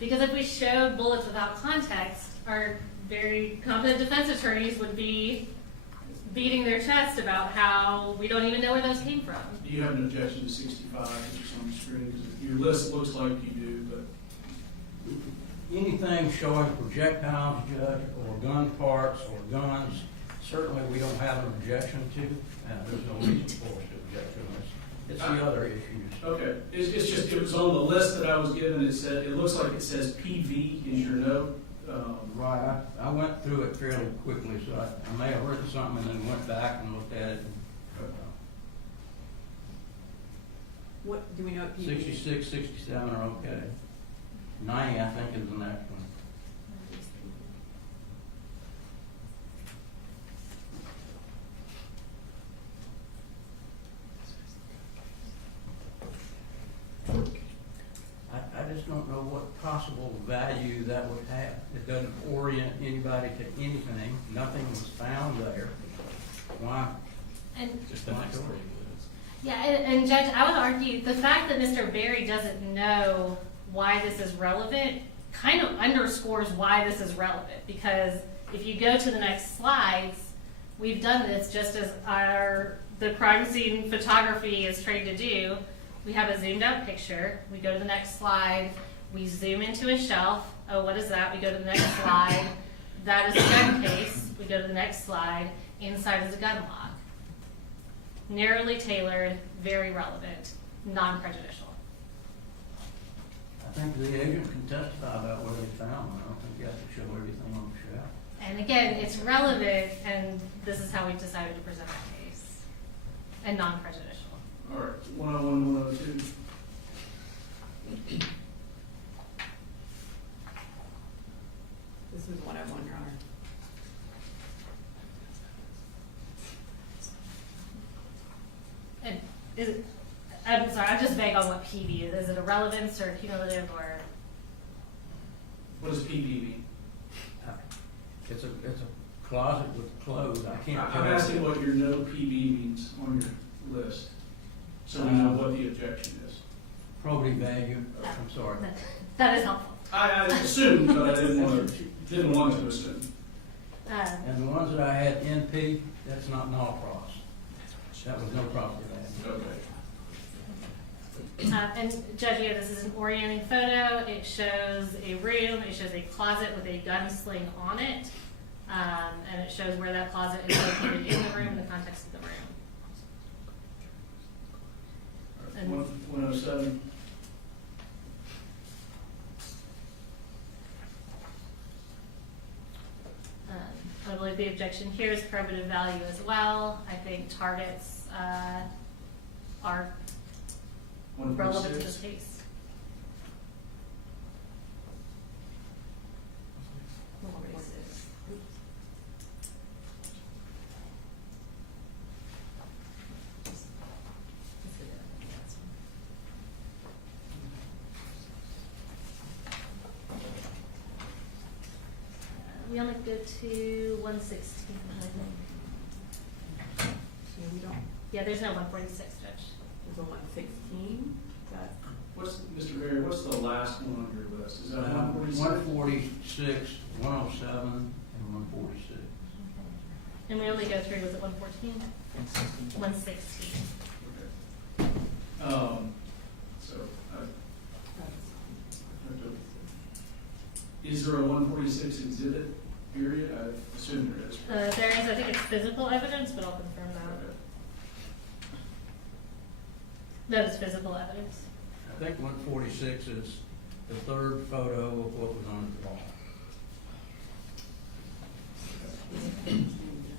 Because if we showed bullets without context, our very competent defense attorneys would be beating their chest about how we don't even know where those came from. Do you have an objection to 65, which is on the screen? Because your list looks like you do, but Anything showing projectiles, Judge, or gun parts or guns, certainly we don't have an objection to. There's no reason for us to object to this. It's the other issues. okay. It's just, it was on the list that I was given. It looks like it says PV in your note. Right, I went through it fairly quickly, so I may have written something and then went back and looked at it. What, do we know what PV is? 66, 67 are okay. 90, I think, is the next one. I just don't know what possible value that would have. It doesn't orient anybody to anything. Nothing was found there. Why? And Just a story. yeah, and Judge, I would argue the fact that Mr. Berry doesn't know why this is relevant kind of underscores why this is relevant. Because if you go to the next slides, we've done this just as the crime scene photography is trained to do. We have a zoomed out picture. We go to the next slide. We zoom into a shelf. Oh, what is that? We go to the next slide. That is a gun case. We go to the next slide. Inside is a gun lock. Narrowly tailored, very relevant, non-prejudicial. I think the agent can testify about what they found. I don't think you have to show everything on the shelf. And again, it's relevant, and this is how we decided to present the case, and non-prejudicial. All right, 101, 102. This is 101, Your Honor. And is it, I'm sorry, I'm just vague on what PV is. Is it a relevance or cumulative or? What does PV mean? It's a closet with clothes. I can't tell. I'm asking what your no PV means on your list, so we know what the objection is. Probity value. I'm sorry. That is helpful. I assumed, but I didn't want to assume. And the ones that I had NP, that's not null cross. That was no property value. Okay. And Judge, yeah, this is an orienting photo. It shows a room. It shows a closet with a gun sling on it. And it shows where that closet is located in the room, in the context of the room. All right, 107. I believe the objection here is probative value as well. I think targets are relevant to this case. 146. We only go to 116, I think. Yeah, we don't, Yeah, there's no 146, Judge. there's a 116, that, Mr. Berry, what's the last one on your list? Is that 146? 146, 107, and 146. And we only go through, was it 114? 116. Okay. So, is there a 146 exhibit period? I assume there is. There is, I think it's physical evidence, but I'll confirm that. Okay. That is physical evidence. I think 146 is the third photo of what was on the wall.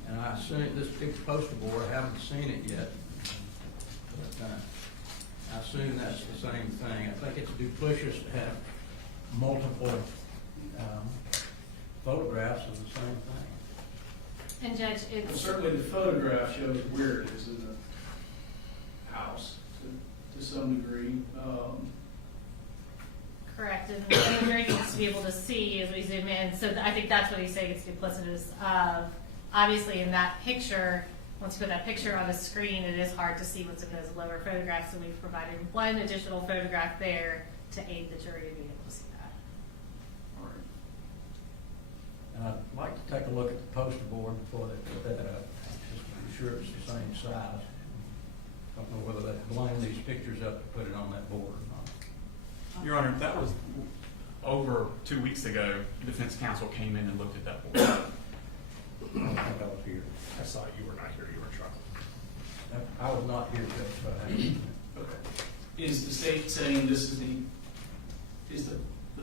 And I assume this big poster board, I haven't seen it yet, but I assume that's the same thing. I think it's duplicitous to have multiple photographs of the same thing. And Judge, Well, it's, certainly the photograph shows where it is in the house to some degree. correct, and what the jury needs to be able to see as we zoom in, so I think that's what he's saying, it's duplicitous of, obviously in that picture, once you put that picture on the screen, it is hard to see what's in those lower photographs, so we've provided one additional photograph there to aid the jury to be able to see that. before they put that up, just to be sure it's the same size. Don't know whether they line these pictures up to put it on that board or not. Your Honor, that was over 2 weeks ago. Defense counsel came in and looked at that board. I don't think I was here. I saw you were not here, you were in trouble. I was not here, Judge, but I had. Okay. Is the state saying this is the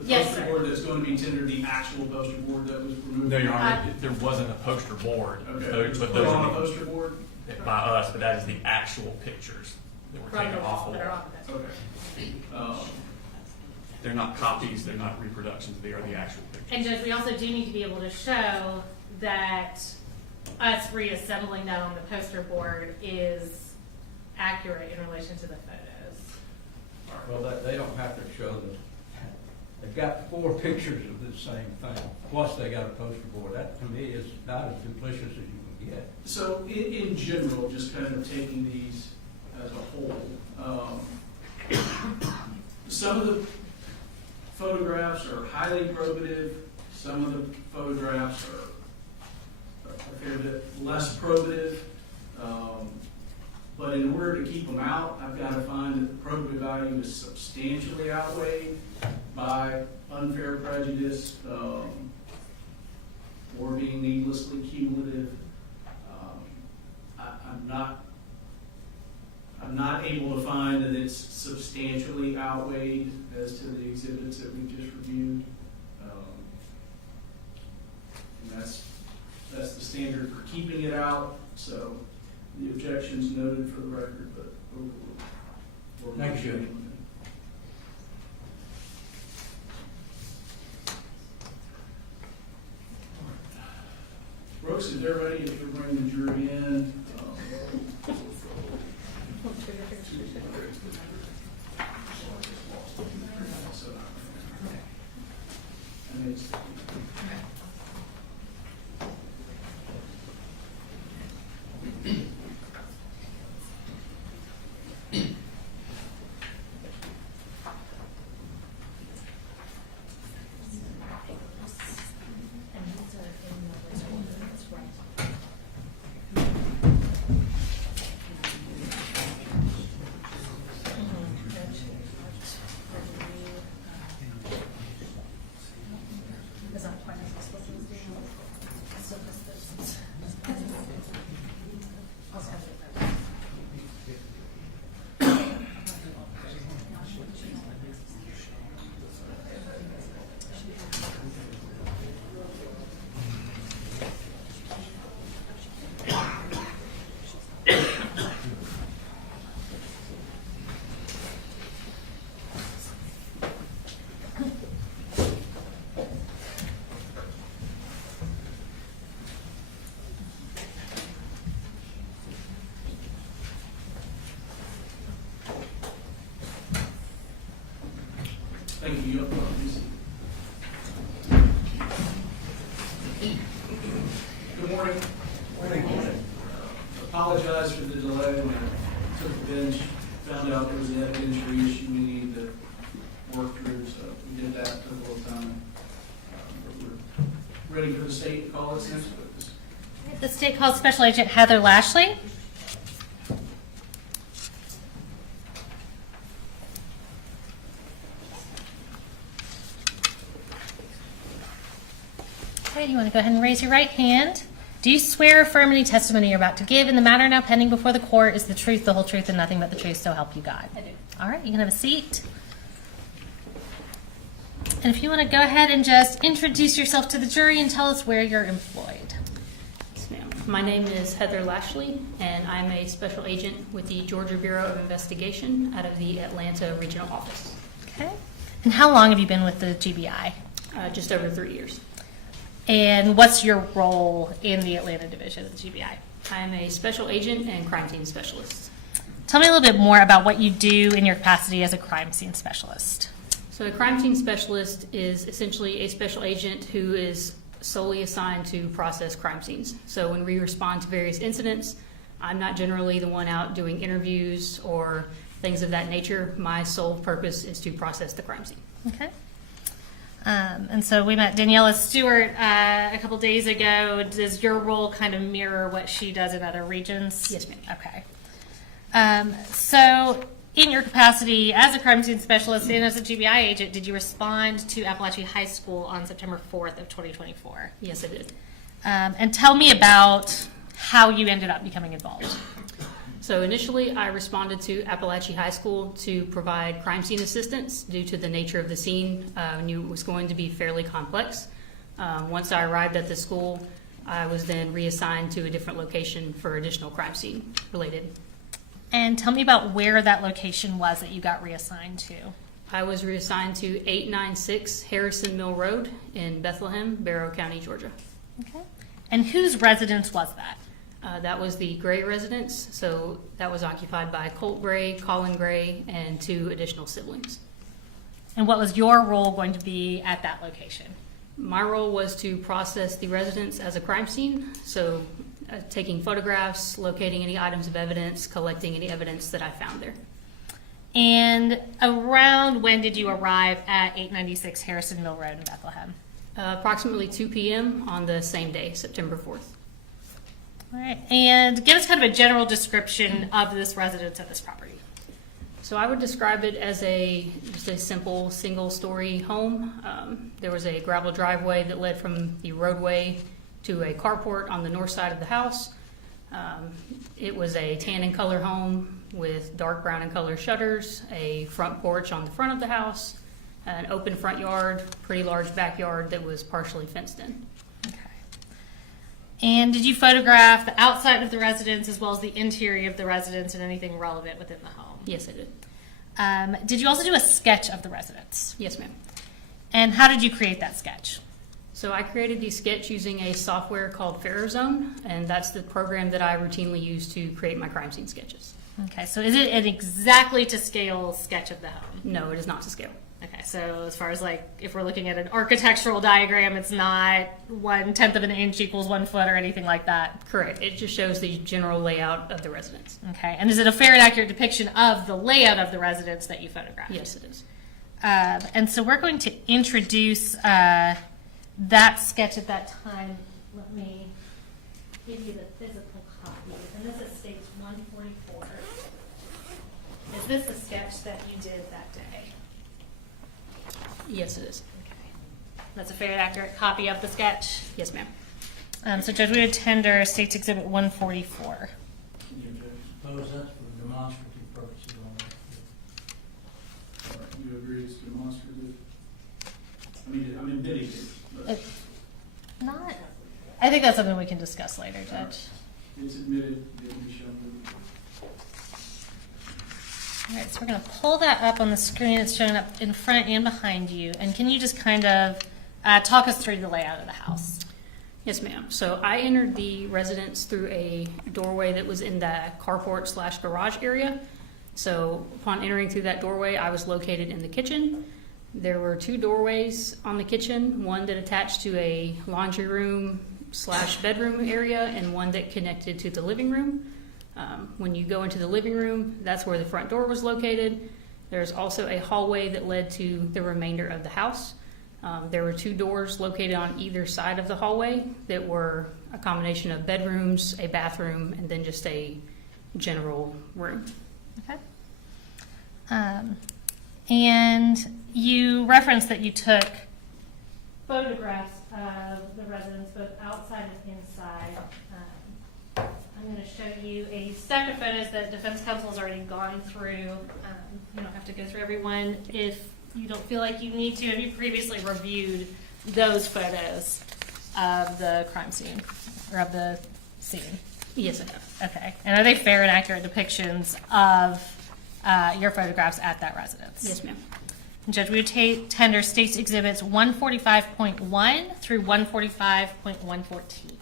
Yes, poster sir. board that's going to be tendered the actual poster board that was removed? No, Your Honor, there wasn't a poster board. Okay. Those, but Put those on a are poster board? by us, but that is the actual pictures that were From taken the off wall the that are wall. on the Okay. They're not copies, they're not reproductions, they are the actual pictures. And Judge, we also do need to be able to show that us reassembling that on the poster board is accurate in relation to the photos. Well, they don't have to show they've got 4 pictures of the same thing, plus they got a poster board. That, to me, is about as duplicitous as you can get. So in general, just kind of taking these as a whole, some of the photographs are highly probative, some of the photographs are a fair bit less probative. But in order to keep them out, I've got to find that the probative value is substantially outweighed by unfair prejudice, or being needlessly cumulative. I'm not able to find that it's substantially outweighed as to the exhibits that we just reviewed. And that's the standard for keeping it out, so the objection's noted for the record, but overruled. Thank you. Brooks, if they're ready, if you'll bring the jury in. Thank you. Good morning. Morning. Apologize for the delay when I took the bench, found out there was an evidentiary issue we needed to work through, so we did that, took a little time. But we're ready for the state to call its next witness. The state calls Special Agent Heather Lashley. Okay, you want to go ahead and raise your right hand. Do you swear or affirm any testimony you're about to give in the matter now pending before the court is the truth, the whole truth, and nothing but the truth, so help you God? I do. All right, you can have a seat. And if you want to go ahead and just introduce yourself to the jury and tell us where you're employed. Yes, ma'am. My name is Heather Lashley, and I'm a special agent with the Georgia Bureau of Investigation out of the Atlanta Regional Office. Okay. And how long have you been with the GBI? Just over 3 years. And what's your role in the Atlanta division of the GBI? I'm a special agent and crime scene specialist. Tell me a little bit more about what you do in your capacity as a crime scene specialist. So a crime scene specialist is essentially a special agent who is solely assigned to process crime scenes. So when we respond to various incidents, I'm not generally the one out doing interviews or things of that nature. My sole purpose is to process the crime scene. Okay. And so we met Daniela Stewart a couple days ago. Does your role kind of mirror what she does in other regions? Yes, ma'am. Okay. So in your capacity as a crime scene specialist and as a GBI agent, did you respond to Apalachee High School on September 4th of 2024? Yes, I did. And tell me about how you ended up becoming involved. So initially, I responded to Apalachee High School to provide crime scene assistance due to the nature of the scene. I knew it was going to be fairly complex. Once I arrived at the school, I was then reassigned to a different location for additional crime scene related. And tell me about where that location was that you got reassigned to. I was reassigned to 896 Harrison Mill Road in Bethlehem, Barrow County, Georgia. Okay. And whose residence was that? That was the Gray residence, so that was occupied by Colt Gray, Colin Gray, and 2 additional siblings. And what was your role going to be at that location? My role was to process the residence as a crime scene, so taking photographs, locating any items of evidence, collecting any evidence that I found there. And around when did you arrive at 896 Harrison Mill Road in Bethlehem? Approximately 2 p.m. on the same day, September 4th. All right. And give us kind of a general description of this residence at this property. So I would describe it as just a simple single-story home. There was a gravel driveway that led from the roadway to a carport on the north side of the house. It was a tan and color home with dark brown and color shutters, a front porch on the front of the house, an open front yard, pretty large backyard that was partially fenced in. Okay. And did you photograph the outside of the residence as well as the interior of the residence and anything relevant within the home? Yes, I did. Did you also do a sketch of the residence? Yes, ma'am. And how did you create that sketch? So I created the sketch using a software called Firearm, and that's the program that I routinely use to create my crime scene sketches. Okay, so is it an exactly to scale sketch of the home? No, it is not to scale. Okay, so as far as like if we're looking at an architectural diagram, it's not 1/10 of an inch equals 1 foot or anything like that. Correct. It just shows the general layout of the residence. Okay, and is it a fair and accurate depiction of the layout of the residence that you photographed? Yes, it is. And so we're going to introduce that sketch at that time. Let me give you the physical copy. And this is stage 144. Is this the sketch that you did that day? Yes, it is. Okay. That's a fair and accurate copy of the sketch. Yes, ma'am. So Judge, we would tender State's Exhibit 144. Suppose that's for demonstrative purposes only. All right, you agree it's demonstrative? I mean, video, but Not. I think that's something we can discuss later, Judge. it's admitted, it will be shown. All right, so we're going to pull that up on the screen. It's showing up in front and behind you. And can you just kind of talk us through the layout of the house? Yes, ma'am. So I entered the residence through a doorway that was in the carport / garage area. So upon entering through that doorway, I was located in the kitchen. There were 2 doorways on the kitchen, one that attached to a laundry room / bedroom area and one that connected to the living room. When you go into the living room, that's where the front door was located. There's also a hallway that led to the remainder of the house. There were 2 doors located on either side of the hallway that were a combination of bedrooms, a bathroom, and then just a general room. Okay. And you referenced that you took photographs of the residence both outside and inside. I'm going to show you a stack of photos that defense counsel has already gone through. You don't have to go through everyone if you don't feel like you need to. Have you previously reviewed those photos of the crime scene or of the scene? Yes, I have. Okay. And are they fair and accurate depictions of your photographs at that residence? Yes, ma'am. Judge, we would tender State's Exhibits 145.1 through 145.114.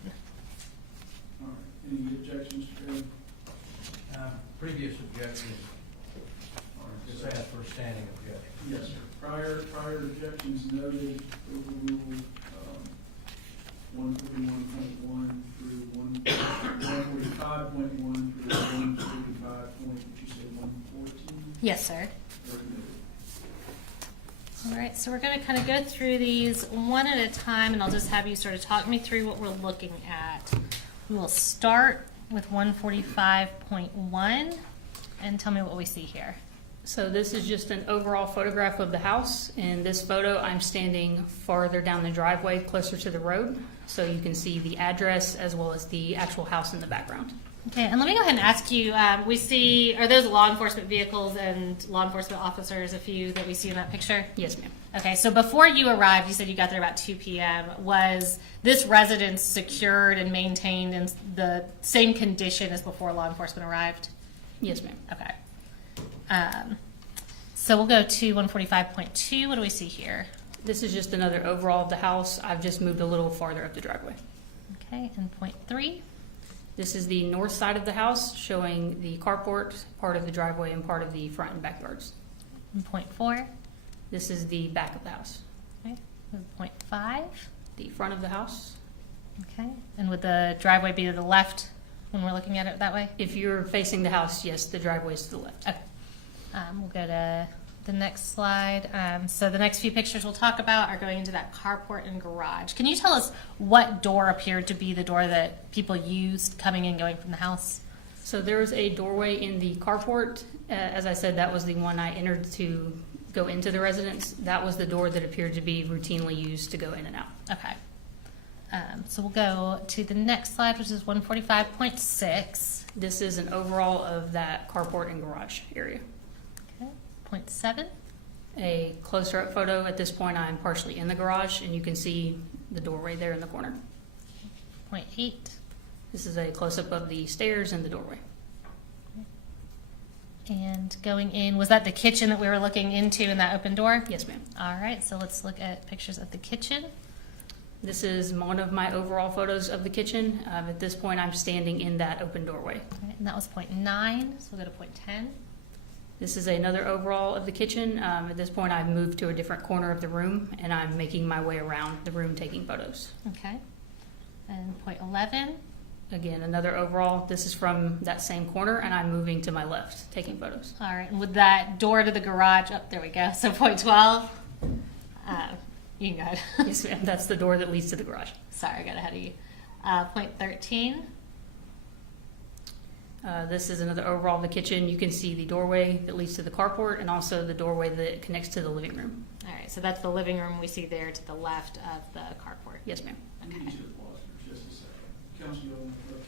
All right, any objections, Chairman? Previous objections, just ask for a standing objection. Yes, sir. Prior objections noted, overruled, 141.1 through 145.1 through 145 point, did you say 114? Yes, sir. Recommended. All right, so we're going to kind of go through these one at a time, and I'll just have you sort of talk me through what we're looking at. We will start with 145.1 and tell me what we see here. So this is just an overall photograph of the house. In this photo, I'm standing farther down the driveway, closer to the road, so you can see the address as well as the actual house in the background. Okay, and let me go ahead and ask you, we see, are those law enforcement vehicles and law enforcement officers, a few that we see in that picture? Yes, ma'am. Okay, so before you arrived, you said you got there about 2 p.m. Was this residence secured and maintained in the same condition as before law enforcement arrived? Yes, ma'am. Okay. So we'll go to 145.2. What do we see here? This is just another overall of the house. I've just moved a little farther up the driveway. Okay, and point 3. This is the north side of the house, showing the carport, part of the driveway, and part of the front and backyards. And point 4. This is the back of the house. Okay, and point 5. The front of the house. Okay, and would the driveway be to the left when we're looking at it that way? If you're facing the house, yes, the driveway is to the left. Okay. We'll go to the next slide. So the next few pictures we'll talk about are going into that carport and garage. Can you tell us what door appeared to be the door that people used coming and going from the house? So there was a doorway in the carport. As I said, that was the one I entered to go into the residence. That was the door that appeared to be routinely used to go in and out. Okay. So we'll go to the next slide, which is 145.6. This is an overall of that carport and garage area. Okay. Point 7. A closer up photo. At this point, I'm partially in the garage, and you can see the doorway there in the corner. Point 8. This is a close-up of the stairs and the doorway. And going in, was that the kitchen that we were looking into in that open door? Yes, ma'am. All right, so let's look at pictures of the kitchen. This is one of my overall photos of the kitchen. At this point, I'm standing in that open doorway. All right, and that was point 9, so we'll go to point 10. This is another overall of the kitchen. At this point, I've moved to a different corner of the room, and I'm making my way around the room taking photos. Okay. And point 11. Again, another overall. This is from that same corner, and I'm moving to my left, taking photos. All right, and with that door to the garage, oh, there we go. So point 12. You can go ahead. Yes, ma'am. That's the door that leads to the garage. Sorry, I got ahead of you. Point 13. This is another overall of the kitchen. You can see the doorway that leads to the carport and also the doorway that connects to the living room. All right, so that's the living room we see there to the left of the carport. Yes, ma'am. I need you to pause for just a second. Council, you on the clip?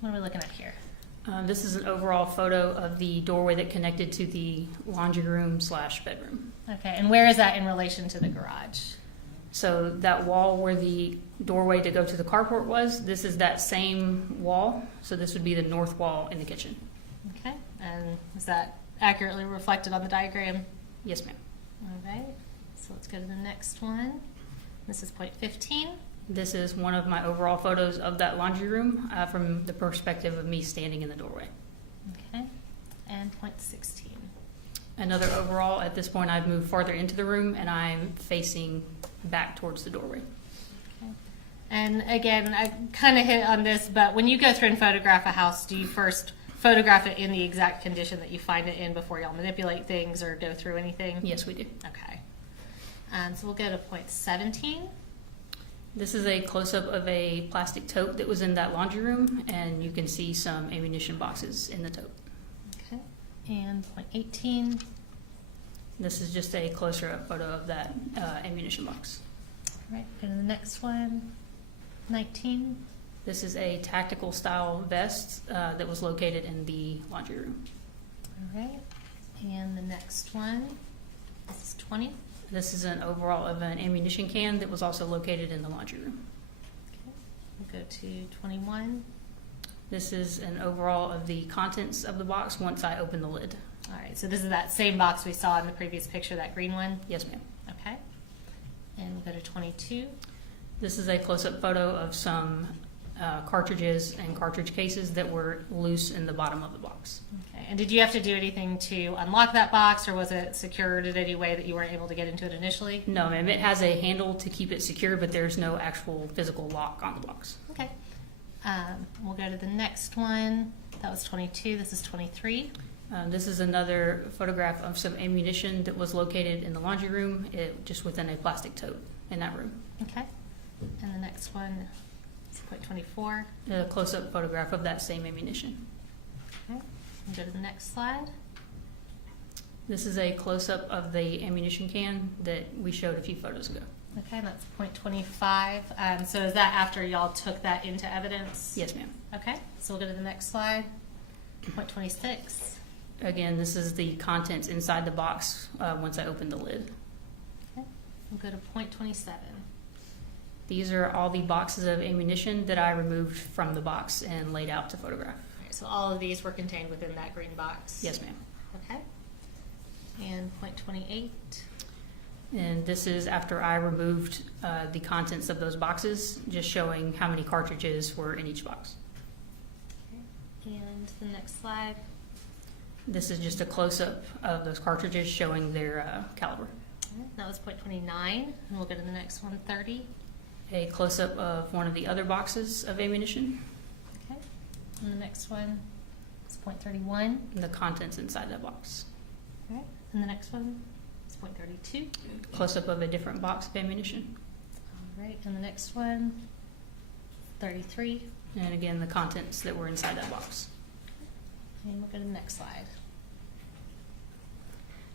What are we looking at here? This is an overall photo of the doorway that connected to the laundry room / bedroom. Okay, and where is that in relation to the garage? So that wall where the doorway to go to the carport was, this is that same wall. So this would be the north wall in the kitchen. Okay, and is that accurately reflected on the diagram? Yes, ma'am. All right, so let's go to the next one. This is point 15. This is one of my overall photos of that laundry room from the perspective of me standing in the doorway. Okay, and point 16. Another overall. At this point, I've moved farther into the room and I'm facing back towards the doorway. Okay. And again, I kind of hit on this, but when you go through and photograph a house, do you first photograph it in the exact condition that you find it in before y'all manipulate things or go through anything? Yes, we do. Okay. So we'll go to point 17. This is a close-up of a plastic tote that was in that laundry room, and you can see some ammunition boxes in the tote. Okay. And point 18. This is just a closer-up photo of that ammunition box. All right, go to the next one. 19. This is a tactical style vest that was located in the laundry room. All right. And the next one, this is 20. This is an overall of an ammunition can that was also located in the laundry room. Okay. We'll go to 21. This is an overall of the contents of the box once I open the lid. All right, so this is that same box we saw in the previous picture, that green one? Yes, ma'am. Okay. And we'll go to 22. This is a close-up photo of some cartridges and cartridge cases that were loose in the bottom of the box. Okay, and did you have to do anything to unlock that box, or was it secured in any way that you weren't able to get into it initially? No, ma'am. It has a handle to keep it secure, but there's no actual physical lock on the box. Okay. We'll go to the next one. That was 22. This is 23. This is another photograph of some ammunition that was located in the laundry room, just within a plastic tote in that room. Okay. And the next one is point 24. A close-up photograph of that same ammunition. Okay. We'll go to the next slide. This is a close-up of the ammunition can that we showed a few photos ago. Okay, and that's point 25. So is that after y'all took that into evidence? Yes, ma'am. Okay, so we'll go to the next slide. Point 26. Again, this is the contents inside the box once I open the lid. Okay, we'll go to point 27. These are all the boxes of ammunition that I removed from the box and laid out to photograph. All right, so all of these were contained within that green box? Yes, ma'am. Okay. And point 28. And this is after I removed the contents of those boxes, just showing how many cartridges were in each box. Okay. And the next slide. This is just a close-up of those cartridges showing their caliber. All right, that was point 29. And we'll go to the next one, 30. A close-up of one of the other boxes of ammunition, Okay. And the next one is point 31. and the contents inside that box. All right. And the next one is point 32. Close-up of a different box of ammunition. All right. And the next one, 33. And again, the contents that were inside that box. And we'll go to the next slide.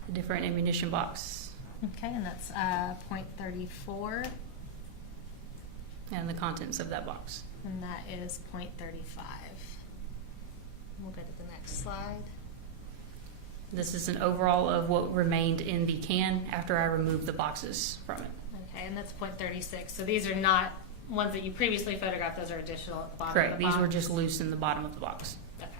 A different ammunition box Okay, and that's point 34, and the contents of that box. and that is point 35. We'll go to the next slide. This is an overall of what remained in the can after I removed the boxes from it. Okay, and that's point 36. So these are not ones that you previously photographed, those are additional at the bottom Correct. of the These box. were just loose in the bottom of the box. Okay.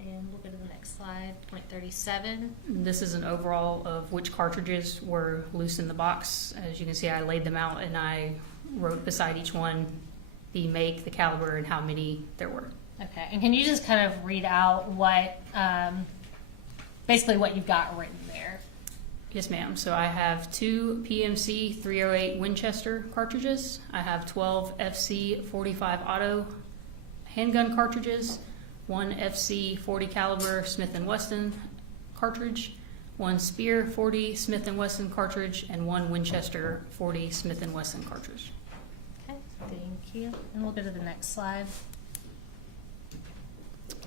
And we'll go to the next slide, point 37. This is an overall of which cartridges were loose in the box. As you can see, I laid them out and I wrote beside each one the make, the caliber, and how many there were. Okay, and can you just kind of read out what, basically what you've got written there? Yes, ma'am. So I have 2 PMC 308 Winchester cartridges. I have 12 FC 45 auto handgun cartridges, 1 FC 40 caliber Smith & Wesson cartridge, 1 Spear 40 Smith & Wesson cartridge, and 1 Winchester 40 Smith & Wesson cartridge. Okay, thank you. And we'll go to the next slide.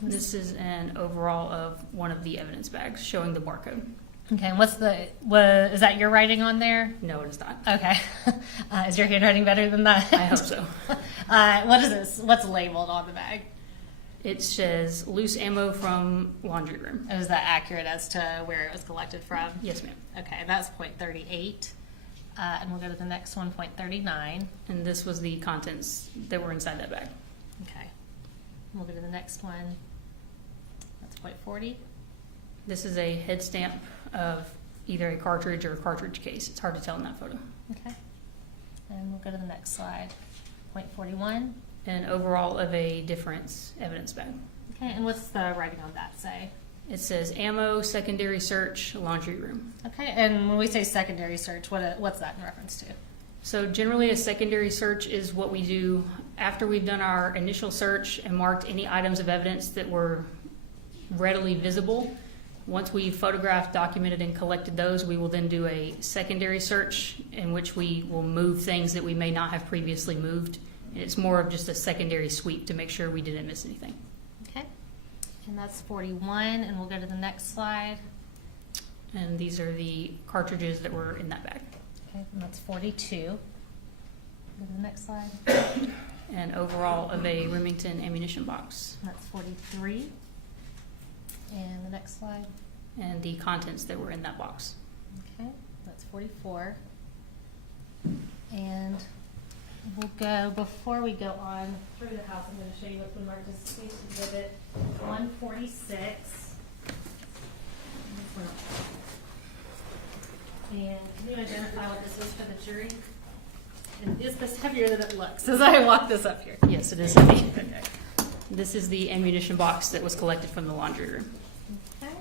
This is an overall of one of the evidence bags showing the barcode. Okay, and is that your writing on there? No, it is not. Okay. Is your handwriting better than that? I hope so. What is this? What's labeled on the bag? It says loose ammo from laundry room. And is that accurate as to where it was collected from? Yes, ma'am. Okay, that's point 38. And we'll go to the next one, point 39. And this was the contents that were inside that bag. Okay. We'll go to the next one. That's point 40. This is a head stamp of either a cartridge or a cartridge case. It's hard to tell in that photo. Okay. And we'll go to the next slide. Point 41. And overall of a difference evidence bag. Okay, and what's the writing on that say? It says ammo, secondary search, laundry room. Okay, and when we say secondary search, what's that in reference to? So generally a secondary search is what we do after we've done our initial search and marked any items of evidence that were readily visible. Once we photographed, documented, and collected those, we will then do a secondary search in which we will move things that we may not have previously moved. And it's more of just a secondary sweep to make sure we didn't miss anything. Okay, and that's 41, and we'll go to the next slide. And these are the cartridges that were in that bag. Okay, and that's 42. Go to the next slide. And overall of a Remington ammunition box, That's 43. And the next slide. and the contents that were in that box. Okay, that's 44. And we'll go, before we go on through the house, I'm going to show you what's been marked as case exhibit 146. And can you identify what this is for the jury? And is this heavier than it looks as I walk this up here? Yes, it is heavy. Okay. This is the ammunition box that was collected from the laundry room. Okay.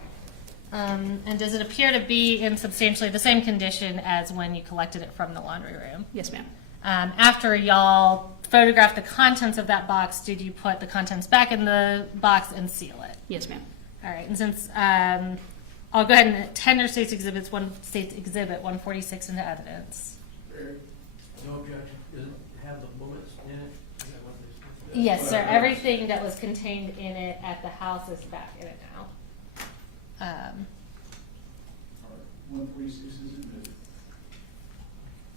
And does it appear to be in substantially the same condition as when you collected it from the laundry room? Yes, ma'am. After y'all photographed the contents of that box, did you put the contents back in the box and seal it? Yes, ma'am. All right, and since I'll go ahead and tender State's Exhibit 146 into evidence. No objection. Does it have the bullets in it? Is that what this is? Yes, sir. Everything that was contained in it at the house is back in it now. All right, 146 is admitted.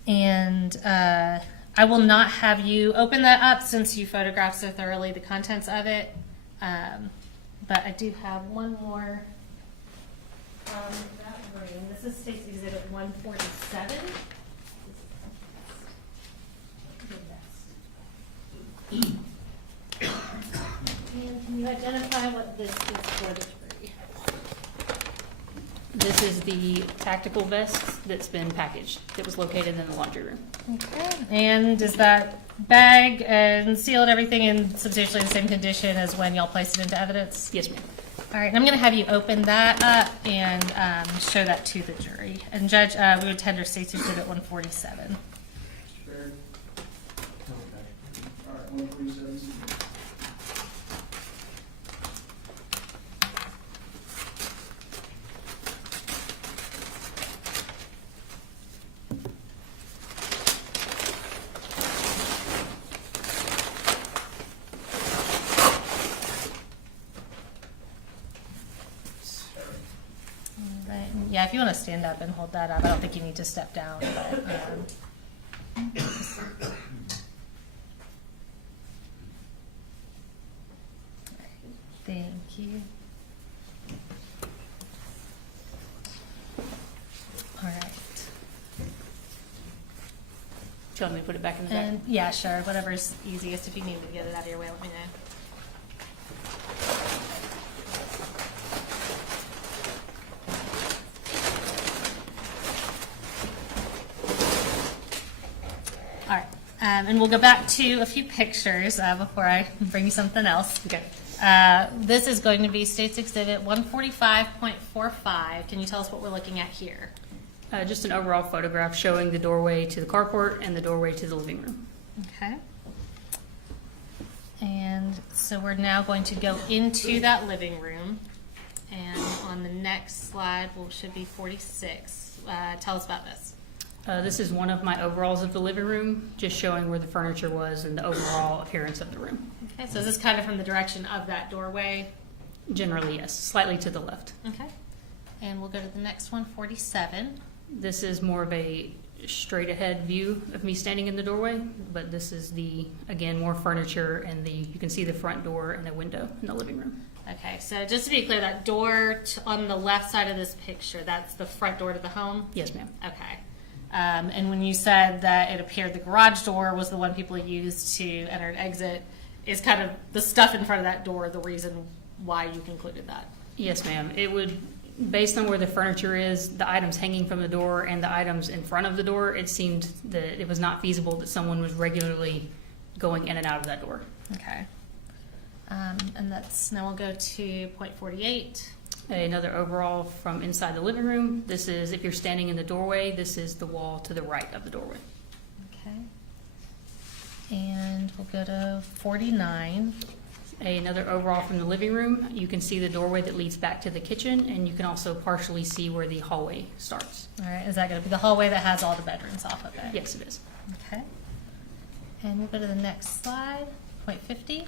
And I will not have you open that up since you photographed so thoroughly the contents of it. But I do have one more from that room. This is State's Exhibit 147. And can you identify what this is for the jury? This is the tactical vest that's been packaged, that was located in the laundry room. Okay. And is that bag and sealed everything in substantially the same condition as when y'all placed it into evidence? Yes, ma'am. All right, and I'm going to have you open that up and show that to the jury. And Judge, we would tender State's Exhibit 147. Mr. Barry? No objection. All right, 147 is admitted. All right. And yeah, if you want to stand up and hold that up, I don't think you need to step down. But, thank you. All right. Do you want me to put it back in the bag? And yeah, sure. Whatever's easiest. If you need to get it out of your way, let me know. All right. And we'll go back to a few pictures before I bring you something else. Okay. This is going to be State's Exhibit 145.45. Can you tell us what we're looking at here? Just an overall photograph showing the doorway to the carport and the doorway to the living room. Okay. And so we're now going to go into that living room. And on the next slide, should be 46. Tell us about this. This is one of my overalls of the living room, just showing where the furniture was and the overall appearance of the room. Okay, so is this kind of from the direction of that doorway? Generally, yes, slightly to the left. Okay. And we'll go to the next one, 47. This is more of a straight ahead view of me standing in the doorway, but this is again, more furniture and you can see the front door and a window in the living room. Okay, so just to be clear, that door on the left side of this picture, that's the front door to the home? Yes, ma'am. Okay. And when you said that it appeared the garage door was the one people used to enter and exit, is kind of the stuff in front of that door the reason why you concluded that? Yes, ma'am. It would, based on where the furniture is, the items hanging from the door and the items in front of the door, it seemed that it was not feasible that someone was regularly going in and out of that door. Okay. And now we'll go to point 48. Another overall from inside the living room. This is, if you're standing in the doorway, this is the wall to the right of the doorway. Okay. And we'll go to 49. Another overall from the living room. You can see the doorway that leads back to the kitchen, and you can also partially see where the hallway starts. All right, is that going to be the hallway that has all the bedrooms off of it? Yes, it is. Okay. And we'll go to the next slide, point 50.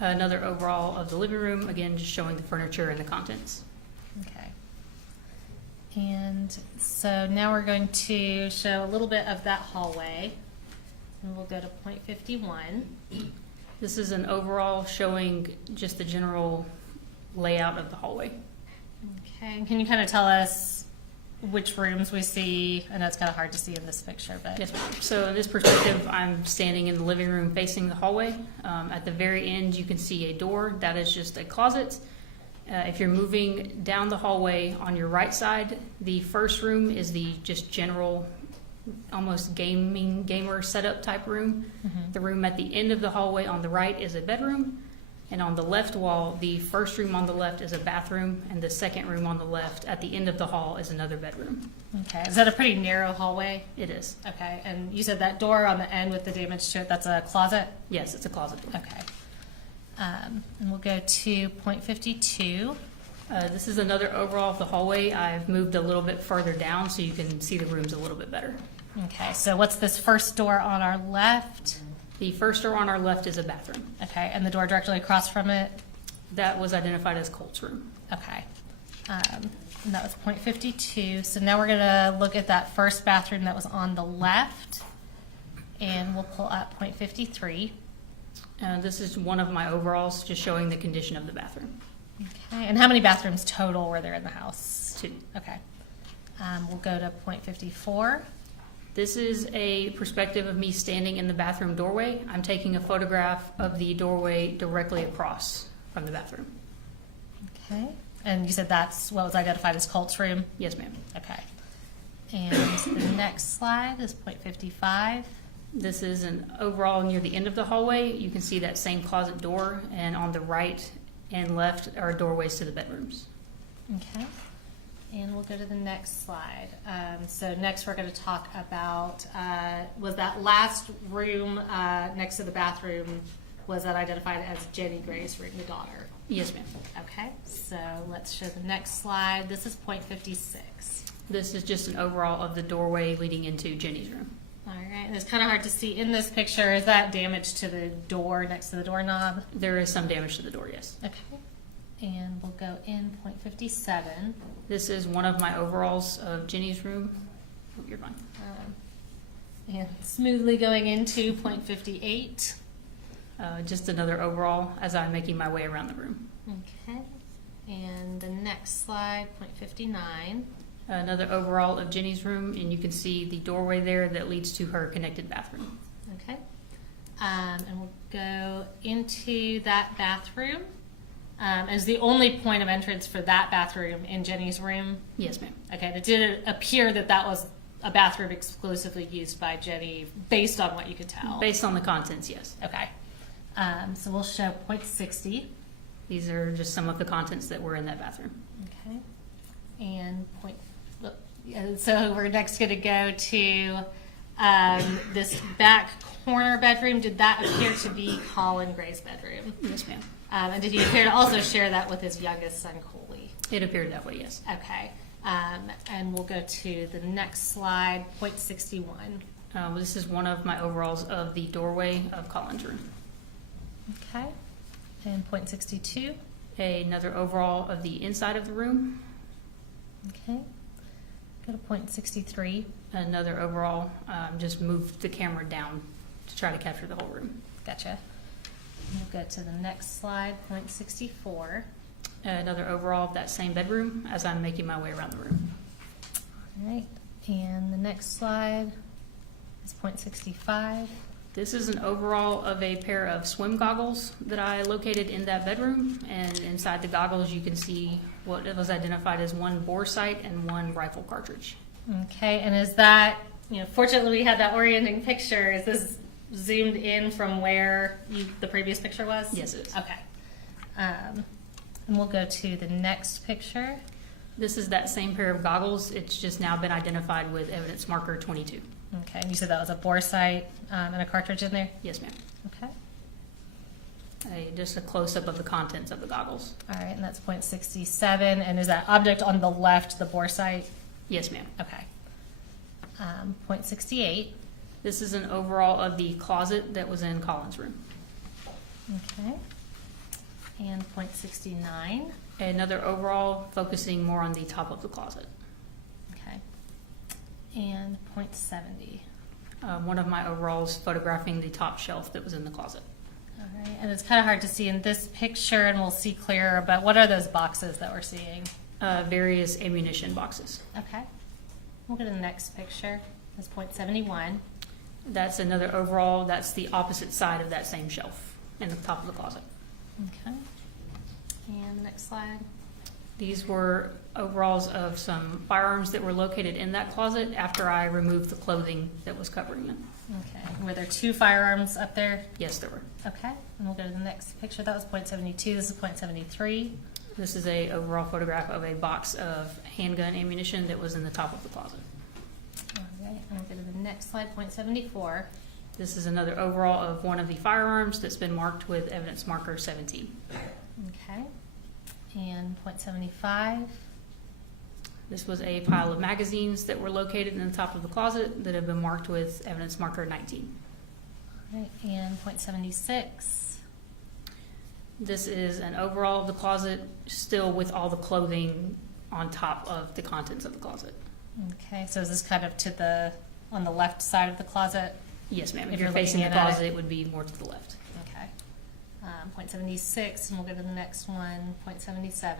Another overall of the living room, again, just showing the furniture and the contents. Okay. And so now we're going to show a little bit of that hallway. And we'll go to point 51. This is an overall showing just the general layout of the hallway. Okay, and can you kind of tell us which rooms we see? I know it's kind of hard to see in this picture, but. Yes, ma'am. So in this perspective, I'm standing in the living room facing the hallway. At the very end, you can see a door. That is just a closet. If you're moving down the hallway on your right side, the first room is the just general, almost gamer setup type room. Mhm. The room at the end of the hallway on the right is a bedroom. And on the left wall, the first room on the left is a bathroom, and the second room on the left at the end of the hall is another bedroom. Okay, is that a pretty narrow hallway? It is. Okay, and you said that door on the end with the damage to it, that's a closet? Yes, it's a closet door. Okay. And we'll go to point 52. This is another overall of the hallway. I've moved a little bit further down so you can see the rooms a little bit better. Okay, so what's this first door on our left? The first door on our left is a bathroom. Okay, and the door directly across from it? That was identified as Colt's room. Okay. And that was point 52. So now we're gonna look at that first bathroom that was on the left. And we'll pull up point 53. This is one of my overalls, just showing the condition of the bathroom. Okay, and how many bathrooms total were there in the house? 2. Okay. We'll go to point 54. This is a perspective of me standing in the bathroom doorway. I'm taking a photograph of the doorway directly across from the bathroom. Okay. And you said that's what was identified as Colt's room? Yes, ma'am. Okay. And the next slide is point 55. This is an overall near the end of the hallway. You can see that same closet door, and on the right and left are doorways to the bedrooms. Okay. And we'll go to the next slide. So next we're going to talk about, was that last room next to the bathroom, was that identified as Jenny Gray's room, the daughter? Yes, ma'am. Okay, so let's show the next slide. This is point 56. This is just an overall of the doorway leading into Jenny's room. All right, and it's kind of hard to see in this picture. Is that damage to the door next to the doorknob? There is some damage to the door, yes. Okay. And we'll go in point 57. This is one of my overalls of Jenny's room. Oh, you're fine. And smoothly going into point 58. Just another overall as I'm making my way around the room. Okay. And the next slide, point 59. Another overall of Jenny's room, and you can see the doorway there that leads to her connected bathroom. Okay. And we'll go into that bathroom. As the only point of entrance for that bathroom in Jenny's room. Yes, ma'am. Okay, and it did appear that that was a bathroom exclusively used by Jenny, based on what you could tell. Based on the contents, yes. Okay. So we'll show point 60. These are just some of the contents that were in that bathroom. Okay. And so we're next going to go to this back corner bedroom. Did that appear to be Colin Gray's bedroom? Yes, ma'am. And did he appear to also share that with his youngest son, Coley? It appeared that way, yes. Okay. And we'll go to the next slide, point 61. This is one of my overalls of the doorway of Colin's room. Okay. And point 62. Another overall of the inside of the room. Okay. Go to point 63. Another overall, just moved the camera down to try to capture the whole room. Gotcha. We'll go to the next slide, point 64. Another overall of that same bedroom as I'm making my way around the room. All right. And the next slide is point 65. This is an overall of a pair of swim goggles that I located in that bedroom, and inside the goggles you can see what was identified as one bore sight and one rifle cartridge. Okay, and is that, fortunately we had that orienting picture. Is this zoomed in from where the previous picture was? Yes, it is. Okay. And we'll go to the next picture. This is that same pair of goggles. It's just now been identified with evidence marker 22. Okay, and you said that was a bore sight and a cartridge in there? Yes, ma'am. Okay. Just a close-up of the contents of the goggles. All right, and that's point 67. And is that object on the left the bore sight? Yes, ma'am. Okay. Point 68. This is an overall of the closet that was in Colin's room. Okay. And point 69. Another overall focusing more on the top of the closet. Okay. And point 70. one of my overalls photographing the top shelf that was in the closet. All right, and it's kind of hard to see in this picture, and we'll see clearer, but what are those boxes that we're seeing? Various ammunition boxes. Okay. We'll go to the next picture. That's .71. That's another overall. That's the opposite side of that same shelf in the top of the closet. Okay. And the next slide. These were overalls of some firearms that were located in that closet after I removed the clothing that was covering them. Okay. Were there 2 firearms up there? Yes, there were. Okay. And we'll go to the next picture. That was .72. This is .73. This is a overall photograph of a box of handgun ammunition that was in the top of the closet. All right. And we'll go to the next slide, .74. This is another overall of one of the firearms that's been marked with evidence marker 17. Okay. And .75. This was a pile of magazines that were located in the top of the closet that have been marked with evidence marker 19. All right. And .76. This is an overall of the closet, still with all the clothing on top of the contents of the closet. Okay. So is this kind of on the left side of the closet? Yes, ma'am. If If you're you're facing the looking at it. closet, it would be more to the left. Okay. .76, and we'll go to the next one, .77.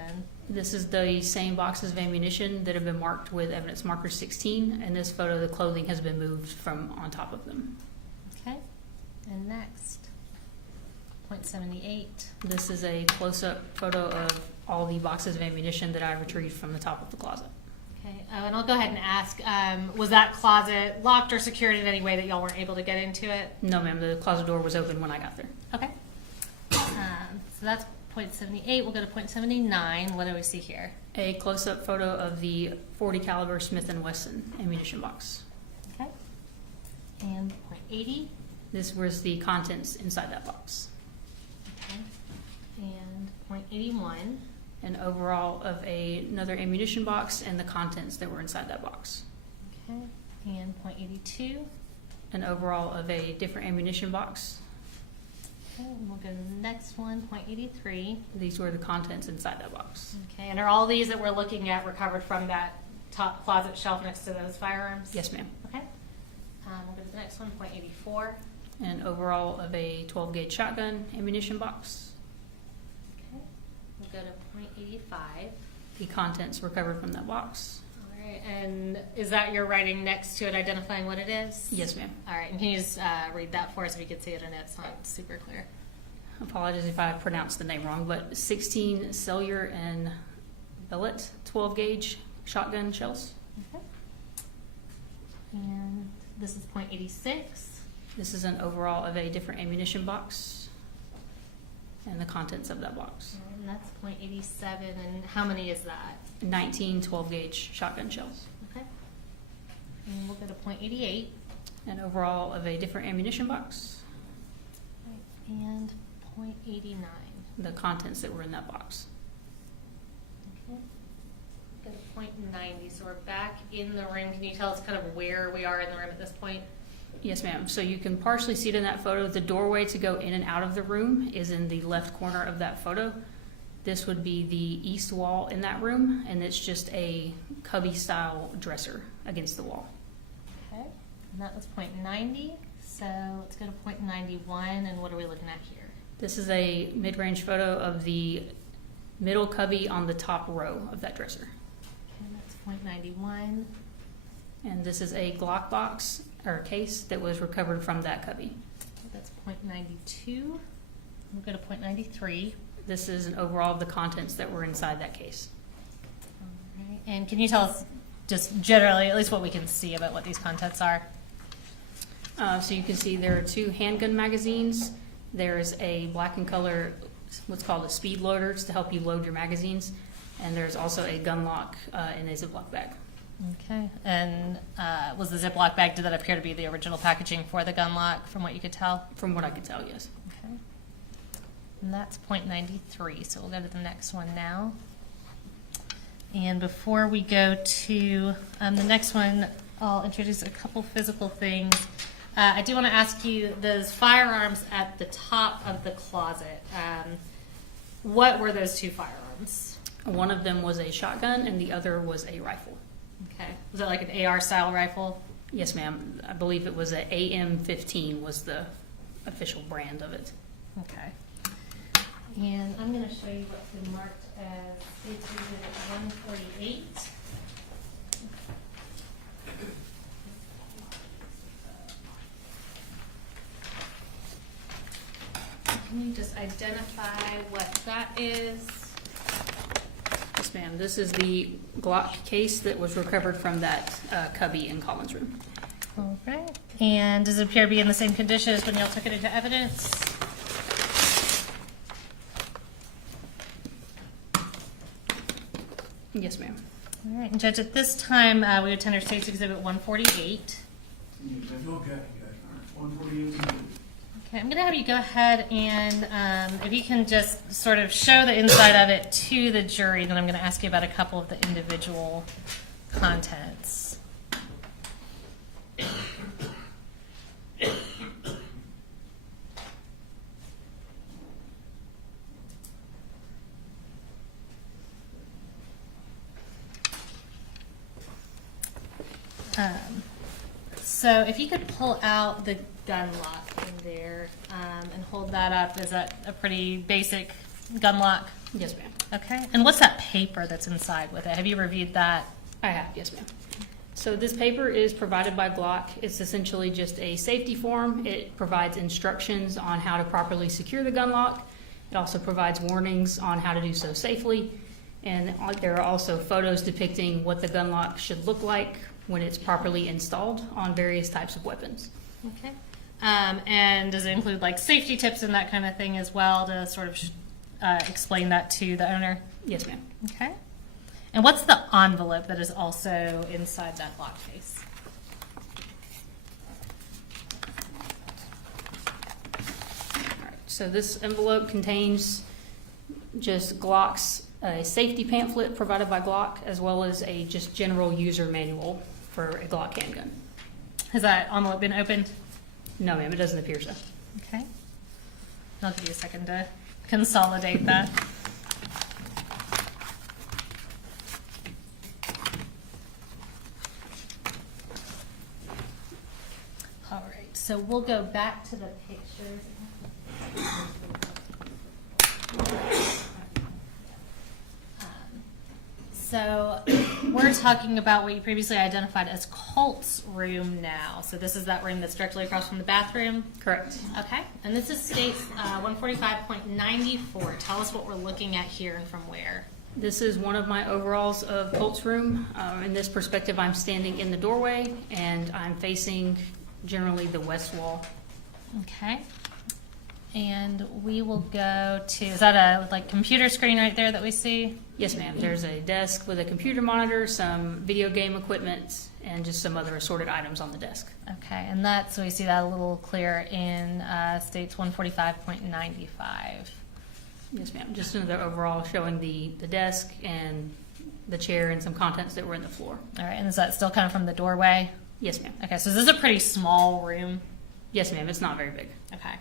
This is the same boxes of ammunition that have been marked with evidence marker 16. In this photo, the clothing has been moved from on top of them. Okay. And next, .78. This is a close-up photo of all the boxes of ammunition that I retrieved from the top of the closet. Okay. And I'll go ahead and ask, was that closet locked or secured in any way that y'all weren't able to get into it? No, ma'am. The closet door was open when I got there. Okay. So that's .78. We'll go to .79. What do we see here? A close-up photo of the .40 caliber Smith & Wesson ammunition box. Okay. And .80. This was the contents inside that box. Okay. And .81. An overall of another ammunition box and the contents that were inside that box. Okay. And .82. An overall of a different ammunition box. Okay. And we'll go to the next one, .83. These were the contents inside that box. Okay. And are all these that we're looking at recovered from that top closet shelf next to those firearms? Yes, ma'am. Okay. We'll go to the next one, .84. An overall of a 12-gauge shotgun ammunition box. Okay. We'll go to .85. The contents were covered from that box. All right. And is that your writing next to it, identifying what it is? Yes, ma'am. All right. And can you just read that for us if you could see it? I know it's not super clear. Apologies if I pronounced the name wrong, but 16 cellular and billet 12-gauge shotgun shells. Okay. And this is .86. This is an overall of a different ammunition box and the contents of that box. And that's .87. And how many is that? 19 12-gauge shotgun shells. Okay. And we'll go to .88. An overall of a different ammunition box. Right. And .89. The contents that were in that box. Okay. Go to .90. So we're back in the room. Can you tell us kind of where we are in the room at this point? Yes, ma'am. So you can partially see it in that photo. The doorway to go in and out of the room is in the left corner of that photo. This would be the east wall in that room, and it's just a cubby-style dresser against the wall. Okay. And that was .90. So let's go to .91. And what are we looking at here? This is a mid-range photo of the middle cubby on the top row of that dresser. Okay, that's .91. And this is a Glock box or case that was recovered from that cubby. That's .92. We'll go to .93. This is an overall of the contents that were inside that case. All right. And can you tell us just generally, at least what we can see about what these contents are? So you can see there are 2 handgun magazines. There's a black and color, what's called a speed loader to help you load your magazines. And there's also a gun lock in a Ziploc bag. Okay. And was the Ziploc bag, did that appear to be the original packaging for the gun lock from what you could tell? From what I could tell, yes. Okay. And that's .93. So we'll go to the next one now. And before we go to the next one, I'll introduce a couple physical things. I do want to ask you, those firearms at the top of the closet, what were those 2 firearms? One of them was a shotgun and the other was a rifle. Okay. Was it like an AR style rifle? Yes, ma'am. I believe it was a AM-15 was the official brand of it. Okay. And I'm going to show you what's been marked as State's Exhibit 148. Can you just identify what that is? Yes, ma'am. This is the Glock case that was recovered from that cubby in Colin's room. All right. And does it appear to be in the same condition as when y'all took it into evidence? Yes, ma'am. All right. And Judge, at this time, we would tender State's Exhibit 148. Okay, 148. Okay, I'm going to have you go ahead and if you can just sort of show the inside of it to the jury, then I'm going to ask you about a couple of the individual contents. So if you could pull out the gun lock in there and hold that up, is that a pretty basic gun lock? Yes, ma'am. Okay. And what's that paper that's inside with it? Have you reviewed that? I have, yes, ma'am. So this paper is provided by Glock. It's essentially just a safety form. It provides instructions on how to properly secure the gun lock. It also provides warnings on how to do so safely. And there are also photos depicting what the gun lock should look like when it's properly installed on various types of weapons. Okay. And does it include like safety tips and that kind of thing as well to sort of explain that to the owner? Yes, ma'am. Okay. And what's the envelope that is also inside that lock case? All right. So this envelope contains just Glock's safety pamphlet provided by Glock, as well as a just general user manual for a Glock handgun. Has that envelope been opened? No, ma'am, it doesn't appear so. Okay. I'll give you a second to consolidate that. All right, so we'll go back to the pictures. So we're talking about what you previously identified as Colt's room now. So this is that room that's directly across from the bathroom? Correct. Okay, and this is State's 145.94. Tell us what we're looking at here and from where. This is one of my overalls of Colt's room. In this perspective, I'm standing in the doorway, and I'm facing generally the west wall. Okay. And we will go to, is that a like computer screen right there that we see? Yes, ma'am. There's a desk with a computer monitor, some video game equipment, and just some other assorted items on the desk. Okay, and that's, so we see that a little clearer in State's 145.95. Yes, ma'am. Just another overall showing the desk and the chair and some contents that were in the floor. All right, and is that still kind of from the doorway? Yes, ma'am. Okay, so this is a pretty small room. Yes, ma'am. It's not very big. Okay.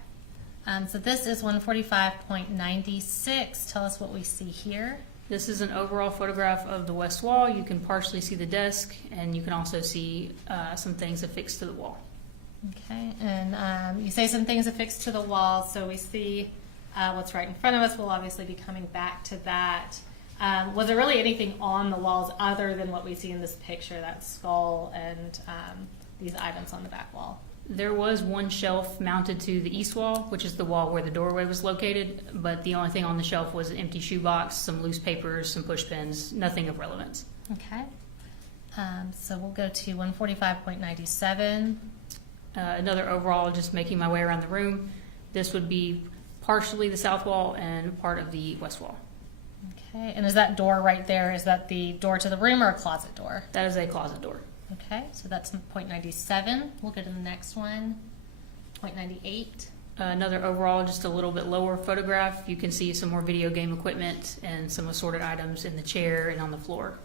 So this is 145.96. Tell us what we see here. This is an overall photograph of the west wall. You can partially see the desk, and you can also see some things affixed to the wall. Okay, and you say some things affixed to the wall, so we see what's right in front of us. We'll obviously be coming back to that. Was there really anything on the walls other than what we see in this picture, that skull and these items on the back wall? There was one shelf mounted to the east wall, which is the wall where the doorway was located, but the only thing on the shelf was an empty shoebox, some loose papers, some push pins, nothing of relevance. Okay. So we'll go to 145.97. Another overall, just making my way around the room. This would be partially the south wall and part of the west wall. Okay, and is that door right there, is that the door to the room or a closet door? That is a closet door. Okay, so that's 0.97. We'll go to the next one, 0.98. Another overall, just a little bit lower photograph. You can see some more video game equipment and some assorted items in the chair and on the floor.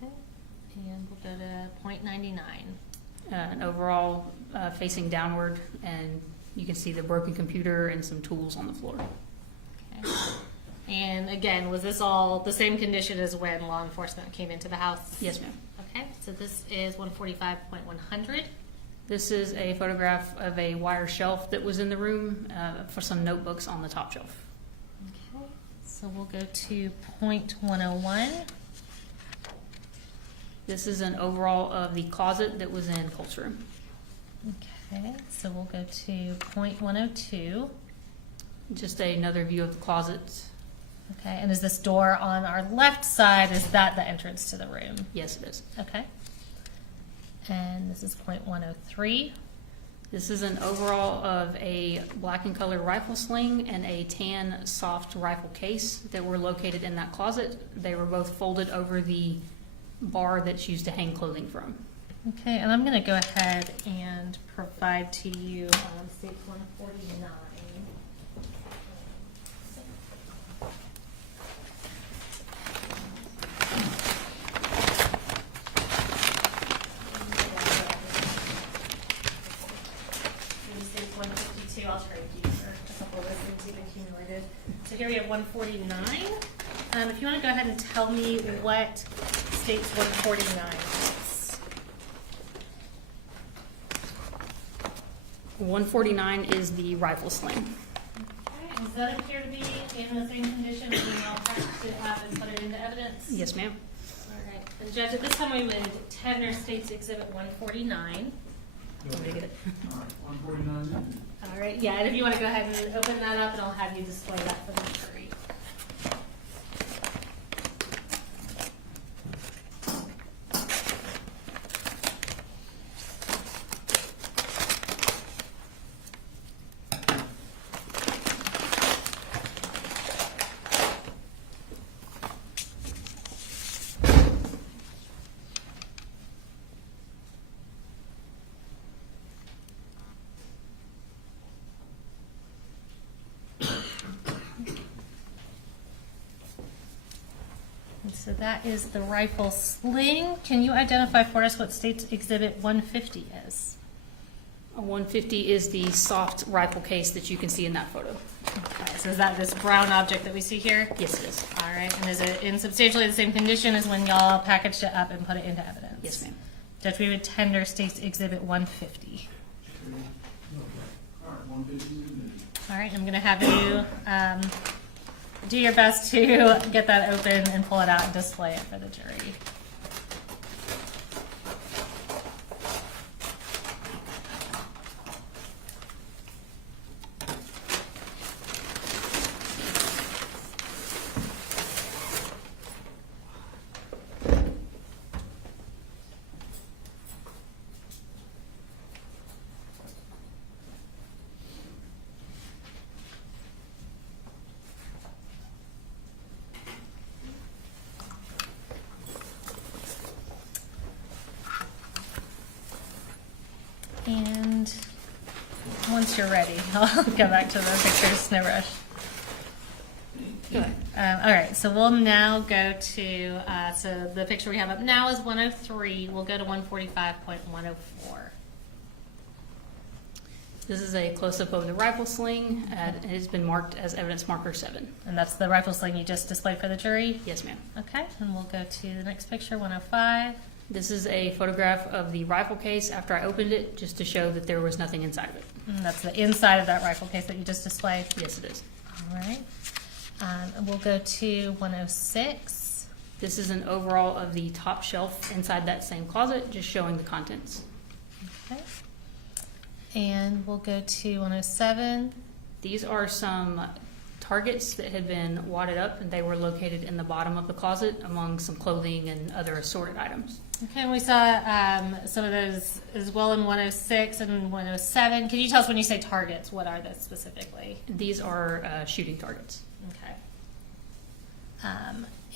Okay, and we'll go to 0.99. An overall facing downward, and you can see the broken computer and some tools on the floor. Okay. And again, was this all the same condition as when law enforcement came into the house? Yes, ma'am. Okay. So this is 145.100. This is a photograph of a wire shelf that was in the room for some notebooks on the top shelf. Okay, so we'll go to .101. This is an overall of the closet that was in Colt's room. Okay, so we'll go to .102. Just another view of the closet. Okay, and is this door on our left side, is that the entrance to the room? Yes, it is. Okay. And this is .103. This is an overall of a black and colored rifle sling and a tan soft rifle case that were located in that closet. They were both folded over the bar that's used to hang clothing from. Okay, and I'm going to go ahead and provide to you state 149. I'll trade you for a couple of those things you've accumulated. So here we have 149. If you want to go ahead and tell me what states 149 is. 149 is the rifle sling. Okay, does that appear to be in the same condition as we all have to have and put it into evidence? Yes, ma'am. All right. And Judge, at this time we would tender State's Exhibit 149. Want me to get it? All right, 149. All right, yeah, and if you want to go ahead and open that up, and I'll have you display that for the jury. And so that is the rifle sling. Can you identify for us what State's Exhibit 150 is? A 150 is the soft rifle case that you can see in that photo. Okay, so is that this brown object that we see here? Yes, it is. All right, and is it in substantially the same condition as when y'all packaged it up and put it into evidence? Yes, ma'am. Judge, we would tender State's Exhibit 150. All right, 150 is admitted. All right, I'm going to have you do your best to get that open and pull it out and display it for the jury. And once you're ready, I'll go back to the pictures, no rush. Go ahead. All right, so we'll now go to, so the picture we have up now is 103. We'll go to 145.104. This is a close-up of the rifle sling. It has been marked as evidence marker 7. And that's the rifle sling you just displayed for the jury? Yes, ma'am. Okay, and we'll go to the next picture, 105. This is a photograph of the rifle case after I opened it, just to show that there was nothing inside of it. And that's the inside of that rifle case that you just displayed? Yes, it is. All right. And we'll go to 106. This is an overall of the top shelf inside that same closet, just showing the contents. Okay. And we'll go to 107. These are some targets that had been wadded up, and they were located in the bottom of the closet among some clothing and other assorted items. Okay, and we saw some of those as well in 106 and 107. Can you tell us when you say targets, what are those specifically? These are shooting targets. Okay.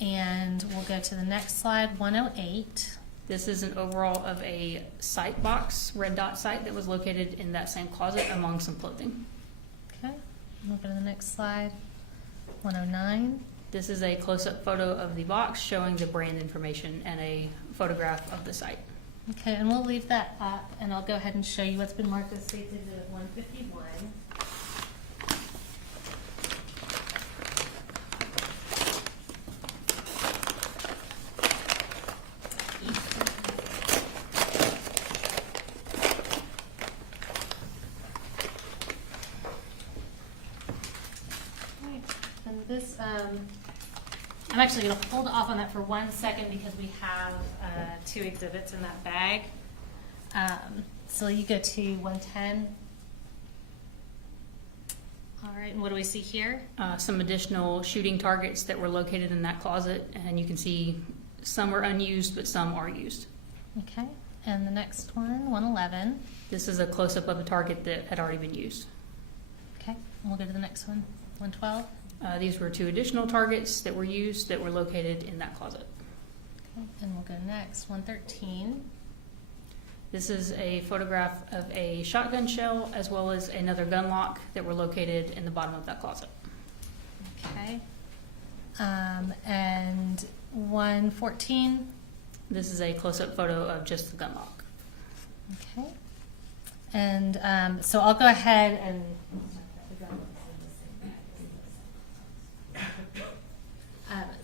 And we'll go to the next slide, 108. This is an overall of a sight box, red dot sight, that was located in that same closet among some clothing. Okay, we'll go to the next slide, 109. This is a close-up photo of the box showing the brand information and a photograph of the site. Okay, and we'll leave that up, and I'll go ahead and show you what's been marked as State's Exhibit 151. And this, I'm actually going to hold off on that for 1 second because we have 2 exhibits in that bag. So you go to 110. All right, and what do we see here? Some additional shooting targets that were located in that closet, and you can see some are unused, but some are used. Okay, and the next one, 111. This is a close-up of a target that had already been used. Okay, and we'll go to the next one, 112. These were 2 additional targets that were used that were located in that closet. Okay, and we'll go next, 113. This is a photograph of a shotgun shell as well as another gun lock that were located in the bottom of that closet. Okay, and 114. This is a close-up photo of just the gun lock. Okay, and so I'll go ahead and.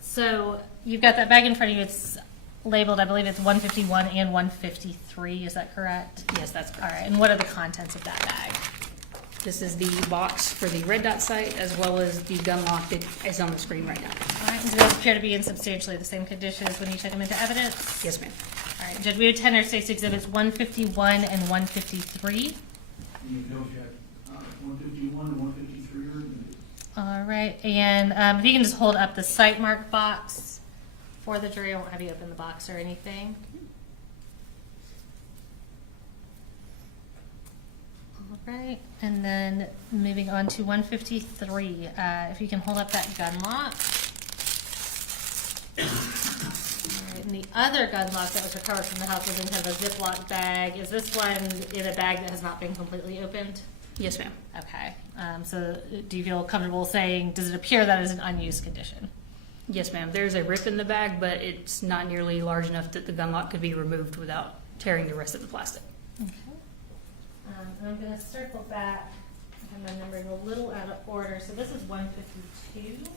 So you've got that bag in front of you. It's labeled, I believe it's 151 and 153. Is that correct? Yes, that's All correct. right. And what are the contents of that bag? This is the box for the red dot sight as well as the gun lock that is on the screen right now. All right. And do those appear to be in substantially the same condition as when you took them into evidence? Yes, ma'am. All right. Judge, we would tender State's Exhibits 151 and 153. You know, Jack, 151 and 153 are in. All right. And if you can just hold up the sight mark box for the jury. I won't have you open the box or anything. All right. And then moving on to 153. If you can hold up that gun lock. All right. And the other gun lock that was recovered from the house was in kind of a Ziploc bag. Is this one in a bag that has not been completely opened? Yes, ma'am. Okay. So do you feel comfortable saying, does it appear that is an unused condition? Yes, ma'am. There's a rip in the bag, but it's not nearly large enough that the gun lock could be removed without tearing the rest of the plastic. Okay. And I'm going to circle back. I have my numbering a little out of order. So this is 152.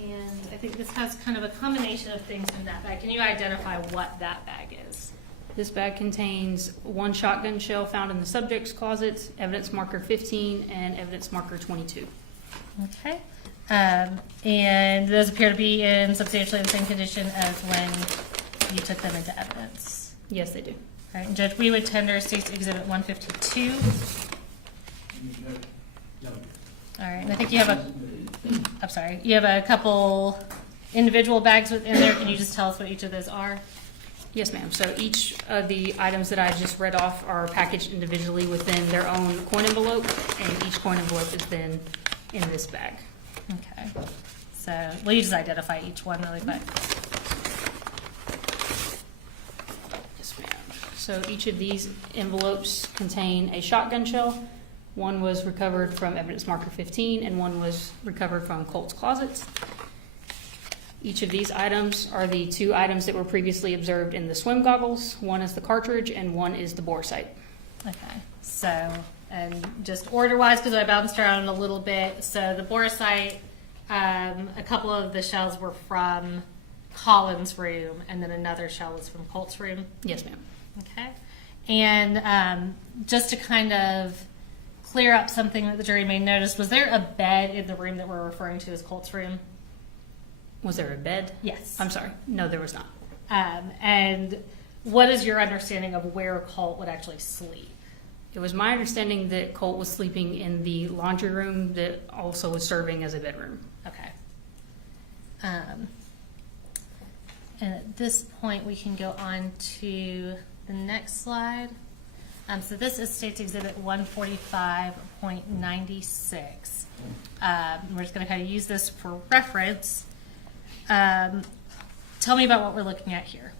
And I think this has kind of a combination of things in that bag. Can you identify what that bag is? This bag contains 1 shotgun shell found in the subject's closet, evidence marker 15, and evidence marker 22. Okay. And those appear to be in substantially the same condition as when you took them into evidence. Yes, they do. All right, and Judge, we would tender State's Exhibit 152. All right, and I think you have you have a couple individual bags within there. Can you just tell us what each of those are? Yes, ma'am. So each of the items that I just read off are packaged individually within their own coin envelope, and each coin envelope is then in this bag. Okay. So will you just identify each one really quick? Yes, ma'am. So each of these envelopes contain a shotgun shell. One was recovered from evidence marker 15, and one was recovered from Colt's closet. Each of these items are the 2 items that were previously observed in the swim goggles. One is the cartridge, and one is the bore sight. Okay. So, and just order-wise, because I bounced around a little bit. So the bore sight, a couple of the shells were from Colin's room, and then another shell was from Colt's room. Yes, ma'am. Okay. And just to kind of clear up something that the jury may notice, was there a bed in the room that we're referring to as Colt's room? Was there a bed? Yes. I'm sorry. No, there was not. And what is your understanding of where Colt would actually sleep? It was my understanding that Colt was sleeping in the laundry room that also was serving as a bedroom. Okay. And at this point, we can go on to the next slide. So this is State's Exhibit 145.96. We're just going to kind of use this for reference. Tell me about what we're looking at here.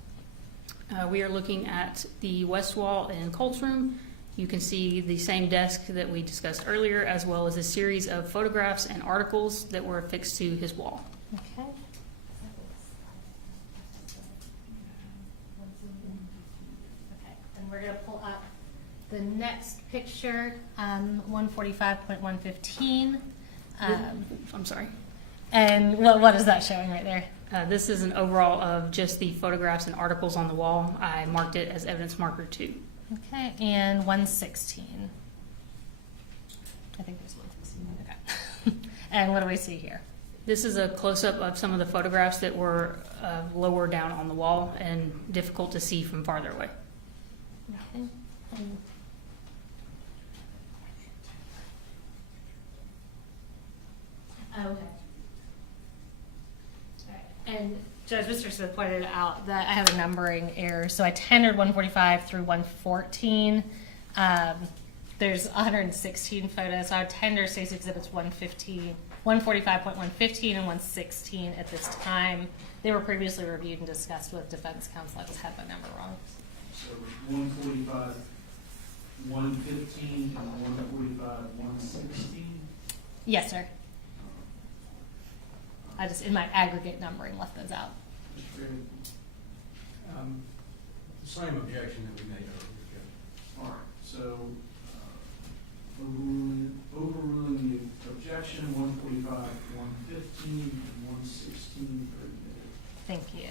We are looking at the west wall in Colt's room. You can see the same desk that we discussed earlier, as well as a series of photographs and articles that were affixed to his wall. Okay. Okay, and we're going to pull up the next picture, 145.115. I'm sorry. And what is that showing right there? This is an overall of just the photographs and articles on the wall. I marked it as evidence marker 2. Okay, and 116. I think there's 116. Okay. And what do we see here? This is a close-up of some of the photographs that were lower down on the wall and difficult to see from farther away. Okay. Okay. All right. And Judge, Mr. Smith pointed out that I have a numbering error. So I tendered 145 through 114. There's 116 photos. So I would tender State's Exhibits 115, 145.115 and 116 at this time. They were previously reviewed and discussed with defense counsel. I just had that number wrong. So 145, 115, and 145, 116. Yes, sir. I just, in my aggregate numbering, left those out. Mr. Perry? The same objection that we made earlier, Judge. All right, so overruling the objection, 145, 115, and 116 are admitted. Thank you.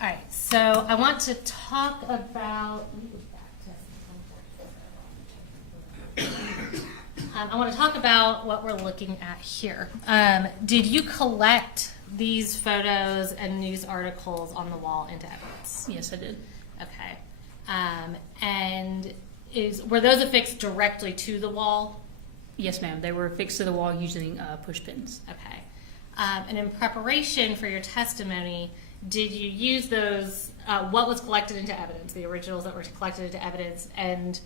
All right, so I want to talk about. Let me go back to I want to talk about what we're looking at here. Did you collect these photos and news articles on the wall into evidence? Yes, I did. Okay. And were those affixed directly to the wall? Yes, ma'am. They were affixed to the wall using push pins. Okay. And in preparation for your testimony, did you use those, what was collected into evidence, the originals that were collected into evidence, and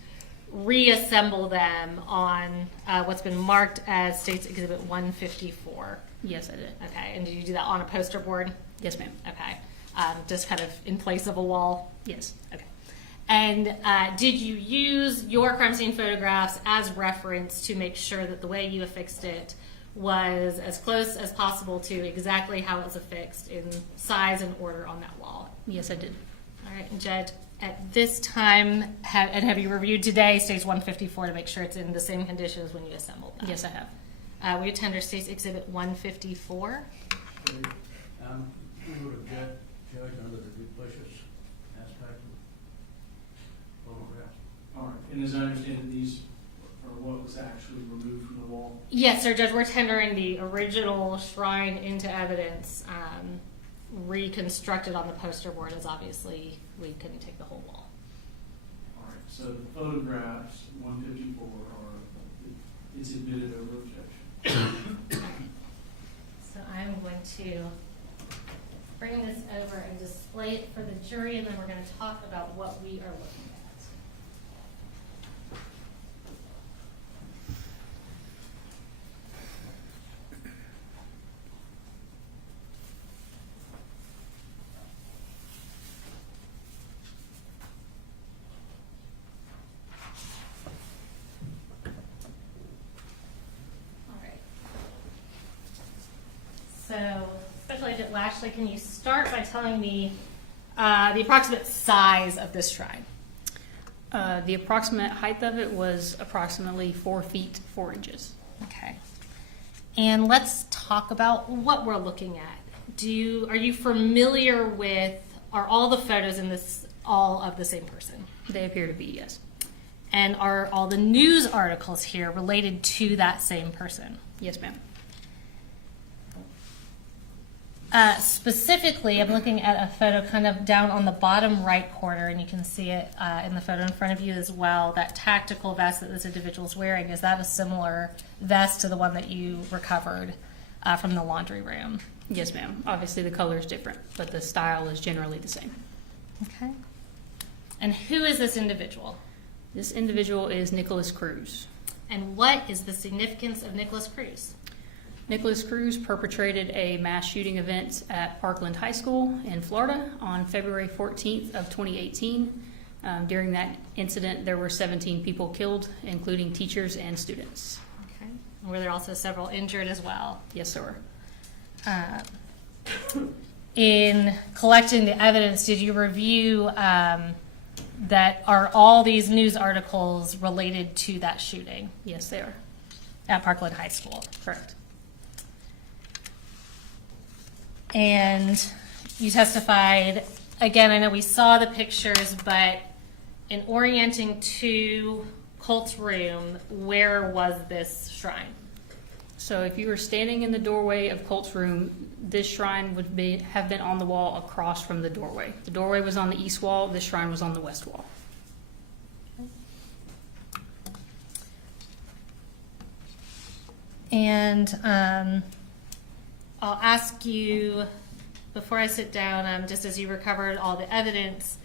reassemble them on what's been marked as State's Exhibit 154? Yes, I did. Okay. And did you do that on a poster board? Yes, ma'am. Okay. Just kind of in place of a wall? Yes. Okay. And did you use your crime scene photographs as reference to make sure that the way you affixed it was as close as possible to exactly how it was affixed in size and order on that wall? Yes, I did. All right, and Jed, at this time, have you reviewed today State's 154 to make sure it's in the same condition as when you assembled that? Yes, I have. Will you tender State's Exhibit 154? We would object, Judge, under the duplicitous aspect of photographs. All right, and as I understand it, these are what was actually removed from the wall? Yes, sir, Judge. We're tendering the original shrine into evidence, reconstructed on the poster board, as obviously we couldn't take the whole wall. All right, so the photographs, 154, it's admitted over objection. So I'm going to bring this over and display it for the jury, and then we're going to talk about what we are looking at. So, Special Agent Lashley, can you start by telling me the approximate size of this shrine? The approximate height of it was approximately 4 feet 4 inches. Okay. And let's talk about what we're looking at. Are you familiar with, are all the photos in this all of the same person? They appear to be, yes. And are all the news articles here related to that same person? Yes, ma'am. Specifically, I'm looking at a photo kind of down on the bottom right corner, and you can see it in the photo in front of you as well. That tactical vest that this individual is wearing, is that a similar vest to the one that you recovered from the laundry room? Yes, ma'am. Obviously, the color is different, but the style is generally the same. Okay. And who is this individual? This individual is Nicholas Cruz. And what is the significance of Nicholas Cruz? Nicholas Cruz perpetrated a mass shooting event at Parkland High School in Florida on February 14th of 2018. During that incident, there were 17 people killed, including teachers and students. Okay. And were there also several injured as well? Yes, sir. In collecting the evidence, did you review that are all these news articles related to that shooting Yes, they are. at Parkland High School? Correct. And you testified, again, I know we saw the pictures, but in orienting to Colt's room, where was this shrine? So if you were standing in the doorway of Colt's room, this shrine would have been on the wall across from the doorway. The doorway was on the east wall, this shrine was on the west wall. And I'll ask you, before I sit down, just as you recovered all the evidence,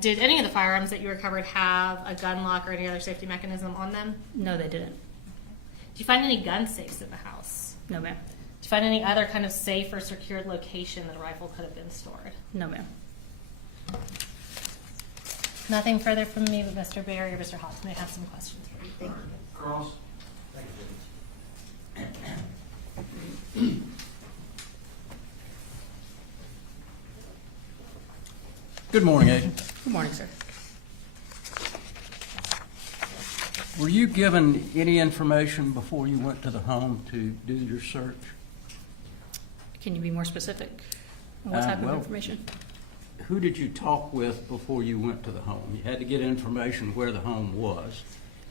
did any of the firearms that you recovered have a gun lock or any other safety mechanism on them? No, they didn't. Did you find any gun safes in the house? No, ma'am. Did you find any other kind of safe or secured location that a rifle could have been stored? No, ma'am. Nothing further from me, but Mr. Barry or Mr. Hawks may have some questions for you. Thank you. Cross? Good morning, Agent. Good morning, sir. Were you given any information before you went to the home to do your search? Can you be more specific? What type of well, information? Who did you talk with before you went to the home? You had to get information where the home was.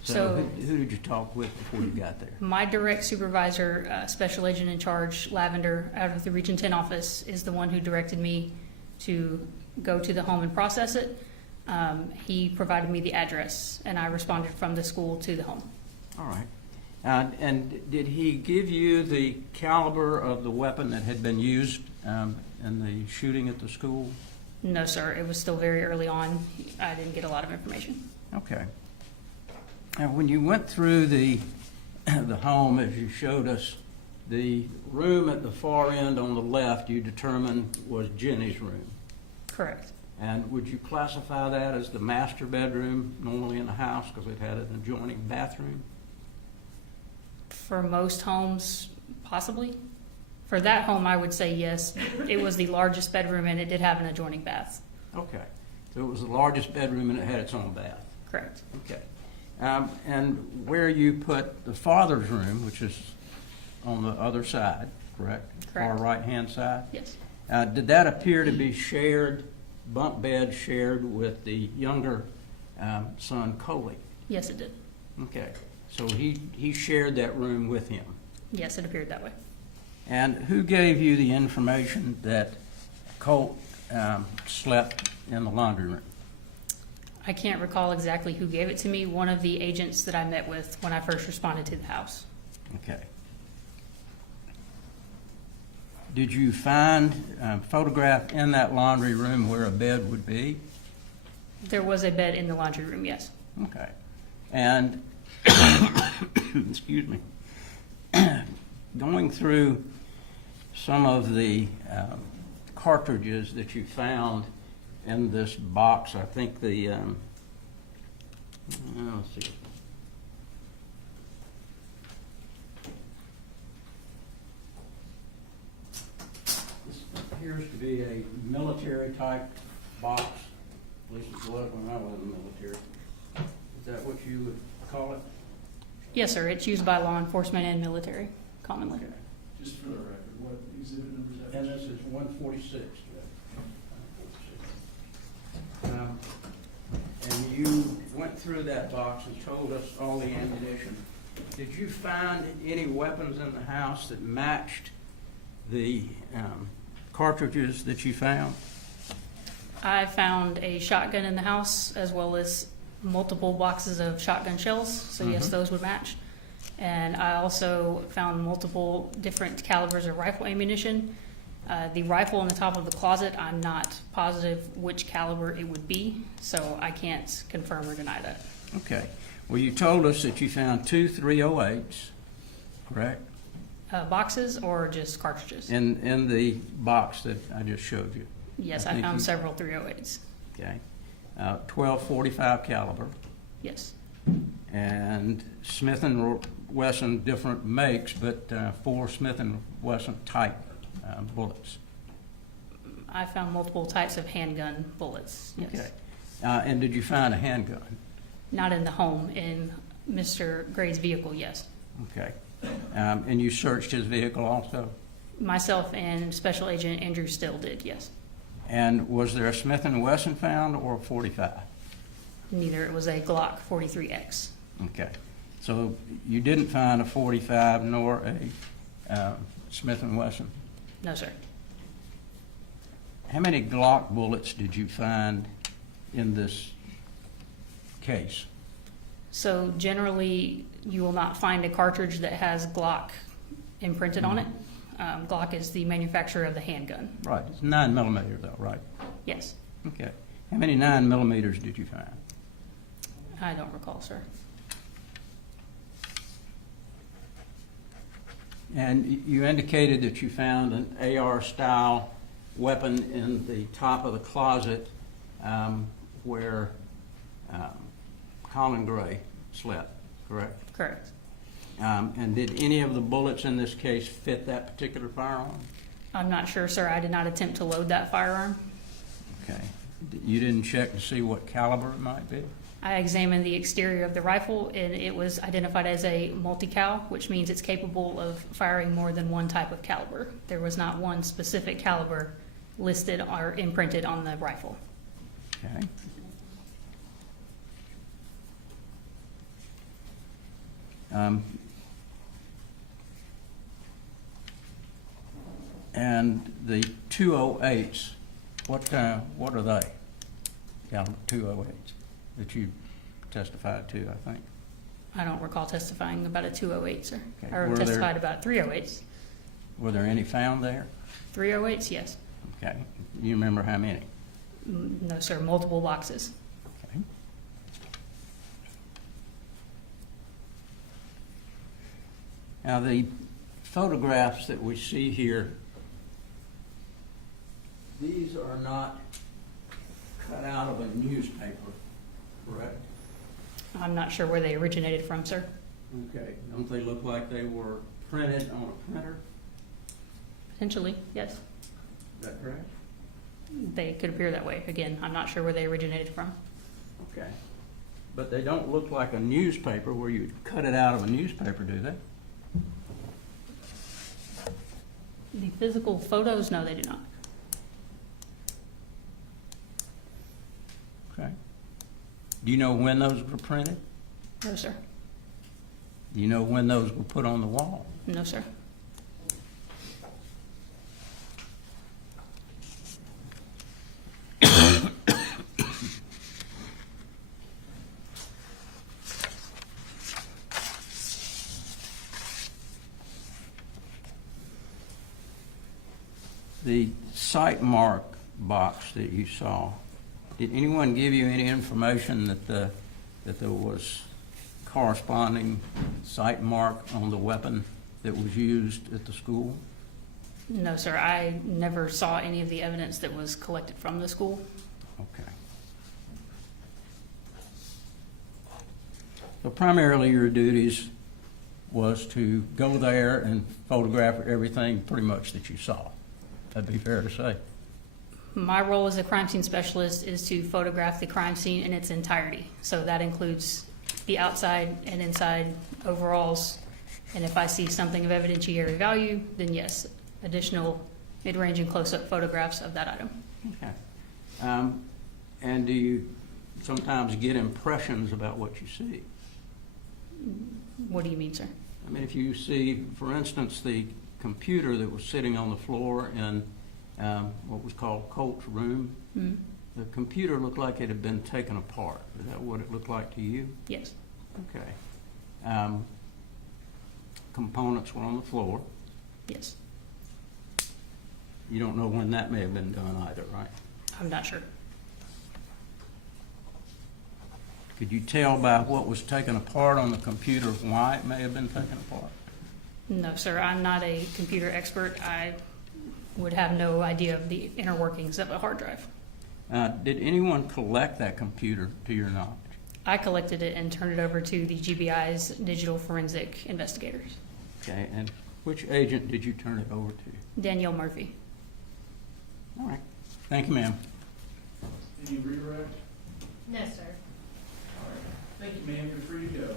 So So- who did you talk with before you got there? My direct supervisor, Special Agent in Charge, Lavender, out of the Region 10 office, is the one who directed me to go to the home and process it. He provided me the address, and I responded from the school to the home. All right. And did he give you the caliber of the weapon that had been used in the shooting at the school? No, sir. It was still very early on. I didn't get a lot of information. Okay. Now, when you went through the home, as you showed us, the room at the far end on the left you determined was Jenny's room. Correct. And would you classify that as the master bedroom normally in the house because it had an adjoining bathroom? For most homes, possibly. For that home, I would say yes. It was the largest bedroom, and it did have an adjoining bath. Okay. So it was the largest bedroom and it had its own bath. Correct. Okay. And where you put the father's room, which is on the other side, correct? Correct. Far right-hand side? Yes. Did that appear to be shared, bunk bed shared with the younger son, Coley? Yes, it did. Okay. So he shared that room with him. Yes, it appeared that way. And who gave you the information that Colt slept in the laundry room? I can't recall exactly who gave it to me. One of the agents that I met with when I first responded to the house. Okay. Did you find photograph in that laundry room where a bed would be? There was a bed in the laundry room, yes. Okay. And, excuse me, going through some of the cartridges that you found in this box, I think the, let's see. This appears to be a military-type box. At least it was when I was in the military. Is that what you would call it? Yes, sir. It's used by law enforcement and military commonly. Okay. Just for the record, what exhibit number is that? And this is 146. And you went through that box and told us all the ammunition. Did you find any weapons in the house that matched the cartridges that you found? I found a shotgun in the house as well as multiple boxes of shotgun shells, so yes, those would match. And I also found multiple different calibers of rifle ammunition. The rifle on the top of the closet, I'm not positive which caliber it would be, so I can't confirm or deny that. Okay. Well, you told us that you found 2 308s, correct? Boxes or just cartridges? In the box that I just showed you. Yes, I I think found you- several 308s. Okay. 12.45 caliber. Yes. And Smith & Wesson, different makes, but 4 Smith & Wesson type bullets. I found multiple types of handgun bullets. Yes. Okay. And did you find a handgun? Not in the home, in Mr. Gray's vehicle, yes. Okay. And you searched his vehicle also? Myself and Special Agent Andrew Still did, yes. And was there a Smith & Wesson found or a .45? Neither. It was a Glock 43X. Okay. So you didn't find a .45 nor a Smith & Wesson? No, sir. How many Glock bullets did you find in this case? So generally, you will not find a cartridge that has Glock imprinted on it. Glock is the manufacturer of the handgun. Right, it's 9mm though, right? Yes. Okay. How many 9mm did you find? I don't recall, sir. And you indicated that you found an AR-style weapon in the top of the closet where Colin Gray slept, correct? Correct. And did any of the bullets in this case fit that particular firearm? I'm not sure, sir. I did not attempt to load that firearm. Okay. You didn't check to see what caliber it might be? I examined the exterior of the rifle, and it was identified as a multi-cal, which means it's capable of firing more than one type of caliber. There was not one specific caliber listed or imprinted on the rifle. Okay. And the 208s, what are they? Caliber 208s that you testified to, I think. I don't recall testifying about a 208, sir. Okay. I Were there- testified about 308s. Were there any found there? 308s, yes. Okay. You remember how many? No, sir. Multiple boxes. Okay. Now, the photographs that we see here, these are not cut out of a newspaper, correct? I'm not sure where they originated from, sir. Okay. Don't they look like they were printed on a printer? Potentially, yes. Is that correct? They could appear that way. Again, I'm not sure where they originated from. Okay. But they don't look like a newspaper where you cut it out of a newspaper, do they? The physical photos, no, they do not. Okay. Do you know when those were printed? No, sir. Do you know when those were put on the wall? No, sir. The site mark box that you saw, did anyone give you any information that there was corresponding site mark on the weapon that was used at the school? No, sir. I never saw any of the evidence that was collected from the school. Okay. So primarily your duties was to go there and photograph everything pretty much that you saw. That'd be fair to say. My role as a crime scene specialist is to photograph the crime scene in its entirety. So that includes the outside and inside overalls. And if I see something of evidentiary value, then yes, additional mid-range and close-up photographs of that item. Okay. And do you sometimes get impressions about what you see? What do you mean, sir? I mean, if you see, for instance, the computer that was sitting on the floor in what was called Colt's room, Mm-hmm. the computer looked like it had been taken apart. Is that what it looked like to you? Yes. Okay. Components were on the floor. Yes. You don't know when that may have been done either, right? I'm not sure. Could you tell by what was taken apart on the computer why it may have been taken apart? No, sir. I'm not a computer expert. I would have no idea of the inner workings of a hard drive. Did anyone collect that computer to your knowledge? I collected it and turned it over to the GBI's digital forensic investigators. Okay, and which agent did you turn it over to? Danielle Murphy. All right. Thank you, ma'am. Any redirect? No, sir. All right. Thank you, ma'am. You're free to go.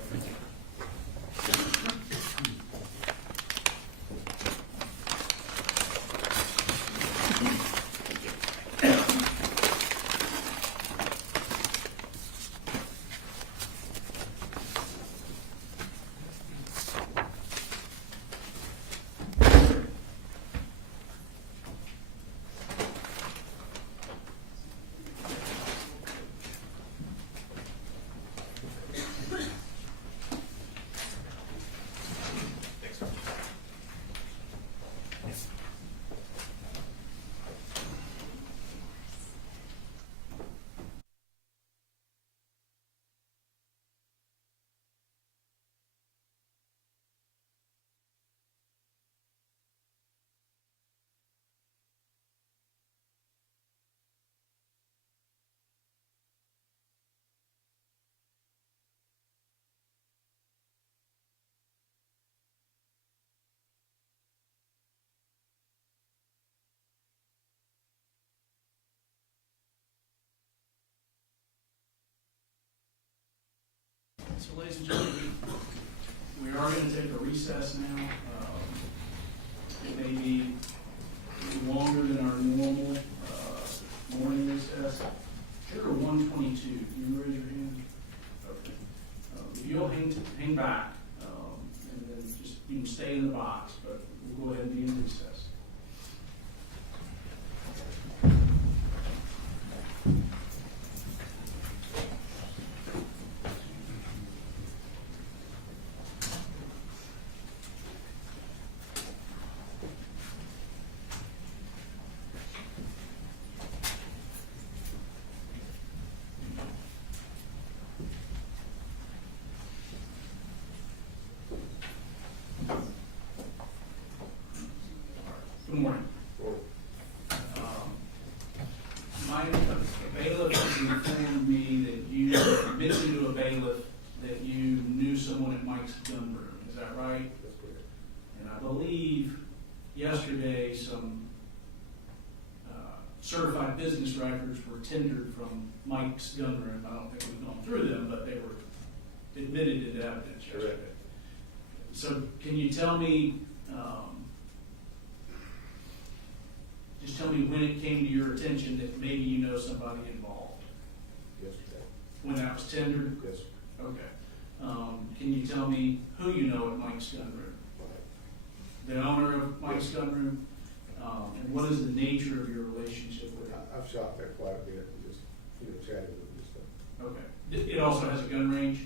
So ladies and gentlemen, we are going to take a recess now. It may be longer than our normal morning recess. Sugar 122, you raise your hand? Okay. If you'll hang back, and then just, you can stay in the box, but we'll go ahead and be in recess. Good morning. My bailiff has informed me that you mentioned to a bailiff that you knew someone at Mike's gun room. Is that right? That's correct. And I believe yesterday some certified business records were tendered from Mike's gun room. I don't think we've gone through them, but they were admitted into evidence yesterday. Correct. So can you tell me, just tell me when it came to your attention that maybe you know somebody involved? Yesterday. When that was tendered? Yes, sir. Okay. Can you tell me who you know at Mike's gun room? The owner of Mike's gun room? And what is the nature of your relationship with him? I've shot there quite a bit and just, chatted with him and stuff. Okay. It also has a gun range?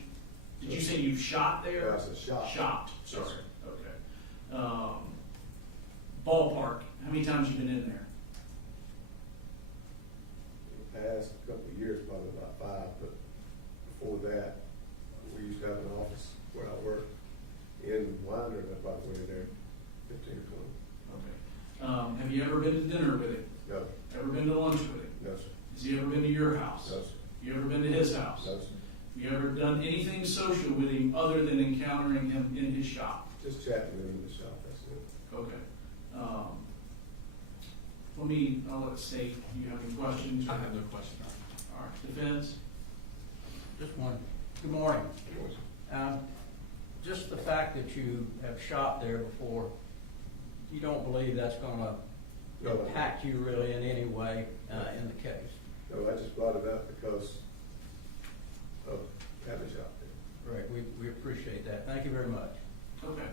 Did you say you've shot there? That's a shot. Shot, sorry. Yes, sir. Okay. Ballpark, how many times you been in there? In the past couple of years, probably about 5, but before that, we used to have an office where I worked in Winder, and I probably went in there 15 or 20. Okay. Have you ever been to dinner with him? No, Ever been to lunch with him? no, sir. Has he ever been to your house? No, sir. You ever been to his house? No, sir. You ever done anything social with him other than encountering him in his shop? Just chatting with him in the shop, that's it. Okay. I'll let State, do you have any questions? I have no question. All right, defense? Just one. Good morning. Yes, sir. Just the fact that you have shot there before, you don't believe that's gonna No, impact you really in any way in the case? No, I just brought it up because of having shot there. Right, we appreciate that. Thank you very much. Okay.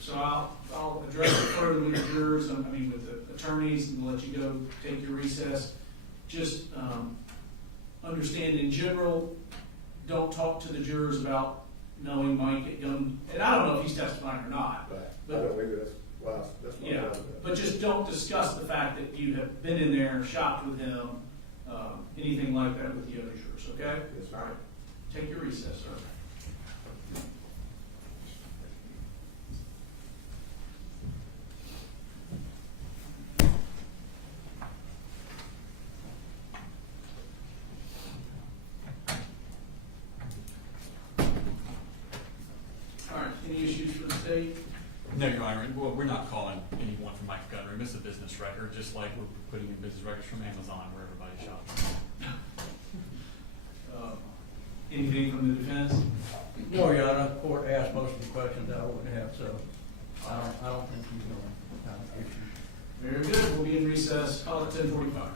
So I'll address it further with the jurors, with the attorneys, and let you go take your recess. Just understand in general, don't talk to the jurors about knowing Mike at gun, and I don't know if he's testifying or not. But I don't maybe that's why I'm Yeah, down with that. but just don't discuss the fact that you have been in there, shopped with him, anything like that with the other jurors, okay? Yes, sir. All right, take your recess, sir. All right, any issues for the state? No, Your Honor, well, we're not calling anyone from Mike's gun room. It's a business record, just like we're putting in business records from Amazon where everybody shops. Anything from the defense? No, Your Honor, the court asked most of the questions I would have, so I don't think you know issues. Very good, we'll be in recess, call it 10:45.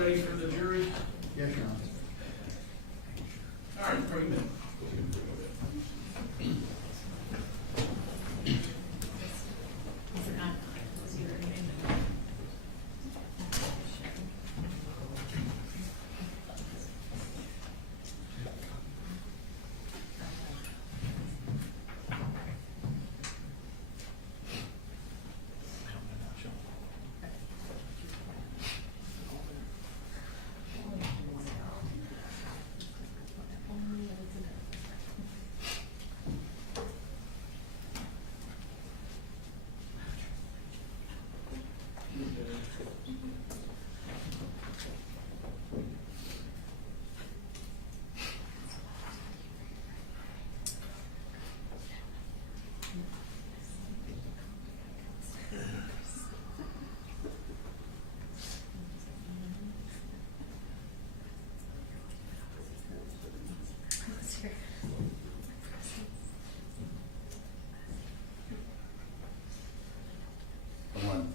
ready for the jury? Yes, Your Honor. All right, bring them One.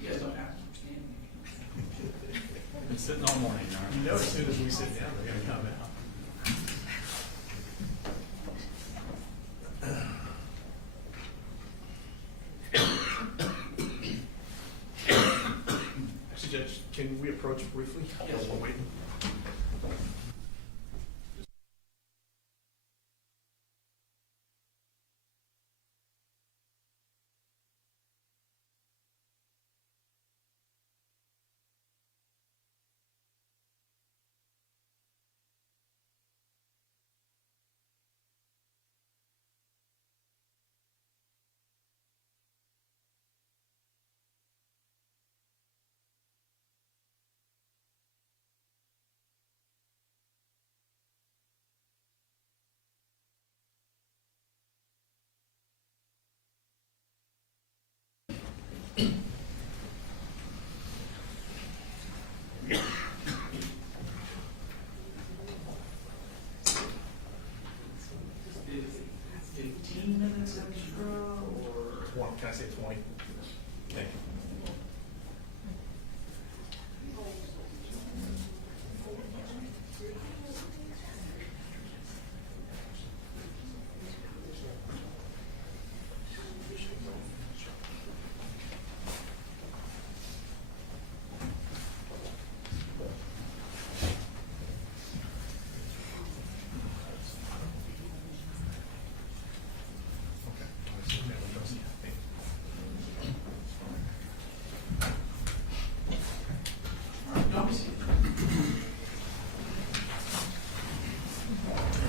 You guys don't have to stand. Been sitting all morning, Your Honor. You know, as soon as we sit down, they're gonna come out. Actually, Judge, can we approach briefly? Yes. While we're waiting. Is 15 minutes extra or? 20, can I say 20? Thank you.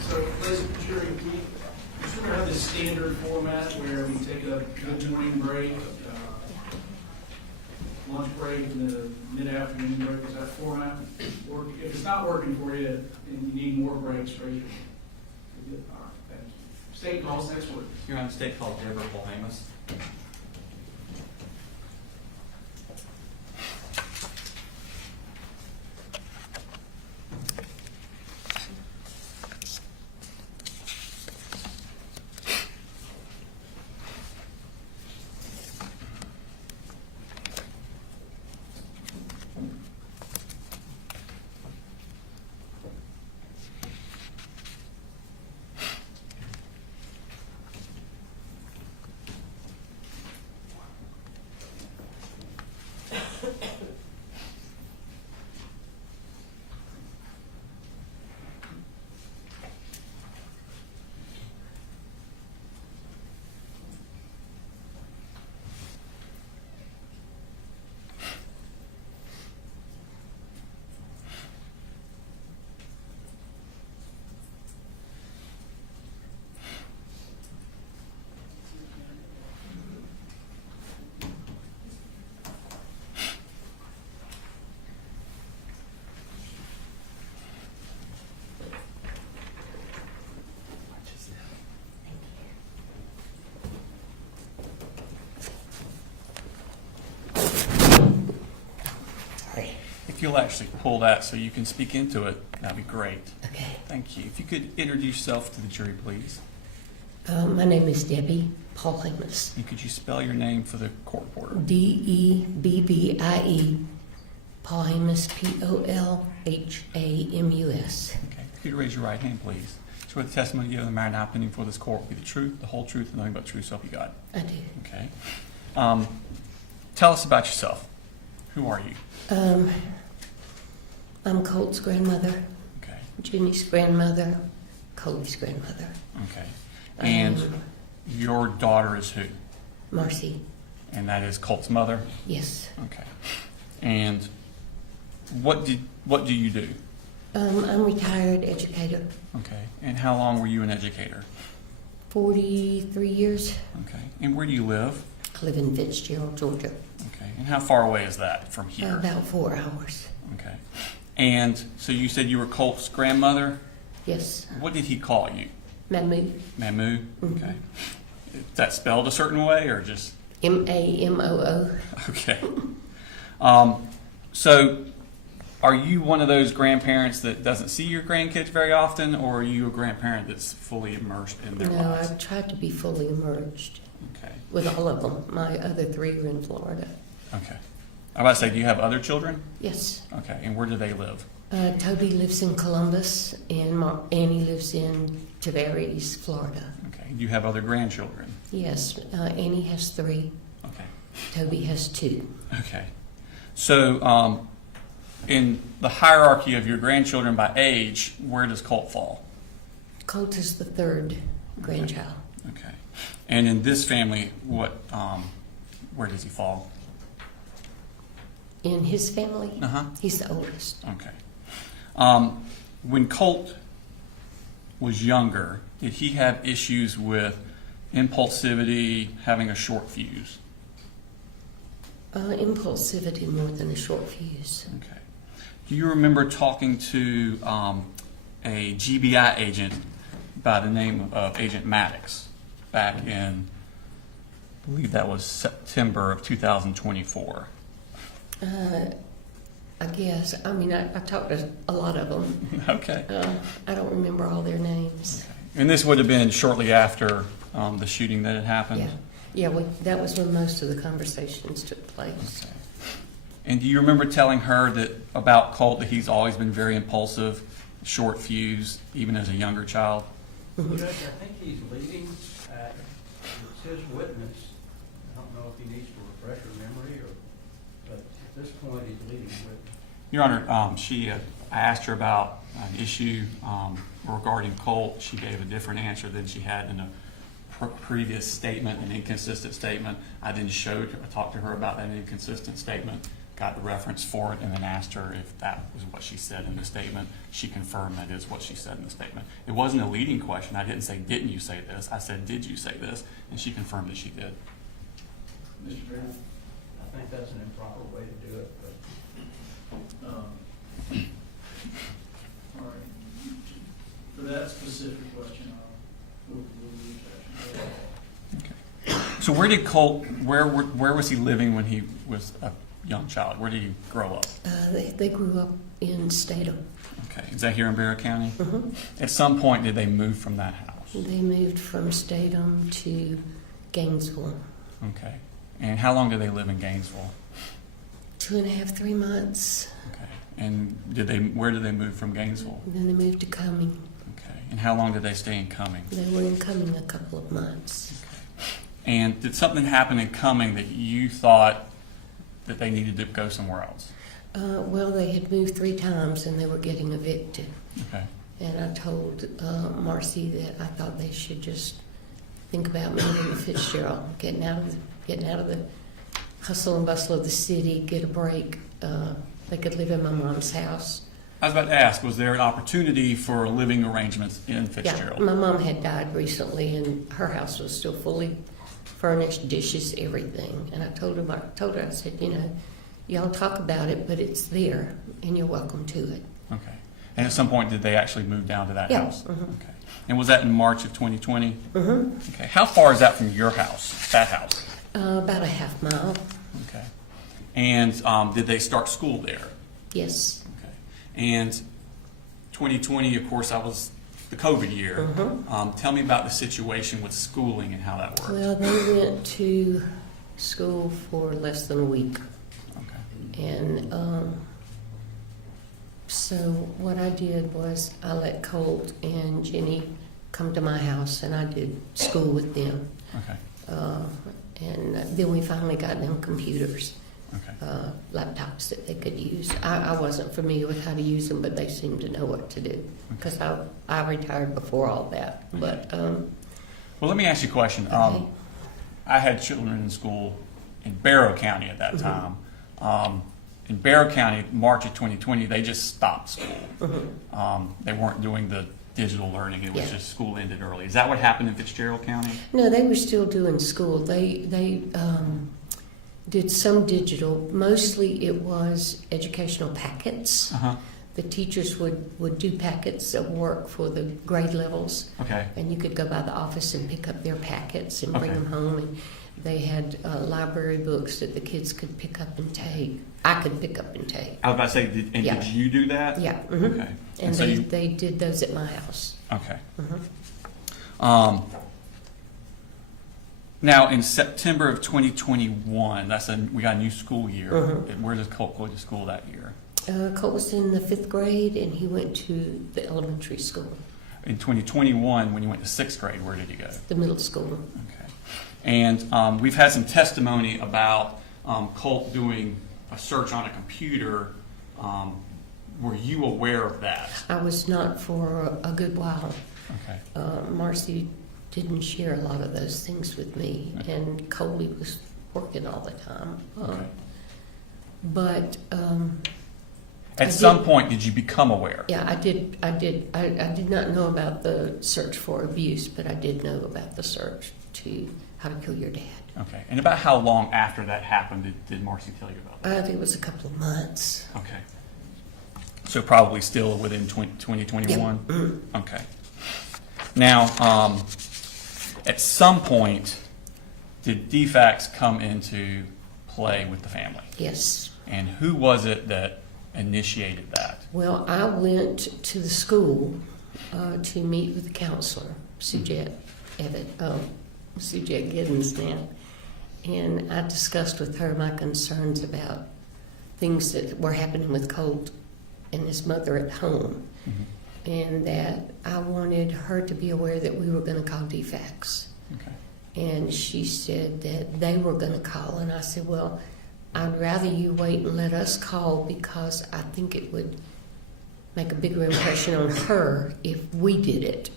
So, ladies and jury, we sort of have this standard format where we take a good morning break, lunch break, and then a mid-afternoon break. Is that format? if it's not working for you and you need more breaks, raise your hand. Good. All right, thank you. State calls next word. You're on the state called Deborah Polhamus. If you'll actually pull that so you can speak into it, that'd be great. Okay. Thank you. If you could introduce yourself to the jury, please. My name is Debbie Polhamus. And could you spell your name for the court reporter? Debbie Polhamus, Polhamus. Okay. If you could raise your right hand, please. Swear the testimony you give in the matter now pending before this court will be the truth, the whole truth, and nothing but the truth, so help you God. I do. Okay. Tell us about yourself. Who are you? I'm Colt's grandmother, Okay. Jenny's grandmother, Cody's grandmother. Okay. And your daughter is who? Marcy. And that is Colt's mother? Yes. Okay. And what do you do? I'm a retired educator, Okay. And how long were you an educator? 43 years. Okay. And where do you live? I live in Fitzgerald, Georgia. Okay. And how far away is that from here? About 4 hours. Okay. And so you said you were Colt's grandmother? Yes. What did he call you? Mamu. Mamu? Mhm. Okay. Is that spelled a certain way or just? Mamoo. Okay. So are you one of those grandparents that doesn't see your grandkids very often, or are you a grandparent that's fully immersed in their No, lives? I've tried to be fully immersed Okay. with all of them. My other 3 are in Florida. Okay. I was about to say, do you have other children? Yes. Okay. And where do they live? Toby lives in Columbus, and Annie lives in Tavares, Florida. Okay. Do you have other grandchildren? Yes, Annie has 3. Okay. Toby has 2. Okay. So, in the hierarchy of your grandchildren by age, where does Colt fall? Colt is the 3rd grandchild. Okay. And in this family, where does he fall? In his family, Uh-huh. he's the oldest. Okay. When Colt was younger, did he have issues with impulsivity, having a short fuse? Impulsivity more than a short fuse. Okay. Do you remember talking to a GBI agent by the name of Agent Maddox back in, I believe that was September of 2024? I guess. I mean, I talked to a lot of them. Okay. I don't remember all their names. And this would have been shortly after the shooting that had happened? Yeah. Yeah, that was when most of the conversations took place. Okay. And do you remember telling her that about Colt that he's always been very impulsive, short fuse, even as a younger child? Judge, I think he's leading, it's his witness. I don't know if he needs to refresh her memory, but at this point, he's leading witness. Your Honor, I asked her about an issue regarding Colt. She gave a different answer than she had in a previous statement, an inconsistent statement. I then talked to her about that inconsistent statement, got the reference for it, and then asked her if that was what she said in the statement. She confirmed that is what she said in the statement. It wasn't a leading question. I didn't say, didn't you say this? I said, did you say this? And she confirmed that she did. Mr. Brown? I think that's an improper way to do it, but. specific question, we'll leave that. So where did Colt, where was he living when he was a young child? Where did he grow up? They grew up in Statham. Okay, is that here in Barrow County? Mhm. At some point, did they move from that house? They moved from Statham to Gainesville. Okay, and how long did they live in Gainesville? 2.5, 3 months. Okay, and where did they move from Gainesville? And then they moved to Cumming. Okay, and how long did they stay in Cumming? They were in Cumming a couple of months. And did something happen in Cumming that you thought that they needed to go somewhere else? Well, they had moved 3 times and they were getting evicted. Okay, And I told Marcy that I thought they should just think about moving to Fitzgerald, getting out of the hustle and bustle of the city, get a break. They could live in my mom's house. I was about to ask, was there an opportunity for living arrangements in Fitzgerald? Yeah, my mom had died recently, and her house was still fully furnished, dishes, everything. And I told her, I said, y'all talk about it, but it's there, and you're welcome to it. Okay. And at some point, did they actually move down to that Yeah. house? Mhm. Okay. And was that in March of 2020? Mm-hmm. Okay. How far is that from your house, that house? About a half mile. Okay. And did they start school there? Yes. Okay. And 2020, of course, that was the COVID year. Mhm. Tell me about the situation with schooling and how that worked. Well, they went to school for less than a week. Okay. And so what I did was I let Colt and Jenny come to my house, and I did school with them. Okay. And then we finally got them computers, Okay. laptops that they could use. I wasn't familiar with how to use them, but they seemed to know what to do because I retired before all that. But Well, let me ask you a question. Okay. I had children in school in Barrow County at that time. In Barrow County, March of 2020, they just stopped school. They weren't doing the digital learning. It was Yeah. just school ended early. Is that what happened in Fitzgerald County? no, they were still doing school. They did some digital. Mostly it was educational packets. Uh-huh. The teachers would do packets of work for the grade levels, Okay. and you could go by the office and pick up their packets and bring Okay. them home. And they had library books that the kids could pick up and take. I could pick up and take. I was about to say, Yeah. did you do that? Yeah. Mhm. Okay. And so they did those at my house. okay. Mhm. Now, in September of 2021, we got a new school year. Mhm. Where does Colt go to school that year? Colt was in the 5th grade, and he went to the elementary school, In 2021, when you went to 6th grade, where did you go? the middle school. Okay. And we've had some testimony about Colt doing a search on a computer. Were you aware of that? I was not for a good while. Okay. Marcy didn't share a lot of those things with me, Okay. and Coley was working all the time. Okay. But At I some did- point, did you become aware? yeah, I did. I did not know about the search for abuse, but I did know about the search to how to kill your dad. Okay. And about how long after that happened did Marcy tell you about that? I think it was a couple of months. Okay. So probably still within 2021? Yeah. Mhm. Okay. Now, at some point, did DFACS come into play with the family? Yes. And who was it that initiated that? Well, I went to the school to meet with the counselor, Sujette Giddens now, and I discussed with her my concerns about things that were happening with Colt and his mother at home, and that I wanted her to be aware that we were going to call DFACS. Okay. And she said that they were going to call, and I said, well, I'd rather you wait and let us call because I think it would make a bigger impression on her if we did it.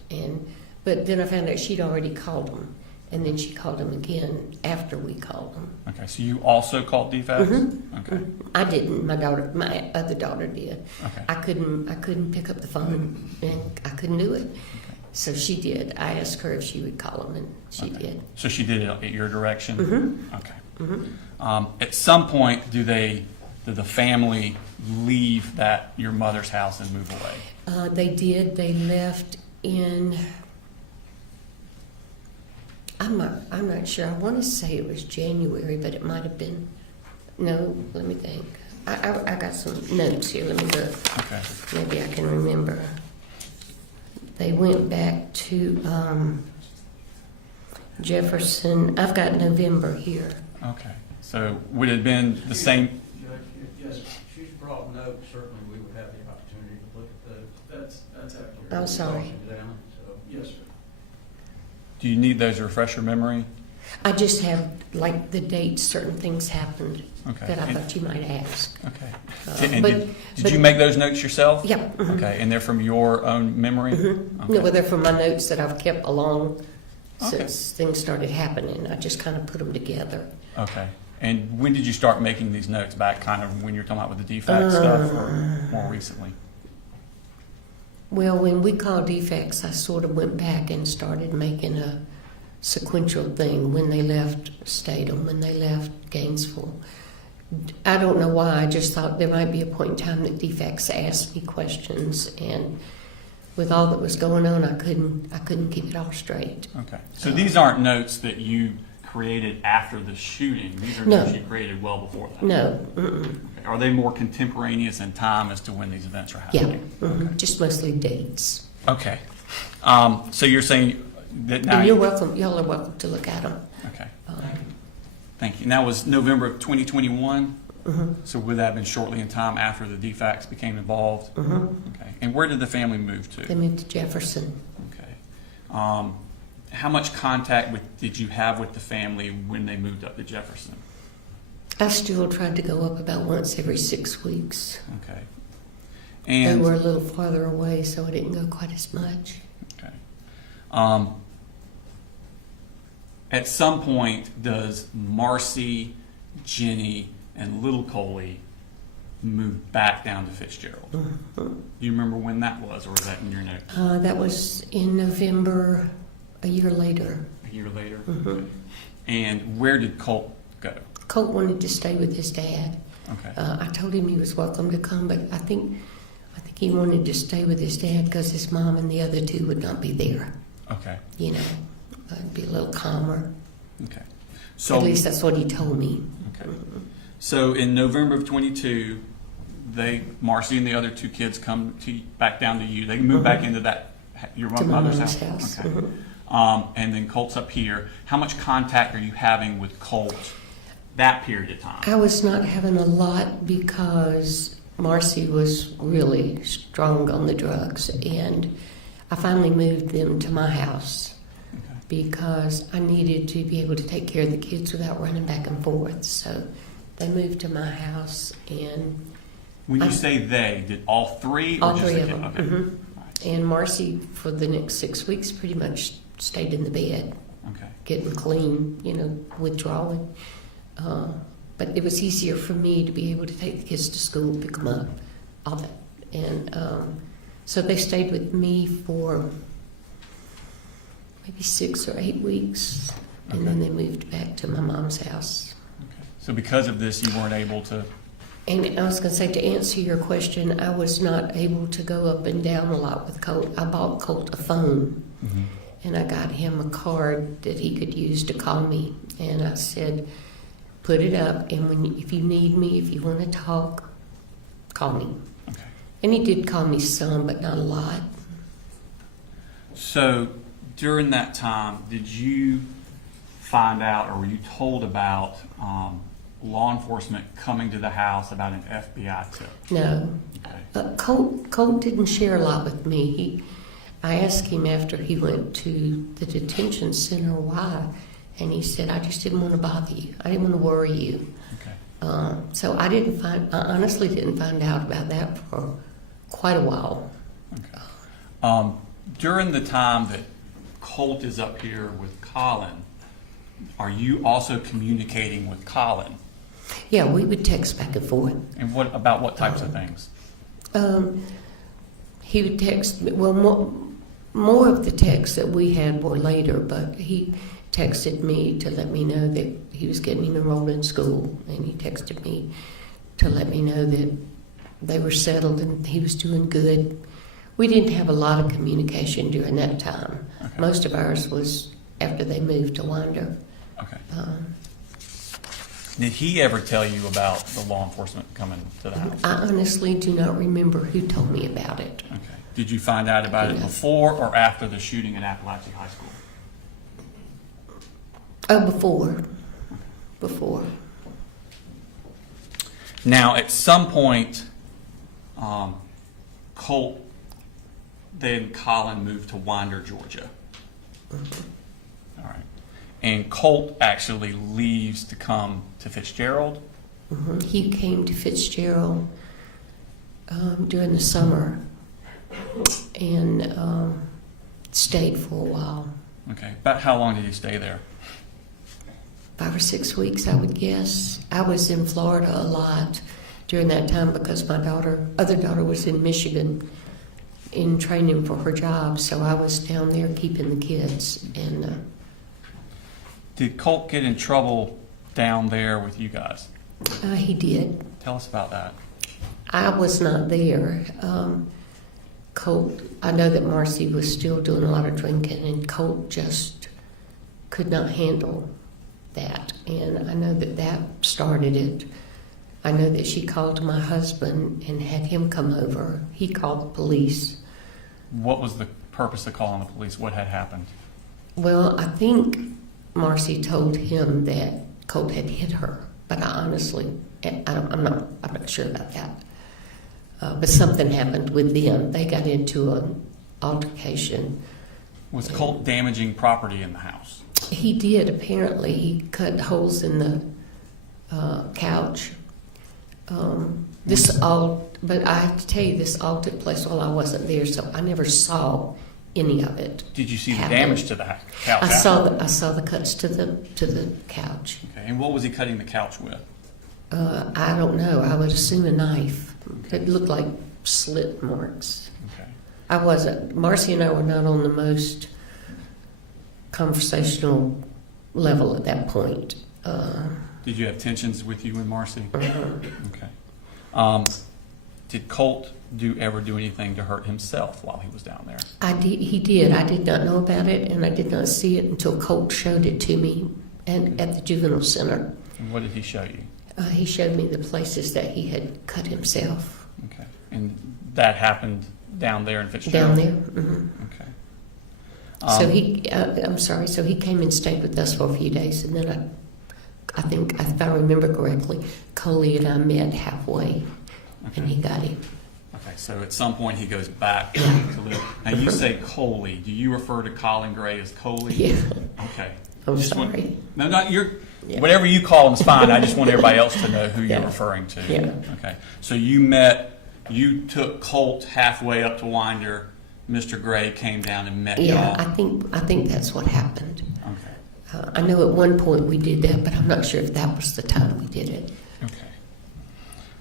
But then I found out she'd already called them, and then she called them again after we called them. Okay. So you also called DFACS? Mhm. Okay. I didn't. My other daughter did. Okay. I couldn't pick up the phone, and I couldn't do it. So she did. I asked her if she would call them, and she Okay. did. So she did it at your direction? Mhm. Okay. Mhm. At some point, did the family leave your mother's house and move away? They did. They left in, I'm not sure. I want to say it was January, but it might have been, no, let me think. I got some notes here. Let me look. Okay. Maybe I can remember. They went back to Jefferson. I've got November here. Okay. So would it have been the same? Yes, if she's brought notes, certainly we would have the opportunity to look at those. That's accurate. I'm sorry. Examine, so. Yes, sir. Do you need those to refresh your memory? I just have like the dates certain things happened Okay. that I And- thought you might ask. Okay. And but- did but- you make those notes yourself? Yeah. mhm. Okay. And they're from your own memory? Mhm. Okay. No, well, they're from my notes that I've kept along Okay. since things started happening. I just kind of put them together. Okay. And when did you start making these notes back, kind of when you're talking about with the defect stuff, or more recently? Well, when we called defects, I sort of went back and started making a sequential thing when they left Statham, when they left Gainesville. I don't know why. I just thought there might be a point in time that defects asked me questions, and with all that was going on, I couldn't keep it all straight. Okay. So these aren't notes that you created after the shooting. These are No. notes you created well before that. No, mm-mm. Okay. Are they more contemporaneous in time as to when these events are Yeah, happening? mhm. Just mostly dates. Okay. So you're saying that now. And you're welcome. Y'all are welcome to look at them. Okay. Thank you. And that was November of 2021. Mm-hmm. So would that have been shortly in time after the defects became involved? Mm-hmm. Okay. And where did the family move to? They moved to Jefferson. Okay. How much contact did you have with the family when they moved up to Jefferson? I still tried to go up about once every 6 weeks. Okay. They And were a little farther away, so I didn't go quite as much. okay. At some point, does Marcy, Jenny, and little Coley move back down to Fitzgerald? Mhm. Do you remember when that was, or was that in your notes? That was in November, a year later. A year later? Mhm. Okay. And where did Colt go? Colt wanted to stay with his dad. Okay. I told him he was welcome to come, but I think he wanted to stay with his dad because his mom and the other two would not be there. Okay. You know, it'd be a little calmer. Okay. So At least that's what he told me. okay. So in November of 22, Marcy and the other two kids come back down to you. They move back into your To my mother's mom's house. house. Okay. Mhm. And then Colt's up here. How much contact are you having with Colt that period of time? I was not having a lot because Marcy was really strong on the drugs, and I finally moved them to my house Okay. because I needed to be able to take care of the kids without running back and forth. So they moved to my house, and When you say they, did all three? Or all just three the of kid? them. Okay. Mhm. All right. And Marcy, for the next 6 weeks, pretty much stayed in the bed, Okay. getting clean, withdrawing. But it was easier for me to be able to take the kids to school, pick them up, all that. And so they stayed with me for maybe 6 or 8 weeks, and then they moved back to my mom's house. Okay. So because of this, you weren't able to. And I was going to say, to answer your question, I was not able to go up and down a lot with Colt. I bought Colt a phone, and I got him a card that he could use to call me. And I said, put it up, and if you need me, if you want to talk, call me. Okay. And he did call me some, but not a lot. So during that time, did you find out, or were you told about law enforcement coming to the house about an FBI tip? No. Okay. Colt didn't share a lot with me. I asked him after he went to the detention center why, and he said, I just didn't want to bother you. I didn't want to worry you. Okay. So I honestly didn't find out about that for quite a while. Okay. During the time that Colt is up here with Colin, are you also communicating with Colin? Yeah, we would text back and forth. And what types of things? He would text me, well, more of the texts that we had were later, but he texted me to let me know that he was getting enrolled in school, and he texted me to let me know that they were settled and he was doing good. We didn't have a lot of communication during that time. Okay. Most of ours was after they moved to Winder. Okay. Um, Did he ever tell you about the law enforcement coming to the house? I honestly do not remember who told me about it. Okay. Did you find out about it No. before or after the shooting at Apalachee High School? Oh, before. Now, at some point, Colt, then Colin moved to Winder, Georgia. All right. And Colt actually leaves to come to Fitzgerald. He came to Fitzgerald during the summer and stayed for a while. Okay. About how long did he stay there? 5 or 6 weeks, I would guess. I was in Florida a lot during that time because my other daughter was in Michigan in training for her job, so I was down there keeping the kids. And Did Colt get in trouble down there with you guys? he did. Tell us about that. I was not there. Colt, I know that Marcy was still doing a lot of drinking, and Colt just could not handle that. And I know that started it. I know that she called my husband and had him come over. He called the police. What was the purpose of calling the police? What had happened? Well, I think Marcy told him that Colt had hit her, but I honestly, I'm not sure about that. But something happened with them. They got into an altercation. Was Colt damaging property in the house? He did, apparently. He cut holes in the couch. But I have to tell you, this all took place while I wasn't there, so I never saw any of it. Did you see the happen. damage to the couch? I after? saw the cuts to the couch. Okay. And what was he cutting the couch with? I don't know. I would assume a knife. It looked like slit marks. Okay. Marcy and I were not on the most conversational level at that point. Did you have tensions with you and Marcy? Uh-huh. Okay. Did Colt ever do anything to hurt himself while he was down there? He did. I did not know about it, and I did not see it until Colt showed it to me and at the juvenile center. And what did he show you? He showed me the places that he had cut himself. Okay. And that happened down there in Fitzgerald? Down there. Mm-hmm. Okay. So he came and stayed with us for a few days, and then I think, if I remember correctly, Coley and I met halfway, and he got him. Okay, so at some point he goes back to live. Now you say Coley. Do you refer to Colin Gray as Coley? Yeah. Okay. I'm Just sorry. No, not your. Yeah. Whatever you call him is fine. I just want everybody else to know who Yeah. you're referring to. Yeah. Okay. So you took Colt halfway up to Winder. Mr. Gray came down and met Yeah, y'all. I think that's what happened. Okay. I know at one point we did that, but I'm not sure if that was the time we did it. Okay.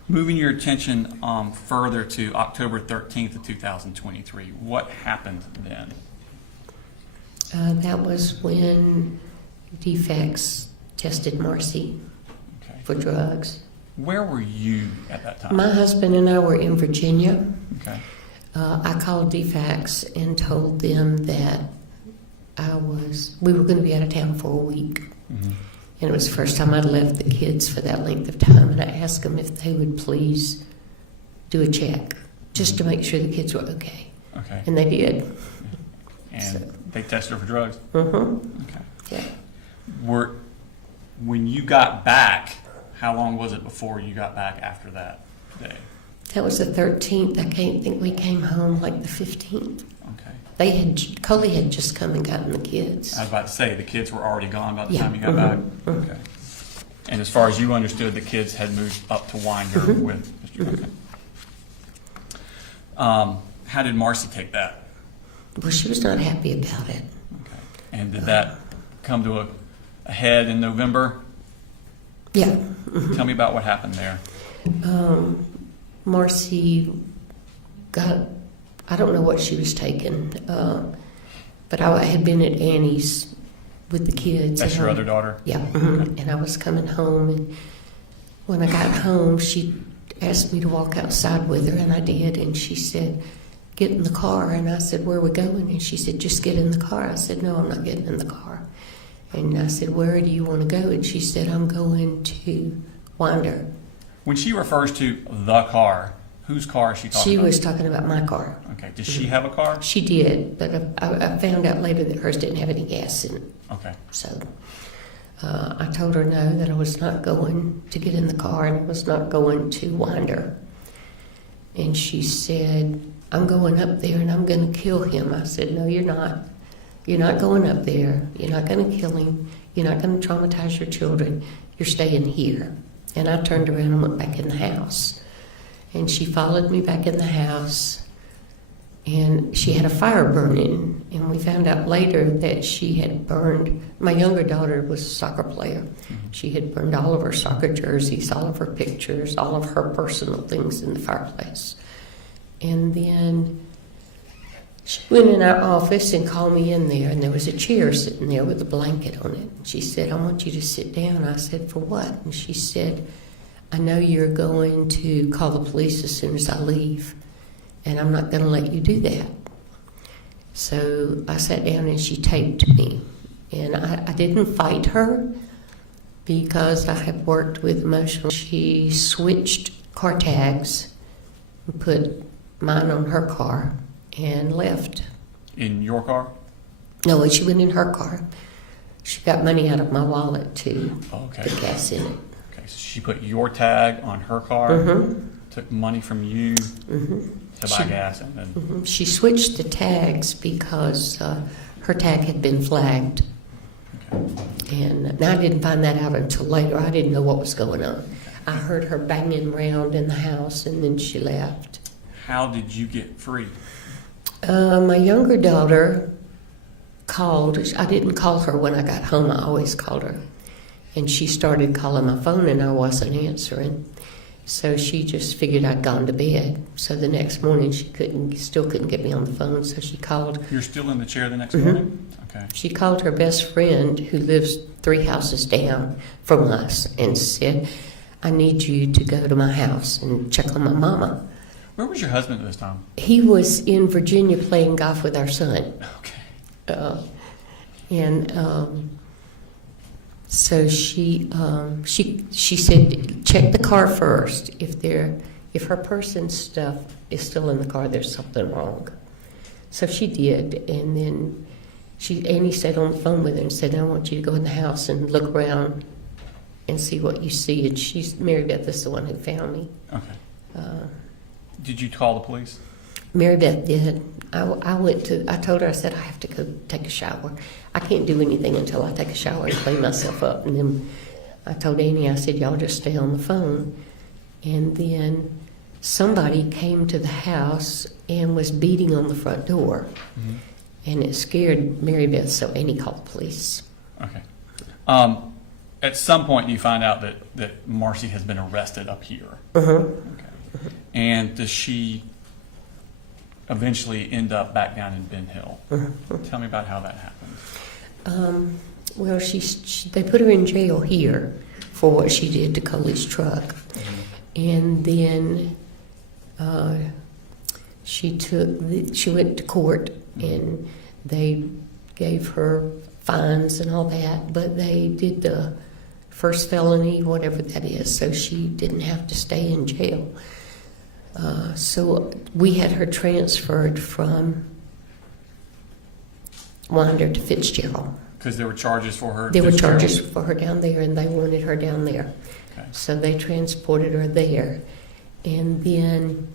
Moving your attention further to October 13th of 2023, what happened then? That was when DFACS tested Marcy Okay. for drugs. Where were you at that time? My husband and I were in Virginia. Okay. I called DFACS and told them that we were going to be out of town for a week. Mm-hmm. And it was the first time I'd left the kids for that length of time. And I asked them if they would please do a check just to make sure the kids were okay. Okay. And they did. And they tested her for drugs? Mm-hmm. Okay. Yeah. When you got back, how long was it before you got back after that day? That was the 13th. I can't think we came home like the 15th. Okay. Coley had just come and gotten the kids. I was about to say, the kids were already gone by the Yeah. time you got back? Okay. And as far as you understood, the kids had moved up to Winder with Mr. Okay. How did Marcy take that? Well, she was not happy about it. Okay. And did that come to a head in November? Yeah. Tell me about what happened there. Marcy I don't know what she was taking, but I had been at Annie's with the kids. That's your other daughter? Yeah. Mm-hmm. And I was coming home, and when I got home, she asked me to walk outside with her, and I did, and she said, get in the car. And I said, where are we going? And she said, just get in the car. I said, no, I'm not getting in the car. And I said, where do you want to go? And she said, I'm going to Winder. When she refers to the car, whose car is she talking She about? was talking about my car. Okay. Does she have a car? She did, but I found out later that hers didn't have any gas in it. Okay. So I told her no, that I was not going to get in the car and I was not going to Winder. And she said, I'm going up there and I'm going to kill him. I said, no, you're not. You're not going up there. You're not going to kill him. You're not going to traumatize your children. You're staying here. And I turned around and went back in the house. And she followed me back in the house. And she had a fire burning. And we found out later that she had burned, my younger daughter was a soccer player. She had burned all of her soccer jerseys, all of her pictures, all of her personal things in the fireplace. And then she went in our office and called me in there, and there was a chair sitting there with a blanket on it. She said, I want you to sit down. I said, for what? And she said, I know you're going to call the police as soon as I leave, and I'm not going to let you do that. So I sat down and she taped me. And I didn't fight her because I have worked with emotional. She switched car tags and put mine on her car and left. In your car? No, she went in her car. She got money out of my wallet to Okay. put gas in it. Okay. So she put your tag on her car, Mm-hmm. took money from you to buy gas, and then Mm-hmm. She switched the tags because her tag had been flagged. And I didn't find that out until later. I didn't know what was going on. I heard her banging around in the house, and then she left. how did you get free? My younger daughter called. I didn't call her when I got home. I always called her. And she started calling my phone, and I wasn't answering. So she just figured I'd gone to bed. So the next morning, she still couldn't get me on the phone, so she called. You're still in the chair the next Mhm. morning? Okay. She called her best friend, who lives 3 houses down from us, and said, I need you to go to my house and check on my mama. Where was your husband at this time? He was in Virginia playing golf with our son. Okay. So she said, check the car first. If her person's stuff is still in the car, there's something wrong. So she did, and then Annie stayed on the phone with her and said, I want you to go in the house and look around and see what you see. And Mary Beth is the one who found me. Okay. Did you call the police? Mary Beth did. I told her, I said, I have to go take a shower. I can't do anything until I take a shower and clean myself up. And then I told Annie, I said, y'all just stay on the phone. And then somebody came to the house and was beating on the front door. Mm-hmm. And it scared Mary Beth, so Annie called the police. Okay. At some point, you find out that Marcy has been arrested up here. Uh-huh. Okay. And does she eventually end up back down in Ben Hill? Uh-huh. Tell me about how that happened. Well, they put her in jail here for what she did to Coley's truck. And then she went to court, and they gave her fines and all that, but they did the first felony, whatever that is, so she didn't have to stay in jail. So we had her transferred from Winder to Fitzgerald. Because there were charges for her? There were Fitzgerald? charges for her down there, and they wanted her down there. Okay. So they transported her there. And then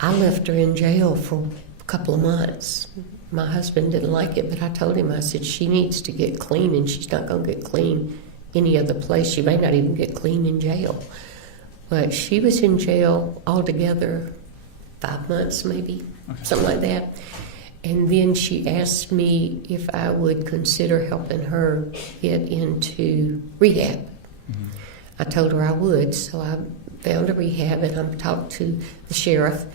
I left her in jail for a couple of months. My husband didn't like it, but I told him, I said, she needs to get clean, and she's not going to get clean any other place. She may not even get clean in jail. But she was in jail altogether 5 months, maybe, Okay. something like that. And then she asked me if I would consider helping her get into rehab. Mhm. I told her I would, so I found a rehab, and I talked to the sheriff,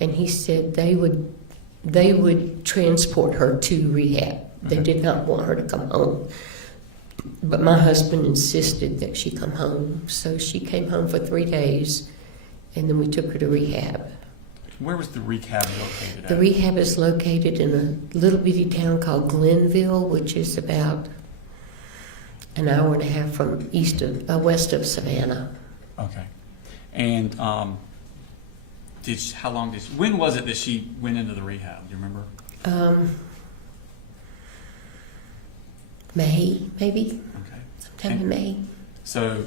and he said they would transport her to rehab. They Okay. did not want her to come home. But my husband insisted that she come home, so she came home for 3 days, and then we took her to rehab. Where was the rehab located at? The rehab is located in a little bitty town called Glenville, which is about an hour and a half from west of Savannah. Okay. And when was it that she went into the rehab? Do you remember? May, maybe? Okay. Sometime in May. So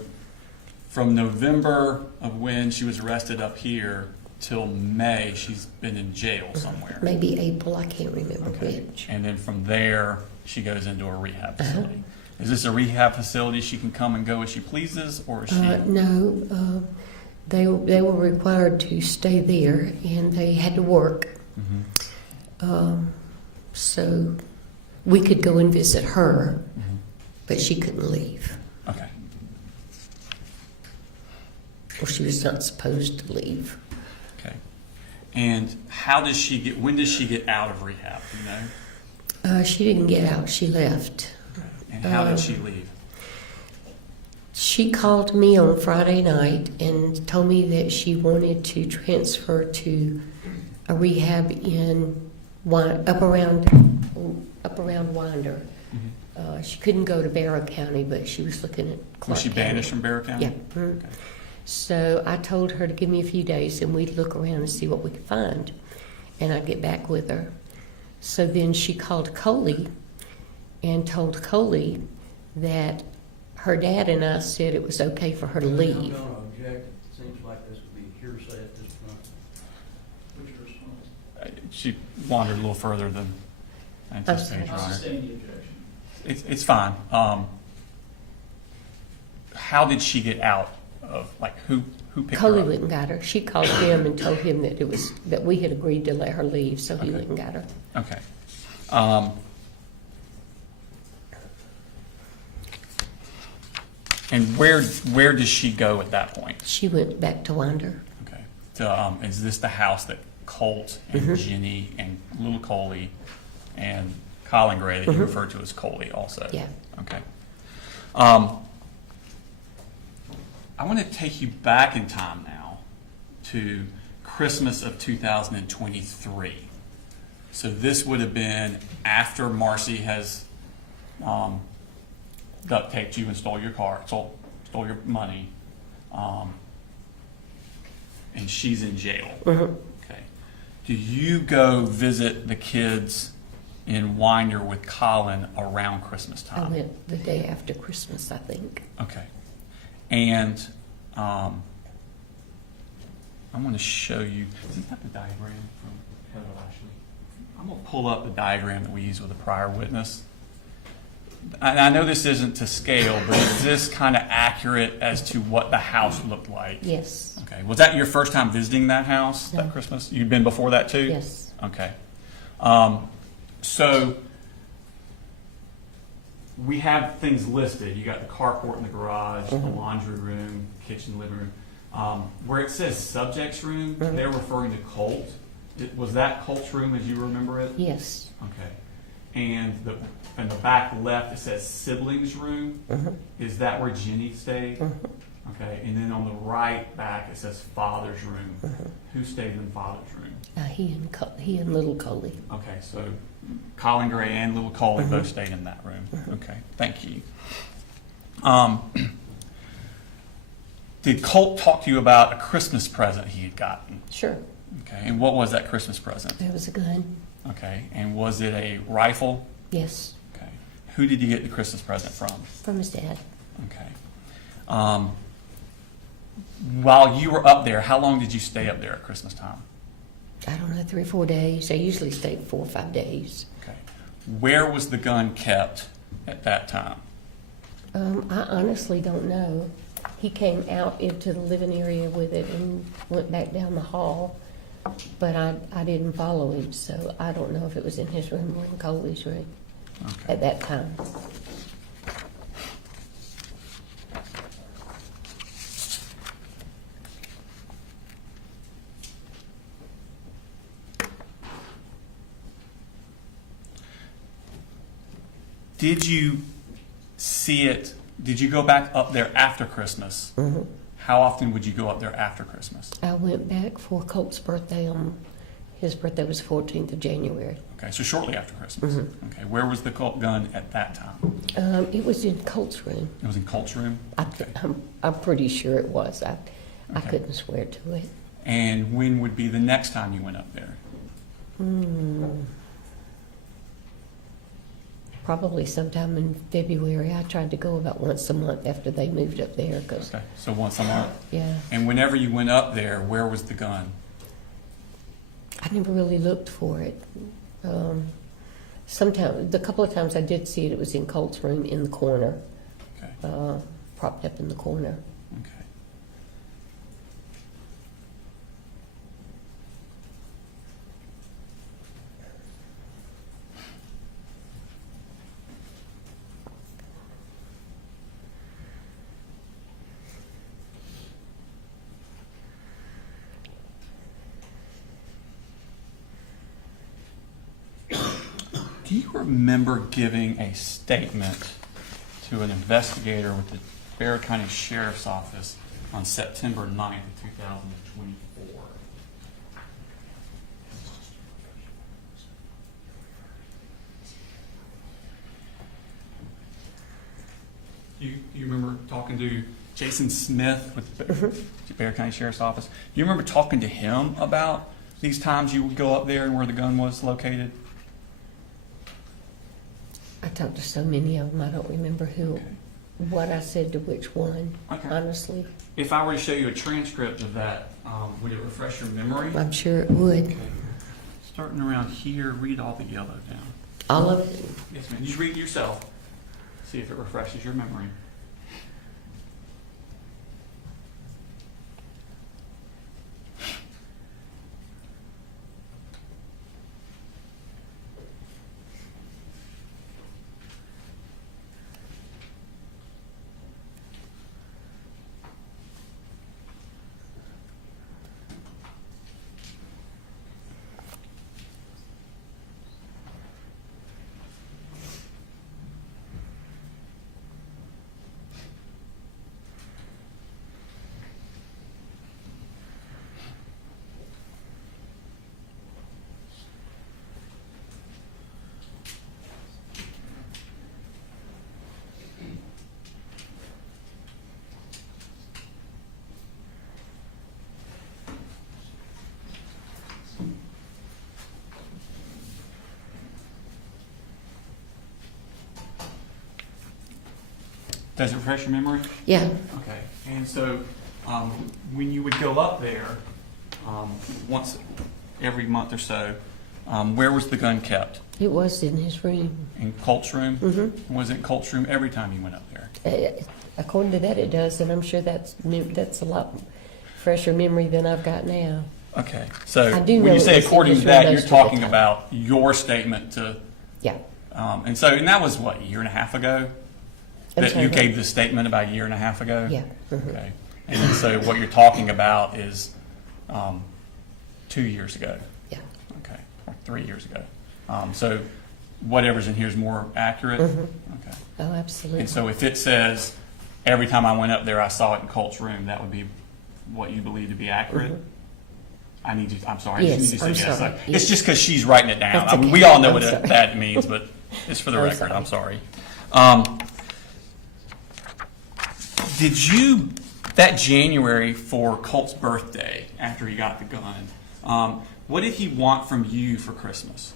from November of when she was arrested up here till May, she's been in jail somewhere. Maybe April, I can't remember Okay. which. And then from there, she goes into a rehab facility. Is this a rehab facility she can come and go as she pleases, or is she? No, they were required to stay there, and they had to work. Mhm. So we could go and visit her, Mhm. but she couldn't leave. Okay. Or she was not supposed to leave. Okay. And when does she get out of rehab? Do you know? She didn't get out. She left. And how did she leave? She called me on Friday night and told me that she wanted to transfer to a rehab in up around Winder. Mm-hmm. She couldn't go to Barrow County, but she was looking at Clark Was she banished County. from Barrow County? Yeah. Mhm. Okay. So I told her to give me a few days and we'd look around and see what we could find. And I'd get back with her. So then she called Coley and told Coley that her dad and I said it was okay for her to leave. I'm going to object. It seems like this would be hearsay at this point. What's your response? She wandered a little further than anticipated, Okay. Your I'll Honor. sustain the objection. It's fine. How did she get out of, who picked Coley her up? went and got her. She called him and told him that we had agreed to let her leave, so he Okay. went and got her. Okay. And where does she go at that point? She went back to Winder. Okay. So, is this the house that Colt and Jenny and little Coley and Colin Gray that you referred to as Coley also? Yeah. Okay. I want to take you back in time now to Christmas of 2023. So this would have been after Marcy has duct taped you and stole your car, stole your money, and she's in jail. Okay. Do you go visit the kids in Winder with Colin around Christmas I time? went the day after Christmas, I think. Okay. And I'm going to show you. Isn't that the diagram from Apalachee? I'm going to pull up the diagram that we used with the prior witness. I know this isn't to scale, but is this kind of accurate as to what the house looked like? Yes. Okay. Was that your first time visiting that house No. that Christmas? You'd been before that too? Yes. Okay. So we have things listed. You got the carport in the garage, the laundry room, kitchen, living room. Where it says subjects room, they're referring to Colt. Was that Colt's room as you remember it? Yes. Okay. And in the back left, it says siblings room. Is that where Jenny stayed? Okay. And then on the right back, it says father's room. Who stayed in father's room? He and little Coley. Okay, so Colin Gray and little Coley both stayed in that room. Okay, thank you. Did Colt talk to you about a Christmas present he had gotten? Sure. Okay, and what was that Christmas present? There was a gun. Okay, and was it a rifle? Yes. Okay. Who did you get the Christmas present from? From his dad. Okay. While you were up there, how long did you stay up there at Christmas time? I don't know, 3 or 4 days. I usually stayed 4 or 5 days. Okay. Where was the gun kept at that time? I honestly don't know. He came out into the living area with it and went back down the hall, but I didn't follow him, so I don't know if it was in his room or in Coley's room Okay. at that time. Did you see it? Did you go back up there after Christmas? How often would you go up there after Christmas? I went back for Colt's birthday his birthday was 14th of January. Okay, so shortly after Christmas. Mhm. Okay, where was the Colt gun at that time? It was in Colt's room. It was in Colt's room? Okay. I'm pretty sure it was. I Okay. couldn't swear to it. And when would be the next time you went up there? Probably sometime in February. I tried to go about once a month after they moved up there. Cause, Okay, so once a month? yeah, And whenever you went up there, where was the gun? I never really looked for it. The couple of times I did see it, it was in Colt's room in the corner, Okay, propped up in the corner. okay. Do you remember giving a statement to an investigator with the Bexar County Sheriff's Office on September 9th, 2024? You remember talking to Jason Smith with the Bexar County Sheriff's Office? Do you remember talking to him about these times you would go up there and where the gun was located? I talked to so many of them, I don't remember Okay. what I said to which one, Okay. honestly. If I were to show you a transcript of that, would it refresh your memory? I'm sure it would. Okay. Starting around here, read all the yellow down. All of it. Yes, ma'am. Just read it yourself. See if it refreshes your memory. Does it refresh your memory? Yeah, Okay. And so when you would go up there once every month or so, where was the gun kept? it was in his room. In Colt's room? Mm-hmm. Was it in Colt's room every time you went up there? According to that, it does, and I'm sure that's a lot fresher memory than I've got now. Okay. So I do when know you it say was in according his to that, room you're most of the talking time. about your statement to, Yeah. and that was what, a year and a half ago? I'm That sorry, you what? gave the statement about a year and a half ago? Yeah. Mhm. Okay. And then so what you're talking about is 2 years ago? Yeah. Okay, or 3 years ago. So whatever's in here is more accurate? Mhm. Okay. Oh, absolutely. And so if it says, every time I went up there, I saw it in Colt's room, that would be what you believe to be accurate? Mhm. I'm sorry, I Yes, just need to I'm say yes. sorry. It's Yes. just because she's writing it down. That's I mean, okay. we all know I'm what sorry. that means, but it's for the I'm record, sorry. I'm sorry. Did you, that January for Colt's birthday, after he got the gun, what did he want from you for Christmas?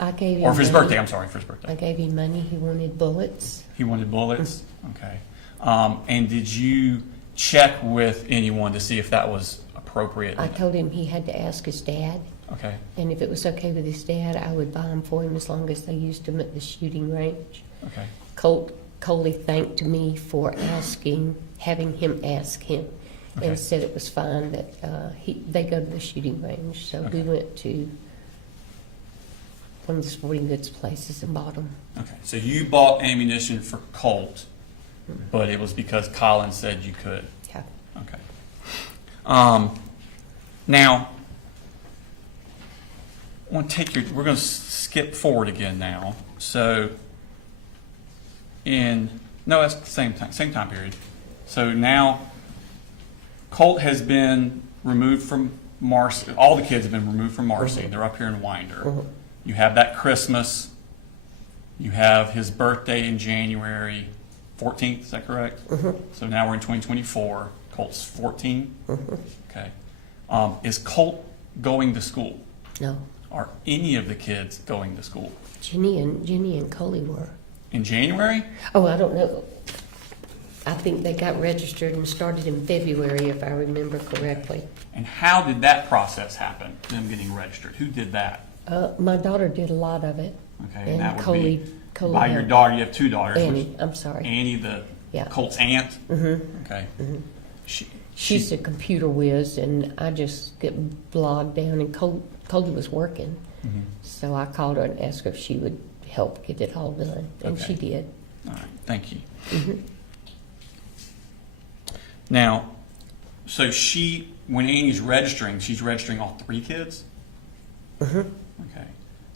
I gave him Or for his money. birthday, I'm sorry, for his I birthday. gave him money. He wanted bullets. He wanted bullets? Okay. And did you check with anyone to see if that was appropriate? I told him he had to ask his dad, Okay, and if it was okay with his dad, I would buy them for him as long as they used them at the shooting range. okay, Coley thanked me for having him ask him, Okay. and said it was fine that they go to the shooting range. So we Okay. went to one of the sporting goods places and bought them. okay. So you bought ammunition for Colt, but it was because Colin said you could? Yeah. Okay. Now, we're going to skip forward again now. So, no, that's the same time period. So now, Colt has been removed from Marcy. All the kids have been removed from Marcy. They're up here in Winder. You have that Christmas. You have his birthday in January 14th. Is that correct? So now we're in 2024. Colt's 14. Okay. Is Colt going to school? No. Are any of the kids going to school? Jenny and Coley were. In January? Oh, I don't know. I think they got registered and started in February, if I remember correctly. And how did that process happen, them getting registered? Who did that? My daughter did a lot of it. Okay, And that would Coley by your helped. daughter. You have two daughters. Annie, I'm sorry. Annie, the Yeah. Colt's aunt? Okay. She's a computer whiz, and I just get bogged down, and Coley was working. So I called her and asked her if she would help get it all done, and Okay. she did. All right, thank you. Now, so when Annie's registering, she's registering all three kids? Okay.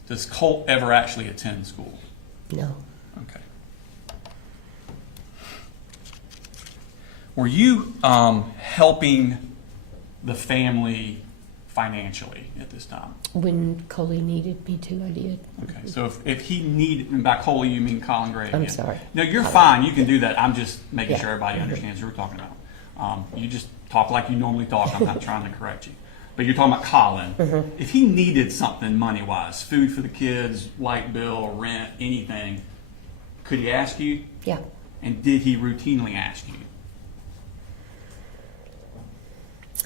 Does Colt ever actually attend school? No. Okay. Were you helping the family financially at this time? When Coley needed me to, I did. Okay, so if he needed, and by Coley you mean Colin Gray again? I'm sorry. No, you're fine, you can do that, I'm just making Yeah. sure everybody understands what we're talking about. You just talk like you normally talk, I'm not trying to correct you. But you're talking about Colin. If he needed something money-wise, food for the kids, light bill, rent, anything, could he ask you? Yeah. And did he routinely ask you?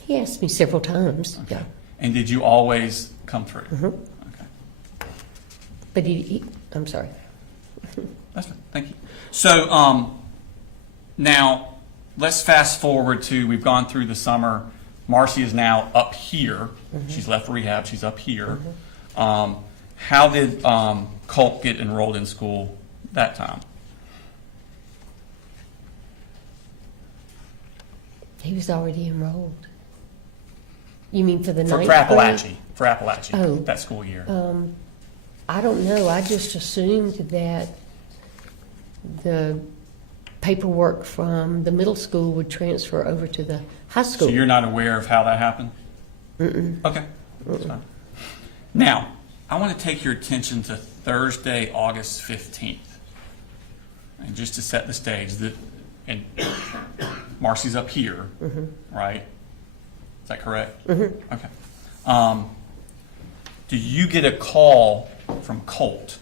He asked me several times. Okay. Yeah. And did you always come through? Okay. But I'm sorry. That's fine. Thank you. So now let's fast forward to, we've gone through the summer. Marcy is now up here. She's left rehab. She's up here. How did Colt get enrolled in school that time? He was already enrolled. You mean for the For ninth grade? Apalachee. For Apalachee, Oh. that school year. I don't know. I just assumed that the paperwork from the middle school would transfer over to the high school. So you're not aware of how that happened? Okay, that's fine. Now, I want to take your attention to Thursday, August 15th. And just to set the stage, and Marcy's up here, right? Is that correct? Okay. Do you get a call from Colt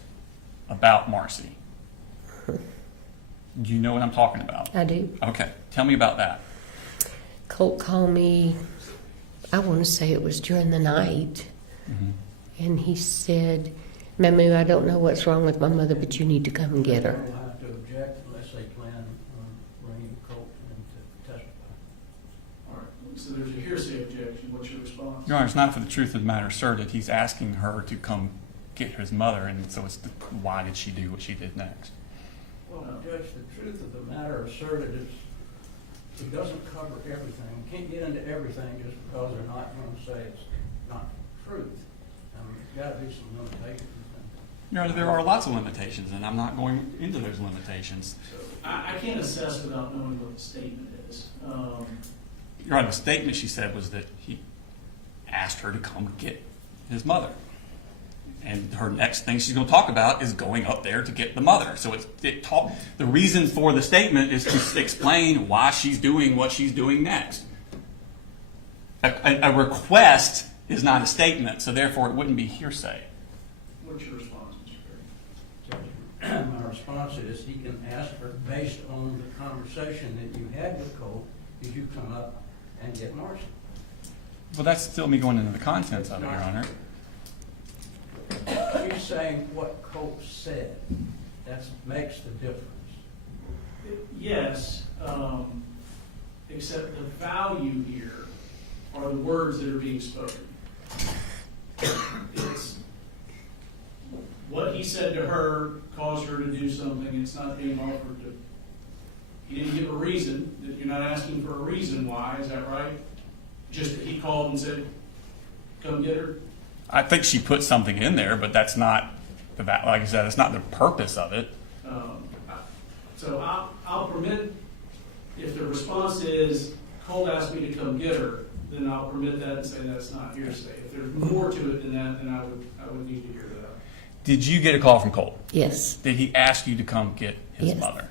about Marcy? Do you know what I'm talking about? I do. Okay, tell me about that. Colt called me, I want to say it was during the night, and he said, "Mammy, I don't know what's wrong with my mother, but you need to come and get her." They'll have to object unless they plan on bringing Colt in to testify. All right, so there's a hearsay objection. What's your response? Your Honor, it's not for the truth of the matter asserted. He's asking her to come get his mother, and so it's why did she do what she did next? Well, Judge, the truth of the matter asserted is it doesn't cover everything. We can't get into everything just because they're not going to say it's not truth. I mean, there's got to be some limitations. Your Honor, there are lots of limitations, and I'm not going into those limitations. I can't assess without knowing what the statement is. Your Honor, the statement she said was that he asked her to come get his mother. And her next thing she's going to talk about is going up there to get the mother. So the reason for the statement is to explain why she's doing what she's doing next. A request is not a statement, so therefore it wouldn't be hearsay. What's your response, Mr. Gray? Judge, my response is he can ask her based on the conversation that you had with Colt, did you come up and get Marcy? Well, that's still me going into the contents of it, Your Honor. She's saying what Colt said. That makes the difference. Yes, except the value here are the words that are being spoken. It's what he said to her caused her to do something. It's not being offered to. He didn't give a reason. That you're not asking for a reason why. Is that right? Just that he called and said, "Come get her." I think she put something in there, but that's not, like I said, it's not the purpose of it. So I'll permit, if the response is Colt asked me to come get her, then I'll permit that and say that's not hearsay. If there's more to it than that, then I would need to hear that. Did you get a call from Colt? Yes. Did he ask you to come get his Yes. mother?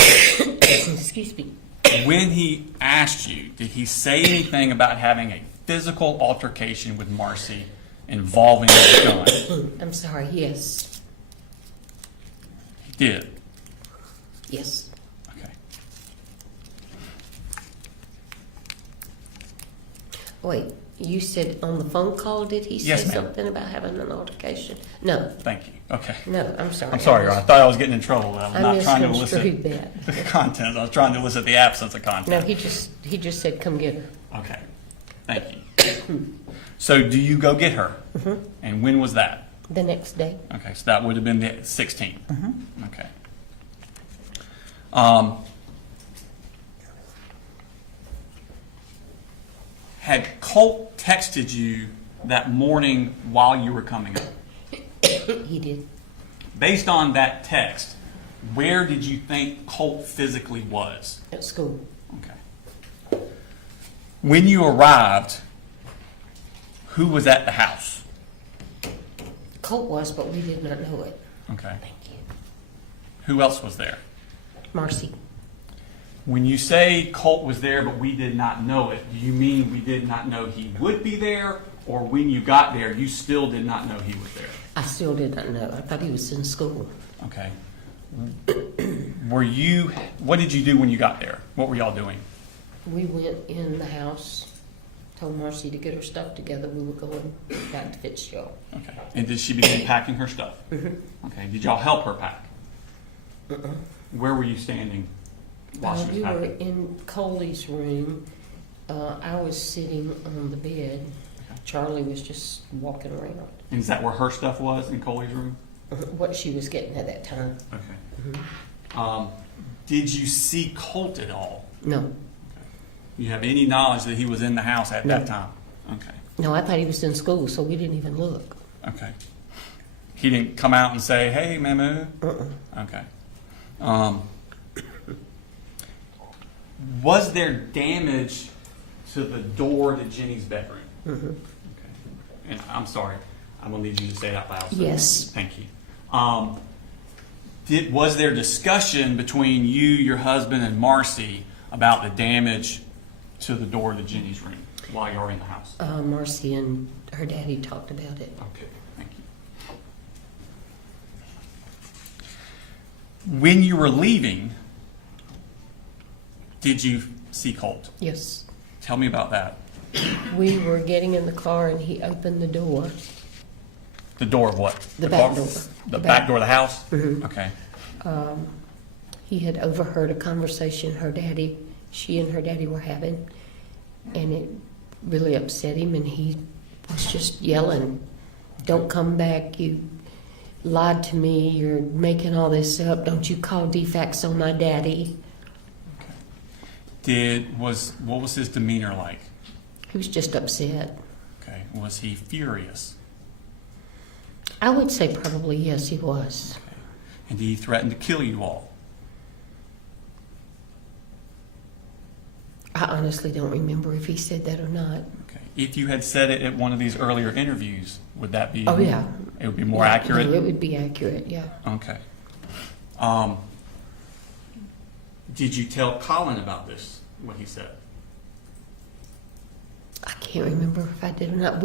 Okay. Excuse me. When he asked you, did he say anything about having a physical altercation with Marcy involving a gun? I'm sorry, yes. He did. Yes. Okay. Wait, you said on the phone call, did he say Yes, ma'am. something about having an altercation? No, Thank you. Okay. no, I'm sorry. I'm sorry, Your Honor. I thought I was getting in trouble. I was I not trying to misconstrued elicit that. the content. I was trying to elicit the absence of content. No, he just said, come get her. Okay. Thank you. So do you go get her? Mhm. And when was that? The next day. Okay, so that would have been the 16th. Mm-hmm. Okay. Had Colt texted you that morning while you were coming up? He did. Based on that text, where did you think Colt physically was? At school. Okay. When you arrived, who was at the house? Colt was, but we did not know it. Okay. Thank you. Who else was there? Marcy. When you say Colt was there but we did not know it, do you mean we did not know he would be there, or when you got there you still did not know he was there? I still did not know. I thought he was in school. Okay. What did you do when you got there? What were y'all doing? We went in the house, told Marcy to get her stuff together. We were going back to Fitzgerald. Okay. And did she begin packing her stuff? Okay. Did y'all help her pack? Where were you standing while she was We were packing? in Coley's room. I was sitting on the bed. Charlie was just walking around. And is that where her stuff was, in Coley's room? What she was getting at that time. Okay. Did you see Colt at all? No. You have any knowledge that he was in the house at that No. time? Okay. No, I thought he was in school, so we didn't even look. Okay. He didn't come out and say, "Hey, Mamu." Okay. Was there damage to the door to Jenny's bedroom? Okay. And I'm sorry, I'm gonna need you to say it out loud. So Yes. Thank you. Was there discussion between you, your husband, and Marcy about the damage to the door to Jenny's room while you were in the house? Marcy and her daddy talked about it. Okay, thank you. When you were leaving, did you see Colt? Yes. Tell me about that. We were getting in the car and he opened the door. The door of what? The back car? door. The back door of the house? Mhm. Okay. He had overheard a conversation she and her daddy were having, and it really upset him, and he was just yelling, "Don't come back, you lied to me, you're making all this up, don't you call defects on my daddy." What was his demeanor like? He was just upset. Okay. Was he furious? I would say probably yes, he was. Okay. And did he threaten to kill you all? I honestly don't remember if he said that or not. Okay. If you had said it at one of these earlier interviews, would that be? Oh, yeah. It would be more Yeah, accurate? no, it would be accurate, yeah. Okay. Did you tell Colin about this, what he said? I can't remember if I did or not.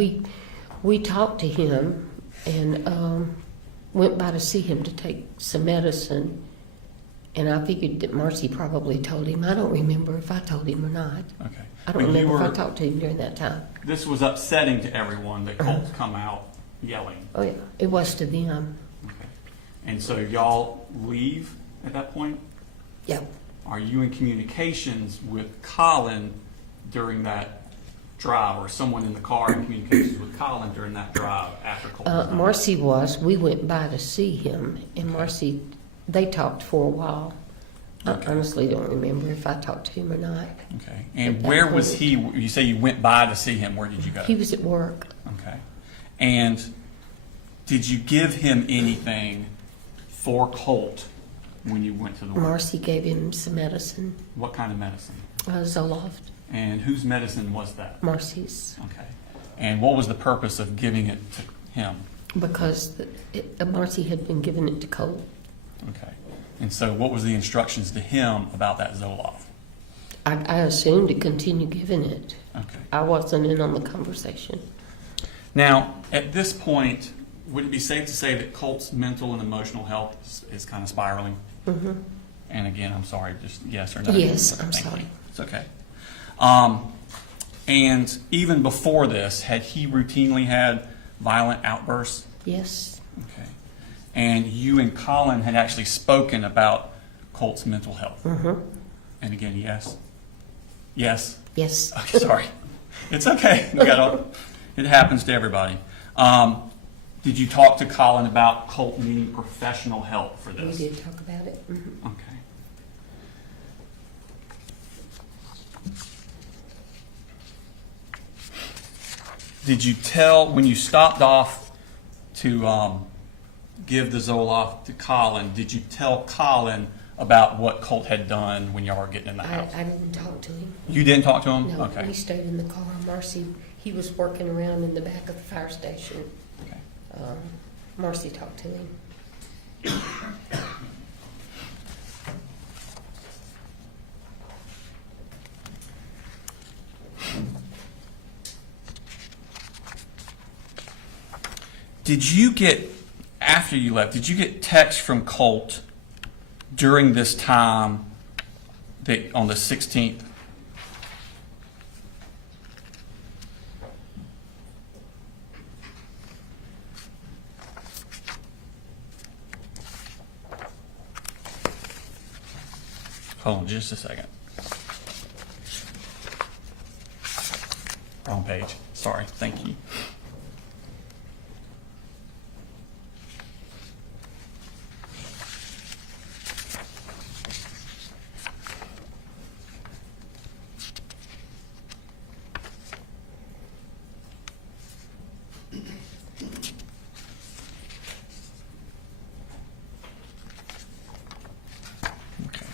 We talked to him and went by to see him to take some medicine. And I figured that Marcy probably told him. I don't remember if I told him or not. Okay. I don't When you remember if were- I talked to him during that time. This was upsetting to everyone that Colt's come out yelling. Oh, yeah. It was to them. Okay. And so y'all leave at that point? Yeah. Are you in communications with Colin during that drive, or someone in the car in communications with Colin during that drive after Colt? was done? Marcy was. We went by to see him. And Marcy, they talked for a while. Okay. I honestly don't remember if I talked to him or not. Okay. And At that where was point- he? You say you went by to see him. Where did you go? He was at work. Okay. And did you give him anything for Colt when you went to the work? Marcy gave him some medicine. What kind of medicine? Zoloft, And whose medicine was that? Marcy's, Okay. And what was the purpose of giving it to him? because Marcy had been giving it to Colt. Okay. And so what was the instructions to him about that Zoloft? I assumed to continue giving it. Okay. I wasn't in on the conversation. Now, at this point, would it be safe to say that Colt's mental and emotional health is kind of spiraling? Mm-hmm. And again, I'm sorry, just yes or no? Yes, I'm Thank you. sorry. It's okay. And even before this, had he routinely had violent outbursts? Yes. Okay. And you and Colin had actually spoken about Colt's mental health? Mm-hmm. And again, yes? Yes? Yes. Okay, sorry. It's okay. It happens to everybody. Did you talk to Colin about Colt needing professional help for We this? did talk about it. Mm-hmm. Okay. Did you tell, when you stopped off to give the Zoloft to Colin, did you tell Colin about what Colt had done when y'all were getting in the house? I didn't talk to him. You didn't talk to him? No, Okay. we stayed in the car. Marcy, he was working around in the back of the fire station. Okay. Marcy talked to him. Did you get, after you left, did you get text from Colt during this time that on the 16th? Hold on just a second. Wrong page. Sorry. Thank you. Okay.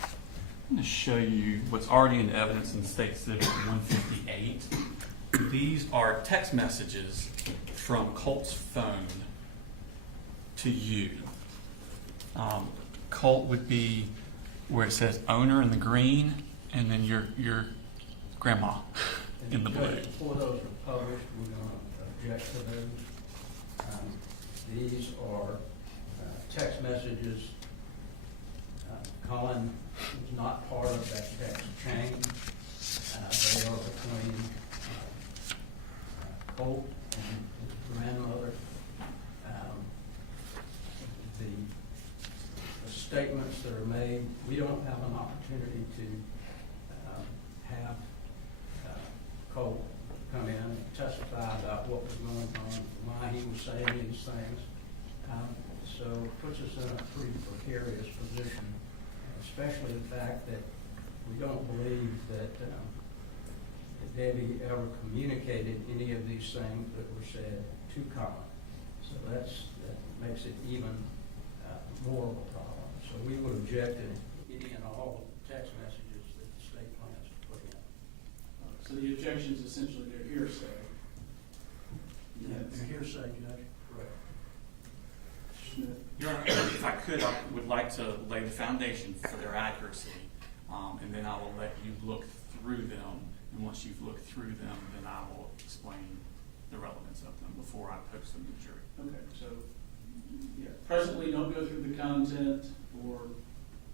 I'm going to show you what's already in evidence in State Civic 158. These are text messages from Colt's phone to you. Colt would be where it says owner in the green, and then your grandma in the blue. Before those are published, we're going to object to those. These are text messages. Colin is not part of that text chain. They are between Colt and his grandmother. The statements that are made, we don't have an opportunity to have Colt come in and testify about what was going on, why he was saying these things. So it puts us in a pretty precarious position, especially the fact that we don't believe that Debbie ever communicated any of these things that were said to Colin. So that makes it even more of a problem. So we would object to any and all of the text messages that the state plans to put in. So the objection is essentially their hearsay. It's hearsay, Judge. Correct. Your Honor, if I could, I would like to lay the foundation for their accuracy, and then I will let you look through them. And once you've looked through them, then I will explain the relevance of them before I post them to the jury. Okay, so, yeah, presently don't go through the content or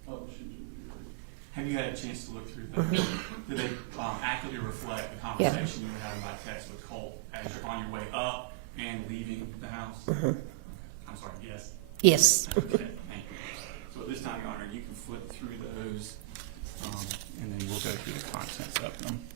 publish it to the jury. Have you had a chance to look through them? Do they accurately reflect the conversation you were having by text with Colt as you're on your way up and leaving the house? Okay. I'm sorry, yes? Yes. Okay, thank you. So at this time, Your Honor, you can flip through those, and then we'll go through the contents of them.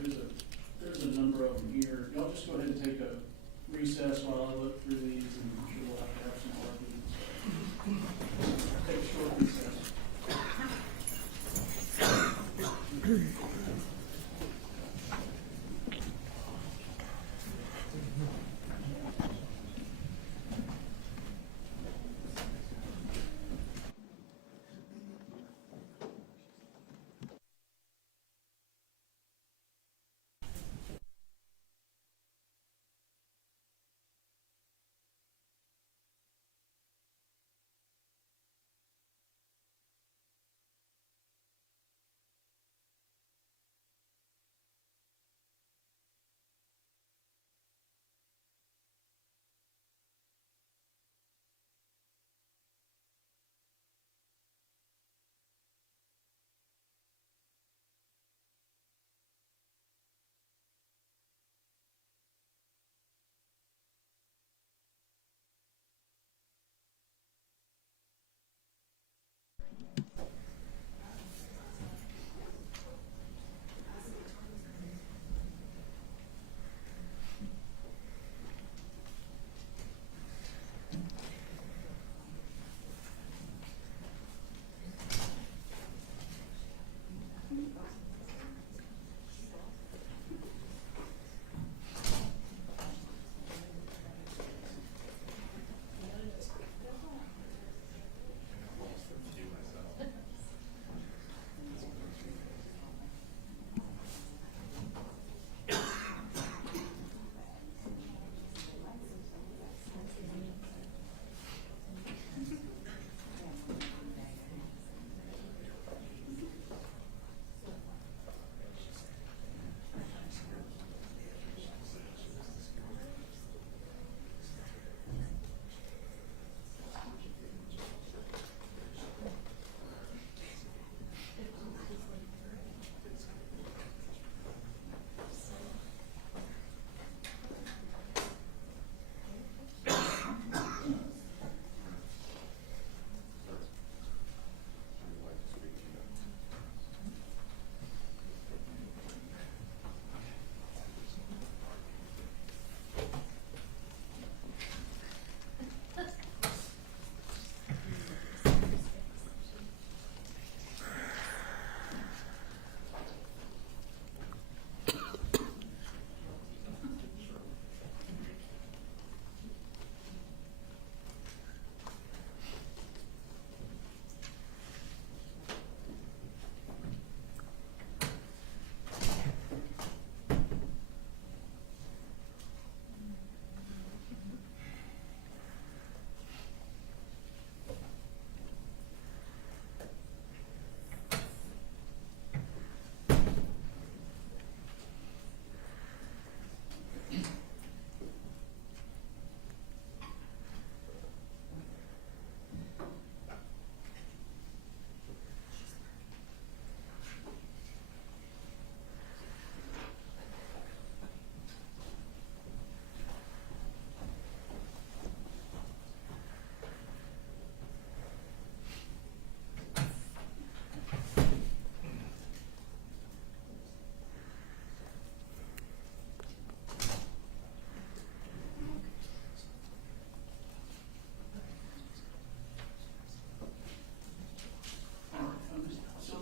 There's recess while I look through these, and I'm sure we'll have to have some arguments. Take a short recess.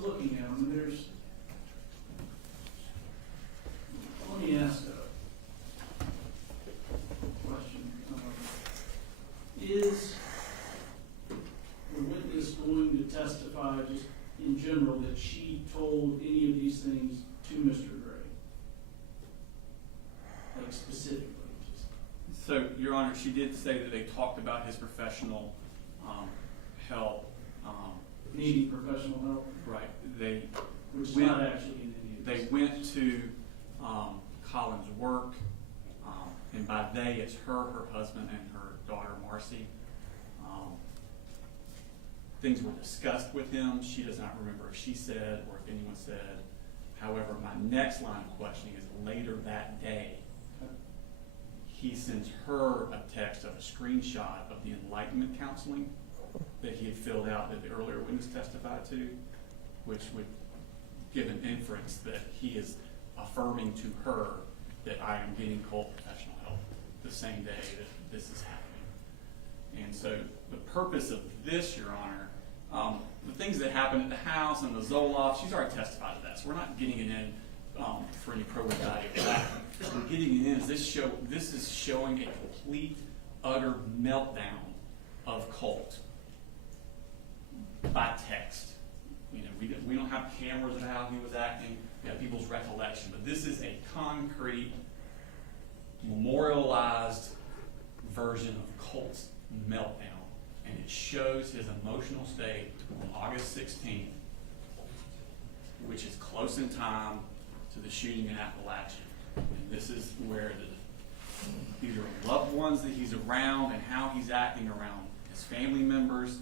Looking at them, let me ask a question. Is the witness going to testify just in general that she told any of these things to Mr. Gray? Like specifically? So, Your Honor, she did say that they talked about his professional help. Needing professional help? Right. Which is not actually in any of They this. went to Colin's work, and by they, it's her husband, and her daughter, Marcy. Things were discussed with him. She does not remember if she said or if anyone said. However, my next line of questioning is later that day, he sends her a text of a screenshot of the enlightenment counseling that he had filled out that the earlier witness testified to, which would give an inference that he is affirming to her that I am getting Colt professional help. The the same day that this is happening. And so the purpose of this, Your Honor, the things that happened at the house and the Zoloft, she's already testified to that, so we're not getting it in for any probative value of that. We're getting it in, this is showing a complete, utter meltdown of Colt by text. You know, we don't have cameras of how he was acting, we have people's recollection, but this is a concrete, memorialized version of Colt's meltdown, and it shows his emotional state on August 16th, which is close in time to the shooting in Apalachee. And this is where these are loved ones that he's around and how he's acting around his family members,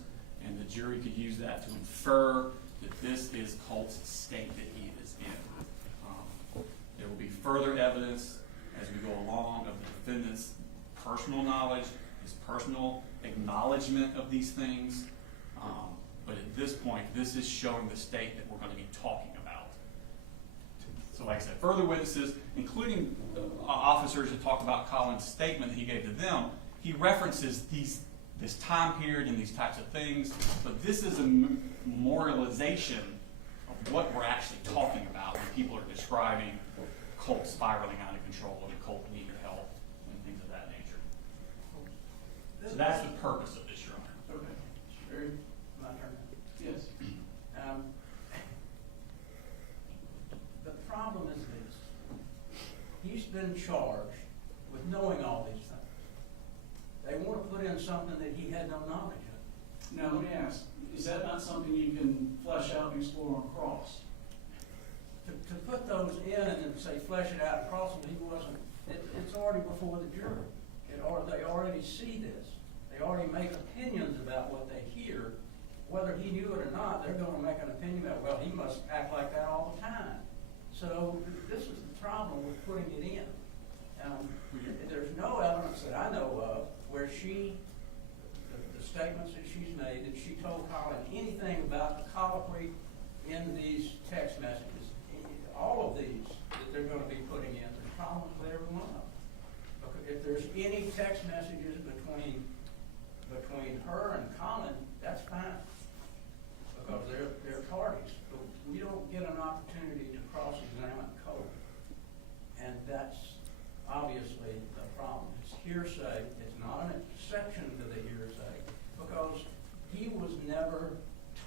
and the jury could use that to infer that this is Colt's state that he is in. There will be further evidence as we go along of the defendant's personal knowledge, his personal acknowledgement of these things. But at this point, this is showing the state that we're going to be talking about. So like I said, further witnesses, including officers that talk about Colin's statement that he gave to them, he references this time period and these types of things, but this is a memorialization of what we're actually talking about when people are describing Colt spiraling out of control and Colt needing help and things of that nature. So that's the purpose of this, Your Honor. Okay. Very, My turn. yes. The problem is this. He's been charged with knowing all these things. They want to put in something that he had no knowledge of. Now, let me ask, is that not something you can flesh out and explore on cross? To put those in and then say flesh it out and cross them, he wasn't, it's already before the jury. They already see this. They already make opinions about what they hear. Whether he knew it or not, they're going to make an opinion about, well, he must act like that all the time. So this is the problem with putting it in. There's no evidence that I know of where the statements that she's made, that she told Colin anything about the colloquy in these text messages. All of these that they're going to be putting in, there's problems with every one of them. Okay, if there's any text messages between her and Colin, that's fine, because they're parties. But we don't get an opportunity to cross-examine Colt, and that's obviously the problem. It's hearsay. It's not an exception to the hearsay, because he was never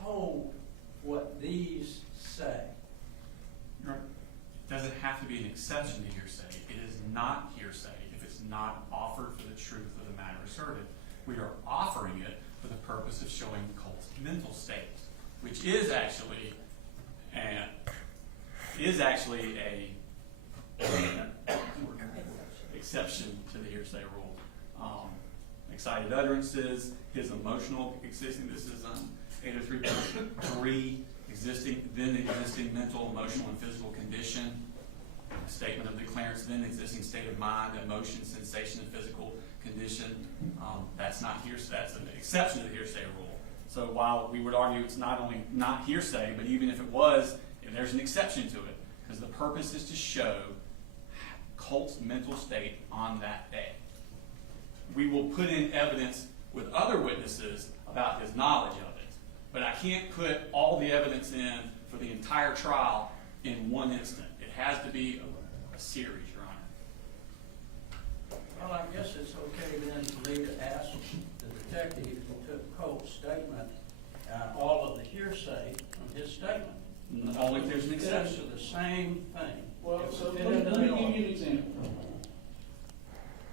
told what these say. Right. It doesn't have to be an exception to hearsay. It is not hearsay if it's not offered for the truth of the matter asserted. We are offering it for the purpose of showing Colt's mental state, which is actually a exception to the hearsay rule. Excited utterances, his emotional existing, this is 803.3, existing mental, emotional, and physical condition. Statement of declarant's then existing state of mind, emotion, sensation, and physical condition. That's not hearsay. That's an exception to the hearsay rule. So while we would argue it's not only not hearsay, but even if it was, there's an exception to it, because the purpose is to show Colt's mental state on that day. We will put in evidence with other witnesses about his knowledge of it, but I can't put all the evidence in for the entire trial in one instant. It has to be a series, Your Honor. Well, I guess it's okay then for me to ask the detective who took Colt's statement, all of the hearsay from his statement. Only if there's an It's exception. the same thing. Well, It's so fit let into me the give law. you an example.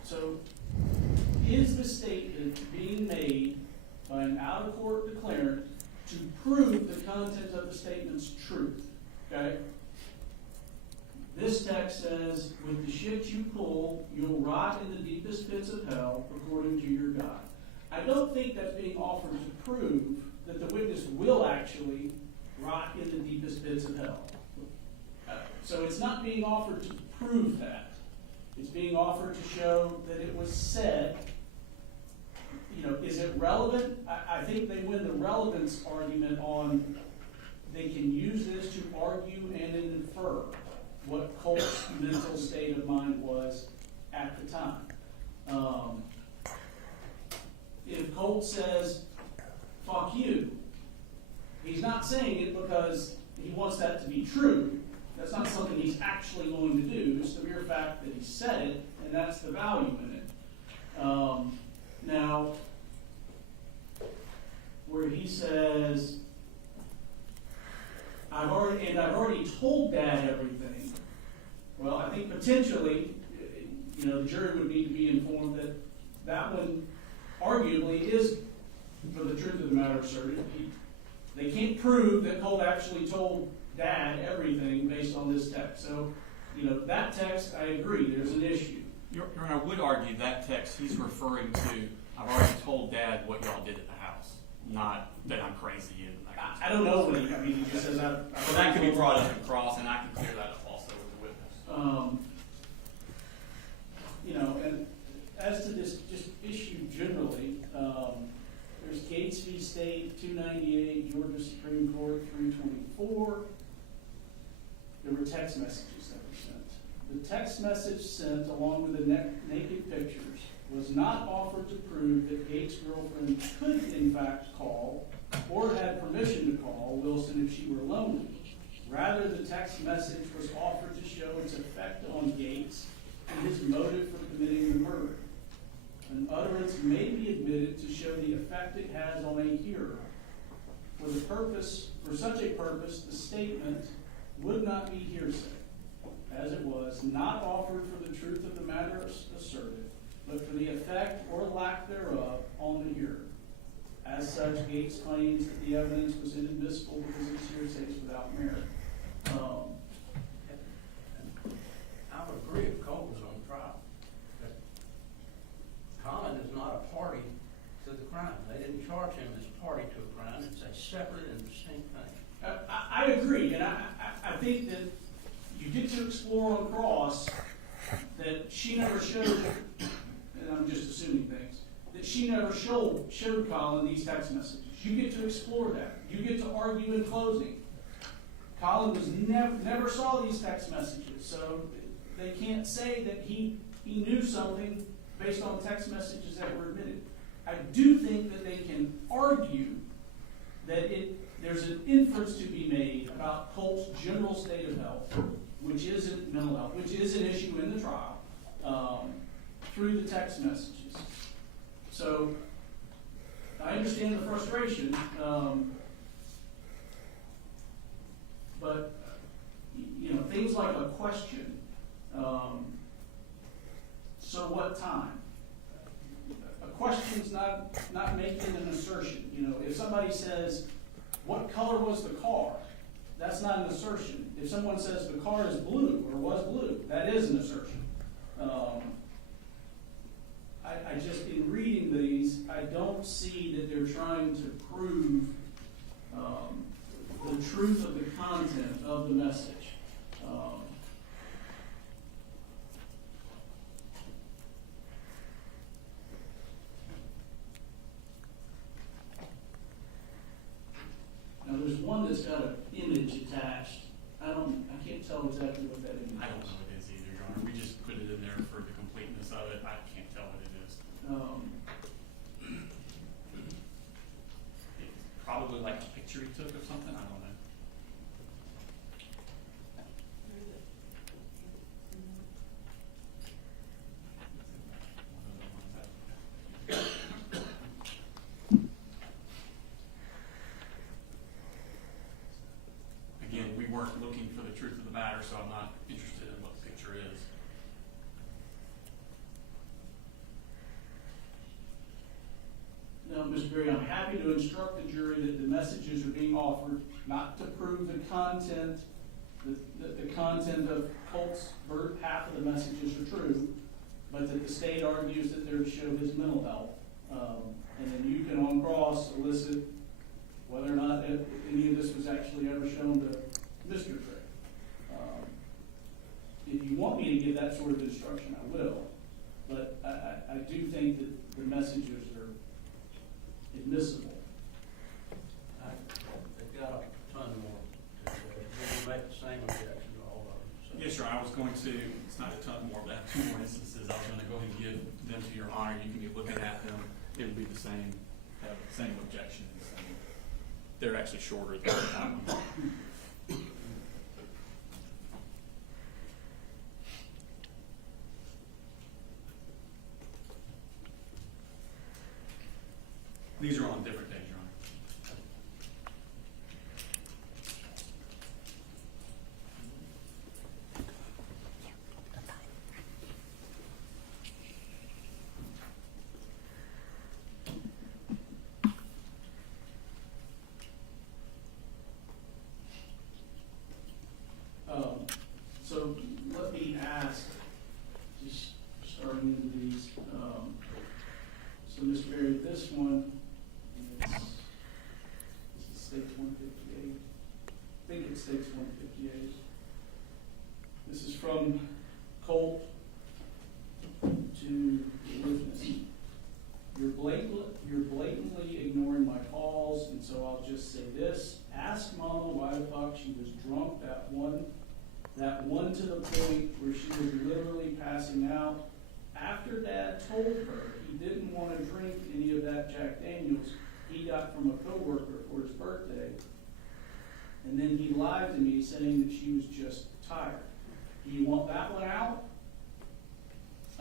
So, is the statement being made by an out-of-court declarant to prove the content of the statement's truth? Okay? This text says, with the shit you pull, you'll rot in the deepest pits of hell, according to your God. I don't think that's being offered to prove that the witness will actually rot in the deepest pits of hell. So it's not being offered to prove that. It's being offered to show that it was said. You know, is it relevant? I think they win the relevance argument on they can use this to argue and infer what Colt's mental state of mind was at the time. If Colt says, fuck you, he's not saying it because he wants that to be true. That's not something he's actually going to do. It's the mere fact that he said it, and that's the value in it. Now, where he says, I've already told Dad everything. Well, I think potentially, the jury would need to be informed that that one arguably is, for the truth of the matter asserted. They can't prove that Colt actually told Dad everything based on this text. So, that text, I agree, there's an issue. Your Honor, I would argue that text he's referring to, I've already told Dad what y'all did at the house, not that I'm crazy and that kind of I don't know what he just says. Well, that could be brought up in cross, and I can clear that up also with the witness. And as to this just issue generally, there's Gates v. State, 298, Georgia Supreme Court, 324. There were text messages that were sent. The text message sent, along with the naked pictures, was not offered to prove that Gates' girlfriend could, in fact, call or had permission to call Wilson if she were lonely. Rather, the text message was offered to show its effect on Gates and his motive for committing the murder. An utterance may be admitted to show the effect it has on a hearer. For such a purpose, the statement would not be hearsay, as it was not offered for the truth of the matter asserted, but for the effect or lack thereof on the hearer. As such, Gates claims that the evidence was inadmissible because its hearsay is without merit. I would agree if Colt was on trial. But Colin is not a party to the crime. They didn't charge him as a party to a crime. It's a separate and distinct thing. I agree, and I think that you get to explore on cross that she never showed, and I'm just assuming things, that she never showed Colin these text messages. You get to explore that. You get to argue in closing. Colin was never saw these text messages, so they can't say that he knew something based on text messages that were admitted. I do think that they can argue that there's an inference to be made about Colt's general state of health, which isn't mental health, which is an issue in the trial, through the text messages. So I understand the frustration, but things like a question, so what time? A question's not making an assertion. If somebody says, what color was the car? That's not an assertion. If someone says the car is blue or was blue, that is an assertion. I just, in reading these, I don't see that they're trying to prove the truth of the content of the message. Now, there's one that's got an image attached. I can't tell exactly what that image is. I don't know what it is either, Your Honor. We just put it in there for the completeness of it. I can't tell what it is. It's probably like a picture he took of something. I don't know. Again, we weren't looking for the truth of the matter, so I'm not interested in what the picture is. Now, Mr. Gray, I'm happy to instruct the jury that the messages are being offered not to prove the content, the content of Colt's half of the messages are true, but that the state argues that they're to show his mental health. And then you can, on cross, elicit whether or not any of this was actually ever shown to Mr. Gray. If you want me to give that sort of instruction, I will. But I do think that the messages are admissible. They've got a ton more. They make the same objection to all of them. So. Yes, sir. I was going to, it's not a ton more, but I have two more instances I was going to go ahead and give them to Your it would be the same, have the same objection. They're actually shorter than that one. These are on different days, Your Honor. So let me ask, just starting into these, so Mr. Berry, this one is, this is stakes 158. I think it's stakes 158. This is from Colt to the witness. You're blatantly ignoring my calls, and so I'll just say this. Ask Mama why the fuck she was drunk that one to the point where she was literally passing out. After Dad told her he didn't want to drink any of that Jack Daniels he got from a coworker for his birthday, and then he lied to me saying that she was just tired. Do you want that one out?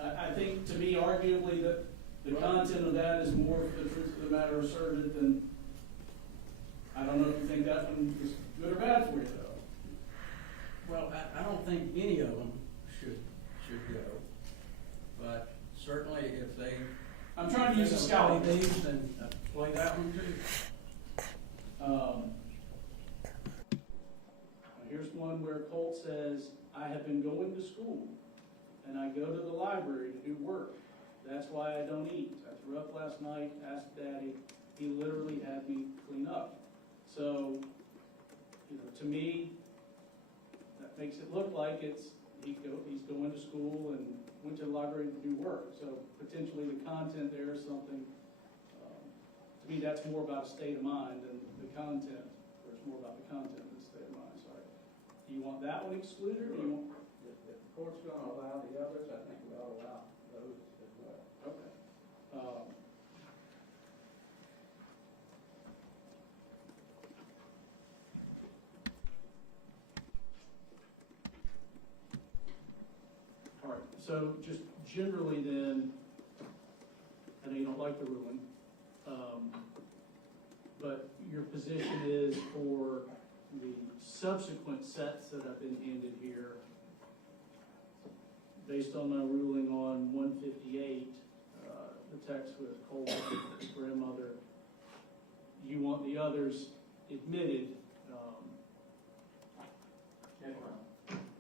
I think, to me, arguably, that the content of that is more of the truth of the matter asserted than, I don't know if you think that one is good or bad for you, though. Well, I don't think any of them should go, but certainly if they. I'm trying to use a scouting. Play these, then play that one too. Here's one where Colt says, I have been going to school, and I go to the library to do work. That's why I don't eat. I threw up last night, asked Daddy. He literally had me clean up. So, to me, that makes it look like he's going to school and went to the library to do work. So potentially the content there is something, to me, that's more about a state of mind than the content, or it's more about the content than the state of mind, sorry. Do you want that one excluded, or do you want? If the court's going to allow the others, I think we ought to allow those as well. Okay. All right, so just generally then, I know you don't like the ruling, but your position is for the subsequent sets that have been handed here, based on my ruling on 158, the text with Colt, grandmother, you want the others admitted.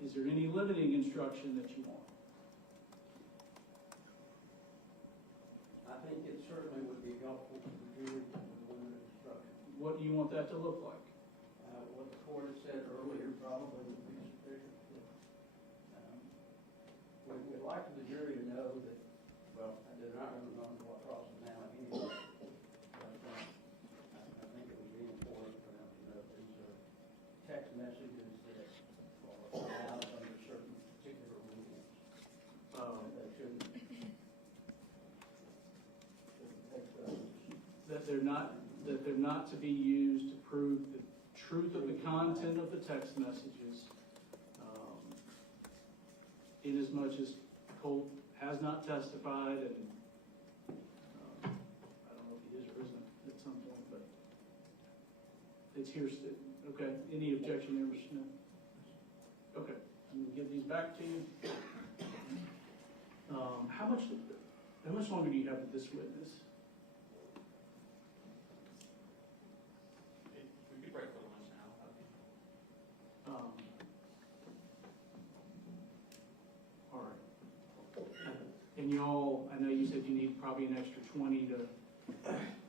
Is there any limiting instruction that you want? I think it certainly would be helpful to the jury with limited instruction. What do you want that to look like? What the court had said earlier probably would be sufficient. We'd like the jury to know that, well, I did not remember what Ross is now anyway, but I think it would be important for them to know these are text messages that are allowed under certain particular rules. That shouldn't that they're not to be used to prove the truth of the content of the text messages, in as much as Colt has not testified, and I don't know if he is or isn't at some point, but it's here. Okay, any objection there, Mr. Smith? Okay, I'm going to give these back to you. How much longer do you have with this witness? We could break for lunch now. All right. And y'all, I know you said you need probably an extra 20 to.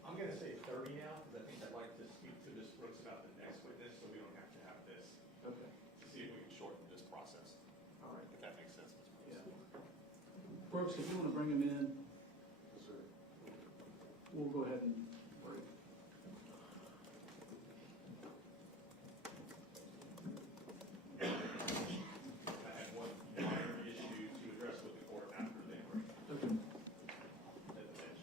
I'm going to say 30 now, because I think I'd like to speak to Ms. Brooks about the next witness, so we don't have to have this, Okay. to see if we can shorten this process, All right. if that makes sense, Ms. Brooks. Yeah. Brooks, if you want to bring him in, Yes, sir. we'll go ahead and break. I had one minor issue to address with the court after they were Okay. at the bench.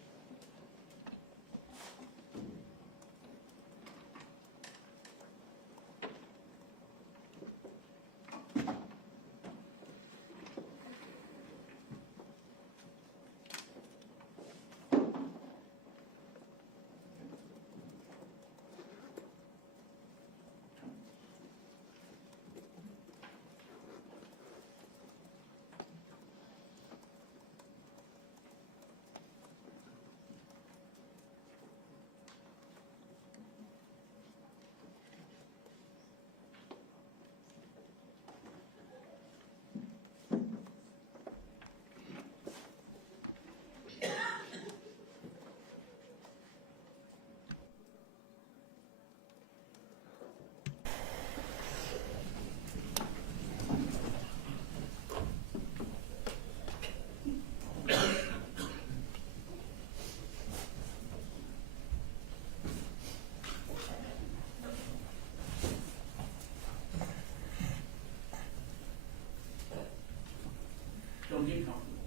Everyone get comfortable.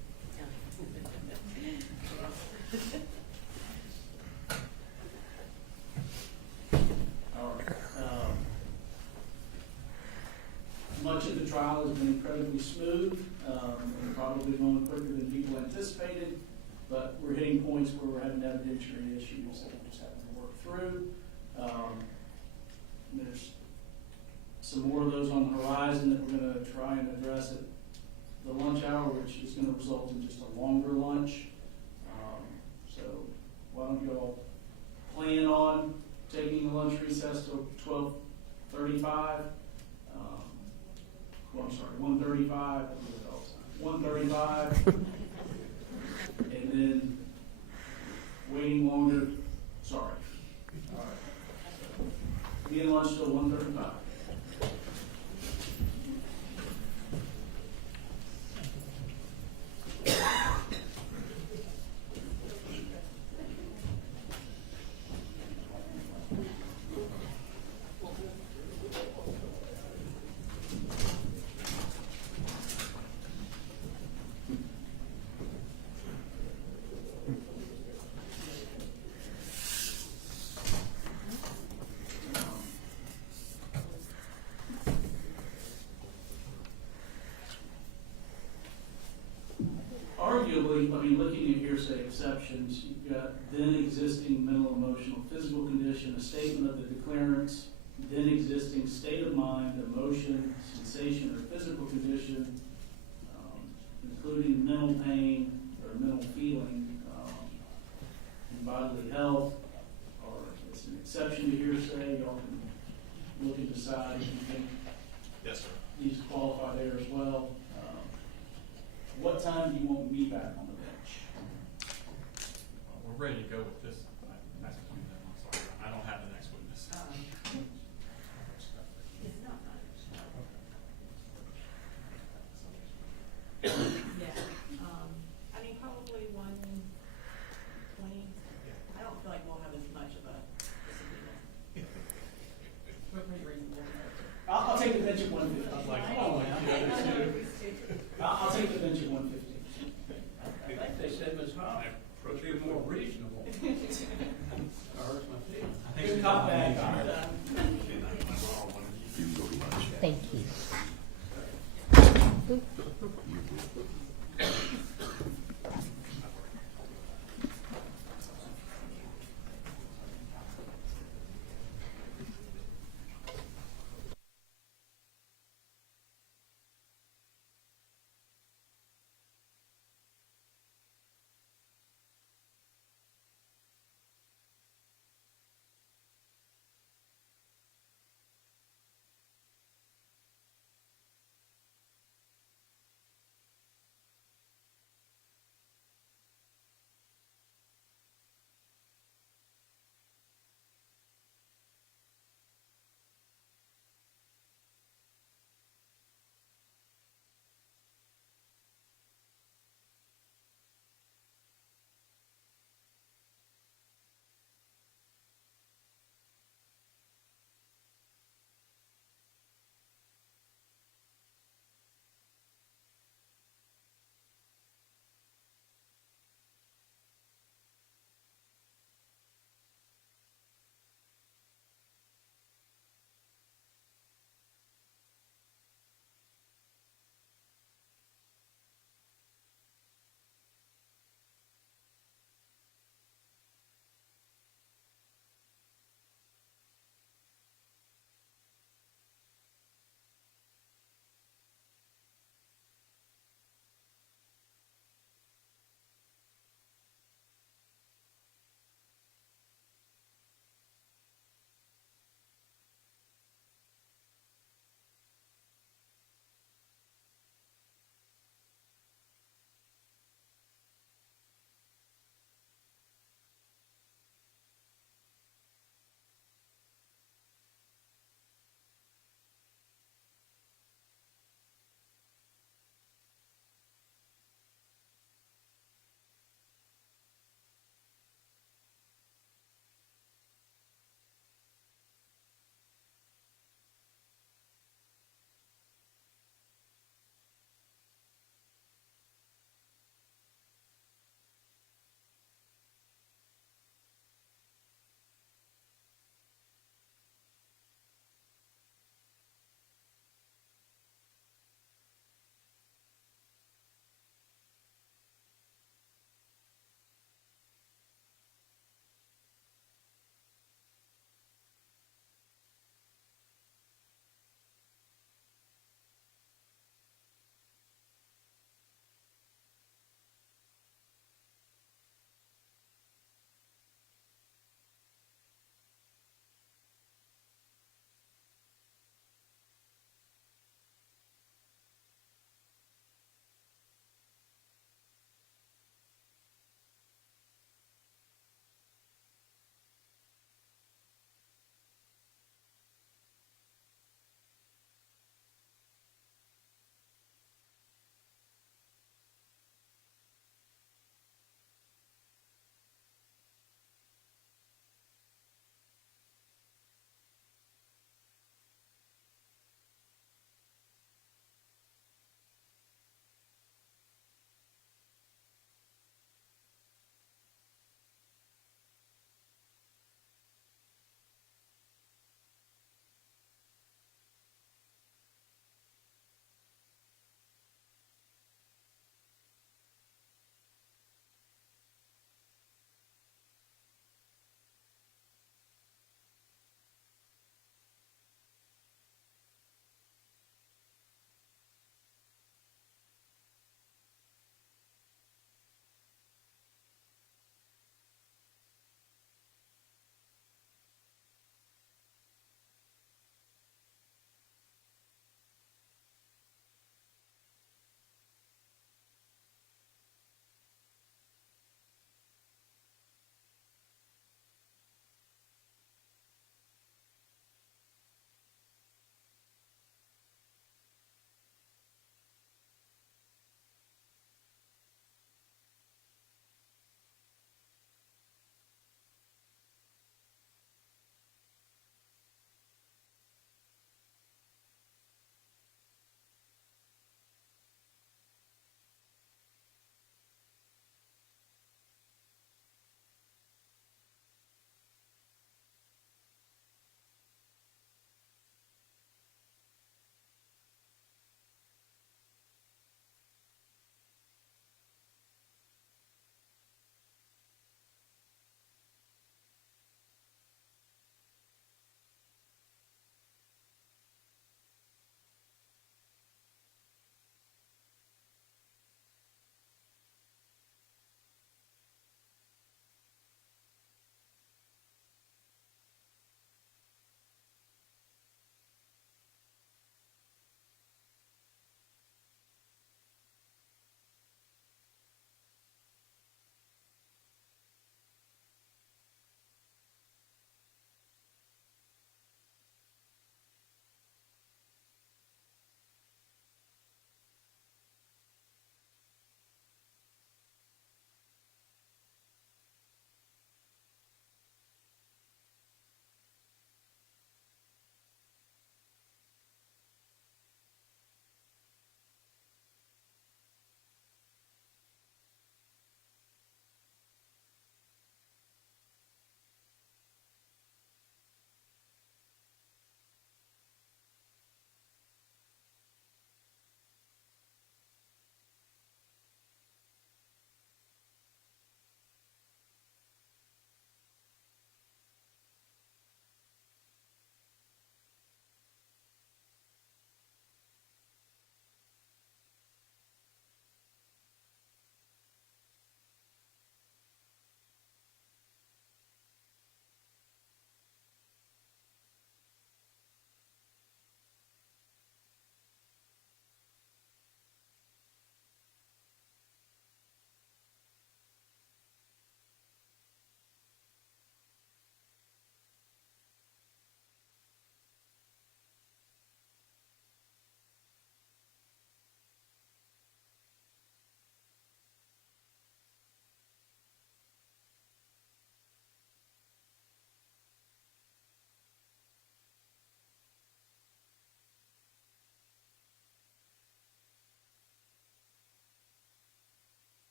All right. Much of the trial has been incredibly smooth, and probably going quicker than people anticipated, but we're hitting points where we're having evidentiary issues that we're just having to work through. There's some more of those on the horizon that we're going to try and address at the lunch hour, which is going to result in just a longer lunch. So why don't you all plan on taking a lunch recess till 12:35? Well, I'm sorry, 1:35. 1:35, and then waiting longer. Sorry. All right. Be in lunch till 1:35. Arguably, I mean, looking at hearsay exceptions, you've got then existing mental, emotional, physical condition, a statement of the declarants, then existing state of mind, emotion, sensation, or physical condition, including mental pain or mental feeling, and bodily health, or it's an exception to hearsay. Y'all can look and decide if you think Yes, sir. needs to qualify there as well. What time do you want me back on the bench? We're ready to go with this. I'm sorry, I don't have the next witness. It's not much. Yeah, I mean, probably 1:20. I don't feel like we'll have as much of a disagreement. We're pretty reasonable. I'll take the bench at 1:50. I'll take the bench at 1:50. I think they said Ms. Hall would be more reasonable. Hurts my feelings. Good cop, bad cop. Thank you.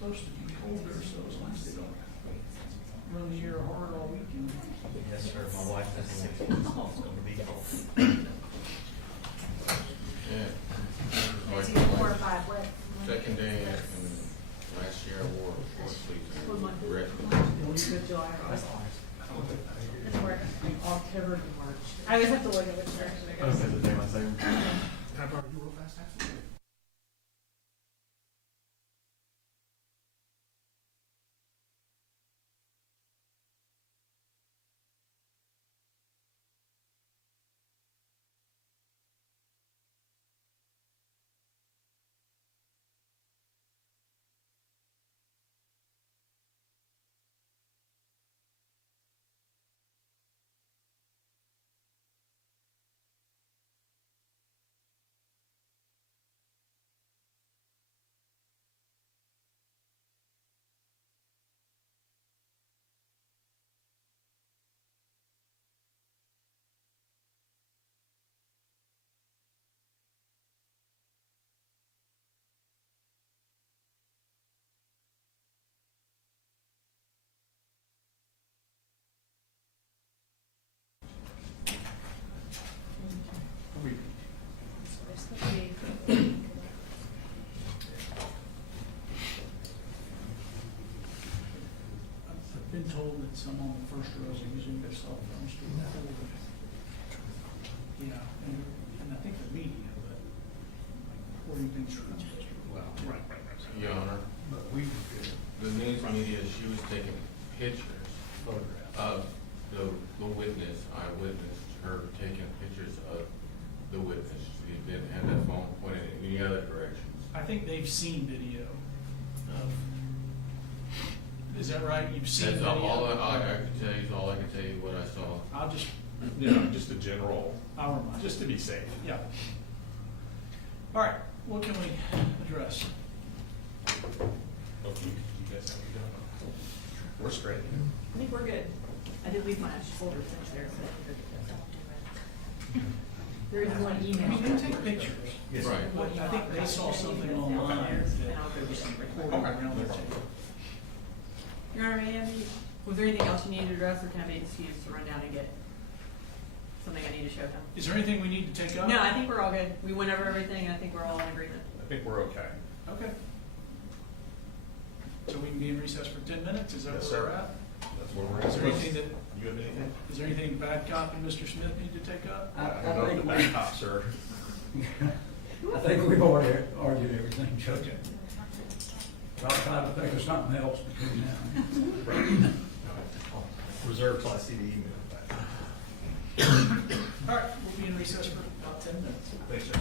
supposed to be colder, so as long as they don't run the air hard all weekend. Yes, sir. My wife has 6 months. It's going to be cold. Yeah. It's either 4 or 5, what? Second day, and last year I wore short sleeves. What month is Red. it? July or August? It's work. October to March. I always have to look at which direction it goes. the day my same. Can I borrow you real fast? Absolutely. I've been told that some on the first rows are using their cell phones to record. Yeah, and I think the media, but recording things from Well, right. Your Honor, the news media, she was taking pictures of the witness, eyewitness, her taking pictures of the witness. She didn't have that phone pointed in any other directions. I think they've seen video of, is that right? You've seen That's video? all I can tell you, is all I can tell you what I saw. I'll just, Just a general, I'll remind you. just to be safe. Yeah. All right, what can we address? Okay, you guys have any done? We're straight. I think we're good. I did leave my shoulder pinch there, but there is one I email. mean, they take pictures. Yes, Right. I think they saw something online that there was some recording around the table. Your Honor, may I have was there anything else you needed to address, or can I be excused to run down and get something I need to show him? Is there anything we need to take up? No, I think we're all good. We went over everything, and I think we're all in agreement. I think we're okay. Okay. So we can be in recess for 10 minutes, is that Yes, where sir. we're at? That's where we're Is there at. anything that, You have anything? is there anything bad cop and Mr. Smith need to take up? I don't know the back cop, sir. I think we've already argued everything, Judge. Okay. I'll try to think of something else between now and then. Reserve till I see the email back. All right, we'll be in recess for about 10 minutes. Thanks, sir.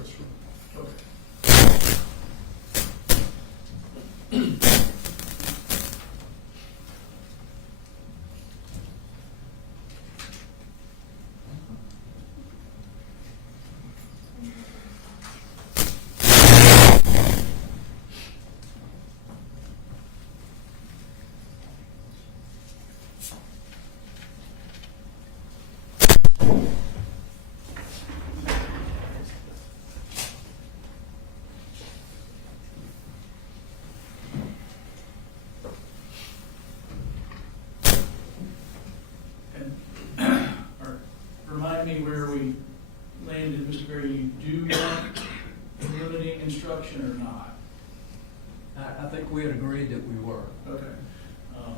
where it's from. Okay. Remind me where we landed, Mr. Gray. Do you want limiting instruction or not? I think we had agreed that we were. Okay.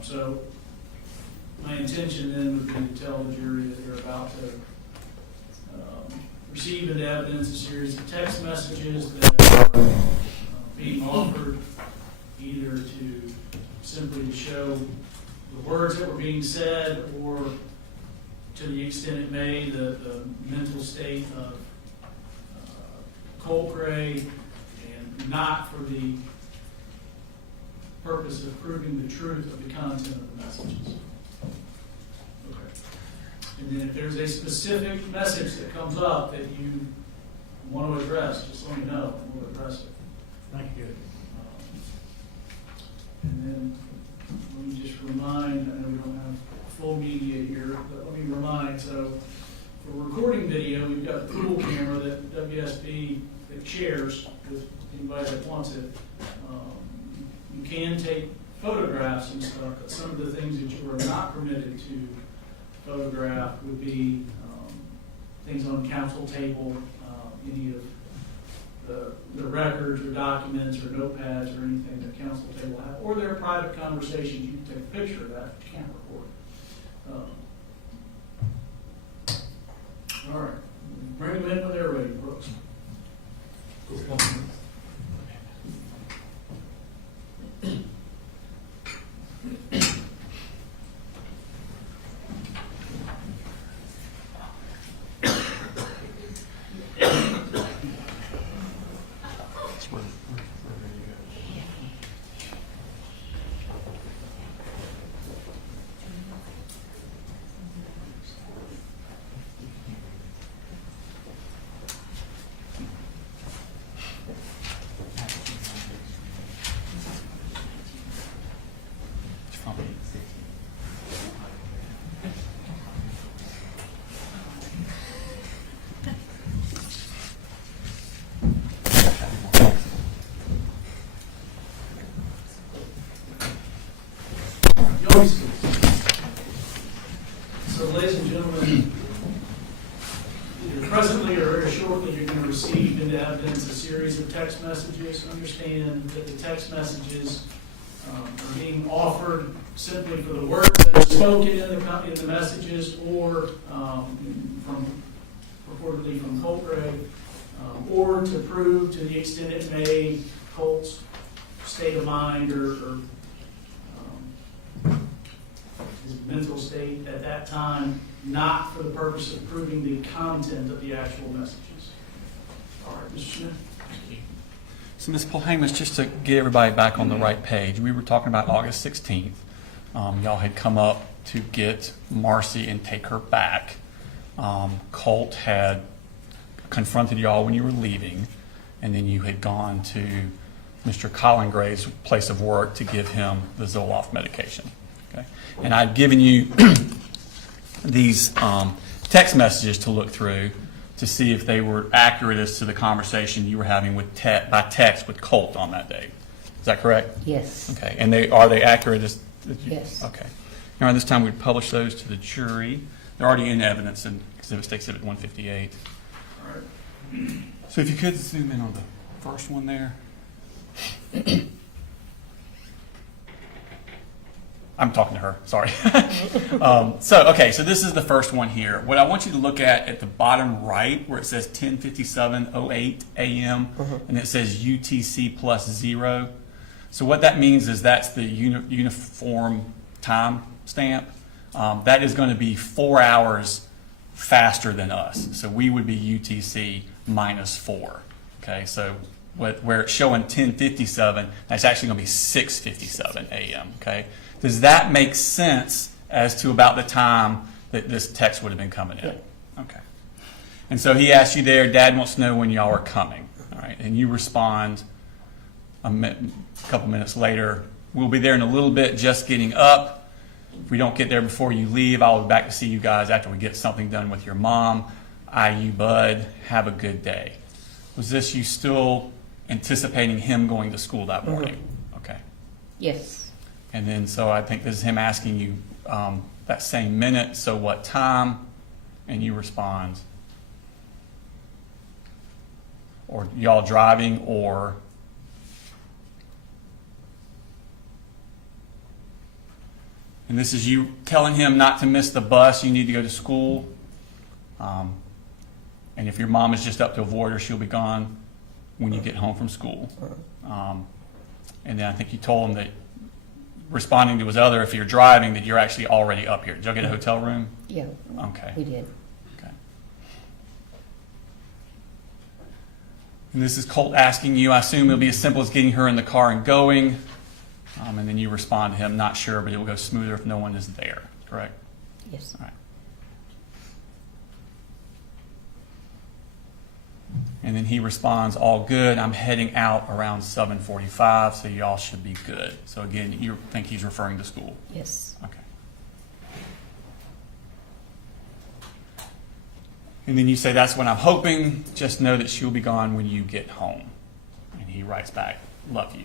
So my intention then would be to tell the jury that they're about to receive into evidence a series of text messages that are being offered either to simply to show the words that were being said, or to the extent it may, the mental state of Colt Gray, and not for the purpose of proving the truth of the content of the messages. Okay. And then if there's a specific message that comes up that you want to address, just let me know, and we'll address it. Thank you. And then let me just remind, I know we don't have full media here, but let me remind, so for recording video, we've got the pool camera that WSB that shares with anybody that wants it. You can take photographs and stuff, but some of the things that you are not permitted to photograph would be things on counsel table, any of the records or documents or notepads or anything that counsel table have, or their private conversations. You can take a picture of that, but you can't record. All right. Bring them in when they're ready, Brooks. So, ladies and gentlemen, either presently or very shortly, you're going to receive into evidence a series of text messages. Understand that the text messages are being offered simply for the words that are spoken in the messages, or purportedly from Colt Gray, or to prove, to the extent it may, Colt's state of mind or his mental state at that time, not for the purpose of proving the content of the actual messages. All right, Mr. Smith. So, Ms. Polhamus, just to get everybody back on the right page, we were talking about August 16th. Y'all had come up to get Marcy and take her back. Colt had confronted y'all when you were leaving, and then you had gone to Mr. Colin Gray's place of work to give him the Zoloft medication. Okay? And I'd given you these text messages to look through to see if they were accurate as to the conversation you were having with by text with Colt on that day. Is that correct? Yes. Okay. And are they accurate as? Yes. Okay. Now, this time we'd publish those to the jury. They're already in evidence in Exhibit 158. All right. So if you could zoom in on the first one there. I'm talking to her, sorry. So this is the first one here. What I want you to look at the bottom right, where it says 10:57:08 a.m., and it says UTC plus 0. So what that means is that's the uniform time stamp. That is going to be 4 hours faster than us. So we would be UTC minus 4. Okay, so where it's showing 10:57, that's actually going to be 6:57 a.m. Okay, does that make sense as to about the time that this text would have been coming in? Okay, and so he asked you there, Dad wants to know when y'all are coming. All right, and you respond a couple minutes later, we'll be there in a little bit, just getting up. If we don't get there before you leave, I'll be back to see you guys after we get something done with your mom. You, bud. Have a good day. Was this you still anticipating him going to school that morning? Okay. Yes. And then, so I think this is him asking you that same minute, so what time? And you respond. Or y'all driving, or... And this is you telling him not to miss the bus, you need to go to school. And if your mom is just up to avoid her, she'll be gone when you get home from school. And then I think you told him that, responding to his other, if you're driving, that you're actually already up here. Did y'all get a hotel room? Yeah. Okay. We did. Okay. And this is Colt asking you, I assume it'll be as simple as getting her in the car and going. And then you respond to him, not sure, but it will go smoother if no one is there. Correct? Yes. All right. And then he responds, all good. I'm heading out around 7:45, so y'all should be good. So again, you think he's referring to school? Yes. Okay. And then you say, that's what I'm hoping. Just know that she'll be gone when you get home. And he writes back, love you.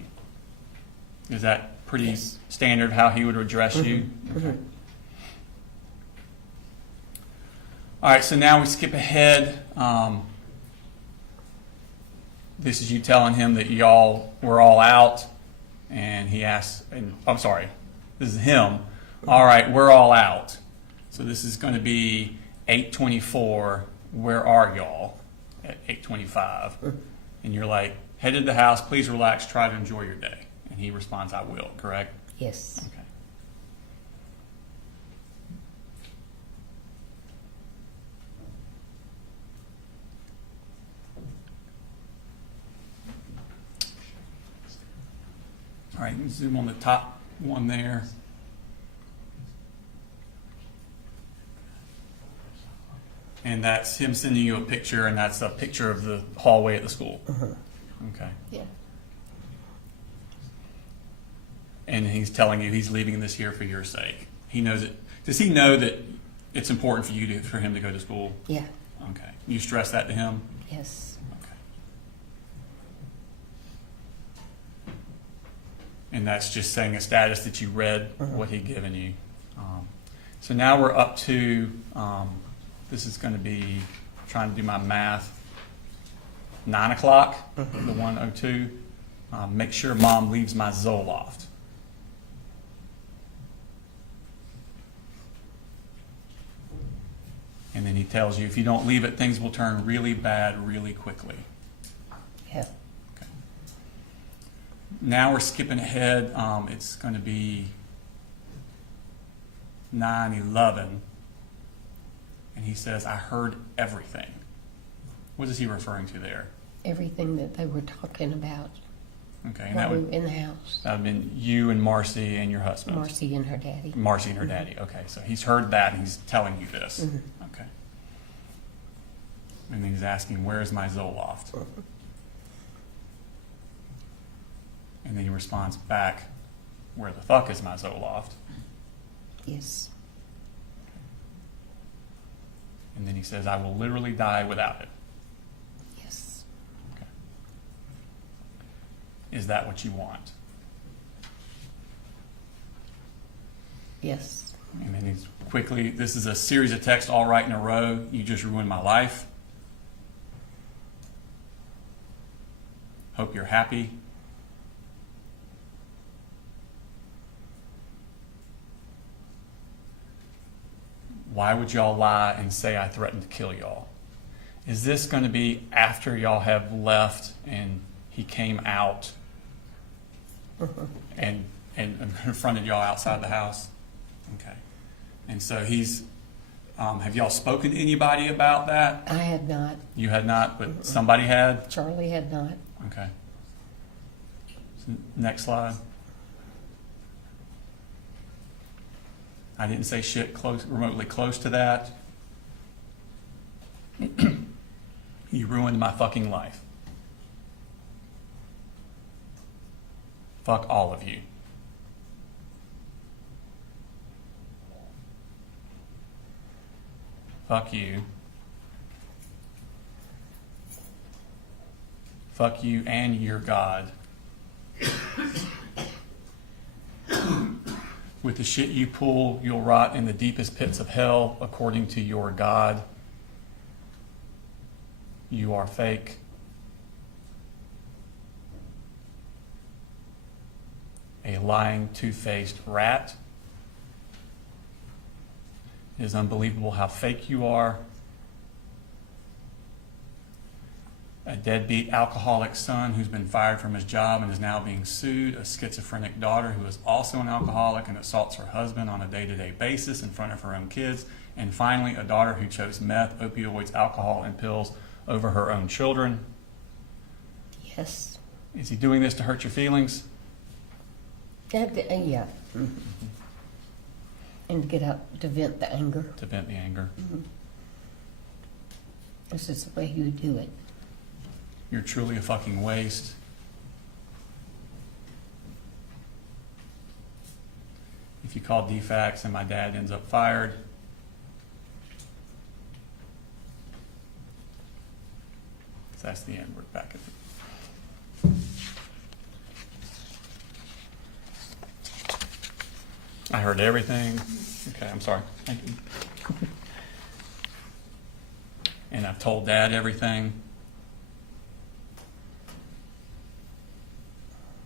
Is that pretty Yes. standard how he would address you? Mm-hmm. All right, so now we skip ahead. This is you telling him that y'all were all out, and he asks, and I'm sorry, this is him. All right, we're all out. So this is going to be 8:24. Where are y'all? At 8:25. And you're like, headed to the house, please relax, try to enjoy your day. And he responds, I will, correct? Yes. Okay. All right, zoom on the top one there. And that's him sending you a picture, and that's a picture of the hallway at the school. Okay. Yeah. And he's telling you he's leaving this here for your sake. He knows it. Does he know that it's important for him to go to school? Yeah. Okay. You stress that to him? Yes. Okay. And that's just saying a status that you read what he'd given you. So now we're up to, this is going to be, trying to do my math, 9 o'clock, the 1:02. Make sure mom leaves my Zoloft. And then he tells you, if you don't leave it, things will turn really bad really quickly. Yeah. Okay. Now we're skipping ahead. It's going to be 9:11. And he says, I heard everything. What is he referring to there? Everything that they were talking about Okay, and while that we would were in the house. have been you and Marcy and your husband. Marcy and her daddy. Marcy and her daddy. Okay, so he's heard that and he's telling you this. Okay. And then he's asking, where is my Zoloft? And then he responds back, where the fuck is my Zoloft? Yes. And then he says, I will literally die without it. Yes. Okay. Is that what you want? Yes. And then he's quickly, this is a series of texts all right in a row. You just ruined my life. Hope you're happy. Why would y'all lie and say I threatened to kill y'all? Is this going to be after y'all have left and he came out and confronted y'all outside the house? Okay. And so he's Have y'all spoken to anybody about that? I had not. You had not, but somebody had? Charlie had not. Okay. Next slide. I didn't say shit remotely close to that. You ruined my fucking life. Fuck all of you. Fuck you. Fuck you and your God. With the shit you pull, you'll rot in the deepest pits of hell, according to your God. You are fake. A lying, two-faced rat. It is unbelievable how fake you are. A deadbeat alcoholic son who's been fired from his job and is now being sued. A schizophrenic daughter who is also an alcoholic and assaults her husband on a day-to-day basis in front of her own kids. And finally, a daughter who chose meth, opioids, alcohol, and pills over her own children. Yes. Is he doing this to hurt your feelings? Yeah. Mm-hmm. And to get out, to vent the anger. To vent the anger. Mm-hmm. This is the way he would do it. You're truly a fucking waste. If you call DFACS and my dad ends up fired, so that's the end. We're back at the... I heard everything. Okay, I'm sorry. Thank you. And I've told Dad everything.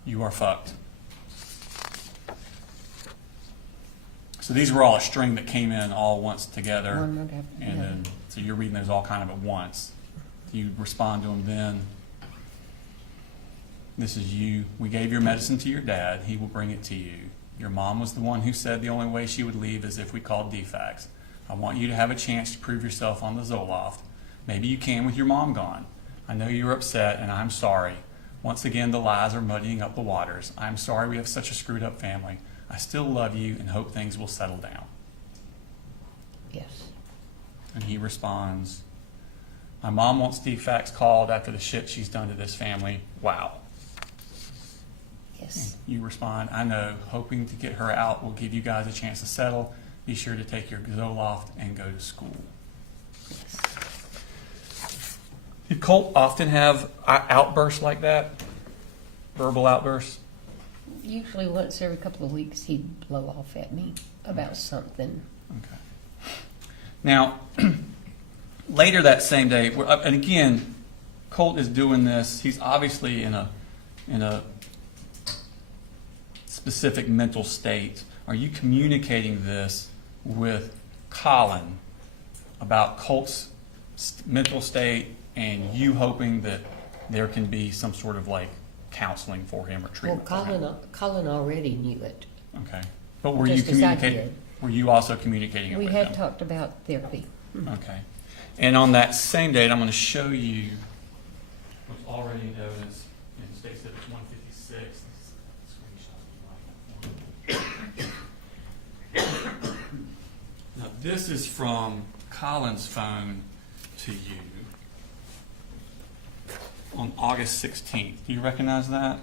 You are fucked. So these were all a string that came in all once together. One right after the And other. then, so you're reading those all kind of at once. Do you respond to them then? This is you. We gave your medicine to your dad. He will bring it to you. Your mom was the one who said the only way she would leave is if we called DFACS. I want you to have a chance to prove yourself on the Zoloft. Maybe you can with your mom gone. I know you're upset, and I'm sorry. Once again, the lies are muddying up the waters. I'm sorry we have such a screwed up family. I still love you and hope things will settle down. Yes. And he responds, my mom wants DFACS called after the shit she's done to this family. Wow. Yes. And you respond, I know. Hoping to get her out will give you guys a chance to settle. Be sure to take your Zoloft and go to school. Yes. Did Colt often have outbursts like that? Verbal outbursts? Usually once every couple of weeks he'd blow off at me about something. Okay. Now, later that same day, and again, Colt is doing this. He's obviously in a specific mental state. Are you communicating this with Colin about Colt's mental state and you hoping that there can be some sort of like counseling for him or Well, treatment for him? Colin already knew it. Okay. But were you Just as I communicating? did. Were you also communicating it We with had him? talked about therapy. Okay. And on that same date, I'm going to show you what's already in evidence in State Civics 156. Now, this is from Colin's phone to you on August 16th. Do you recognize that?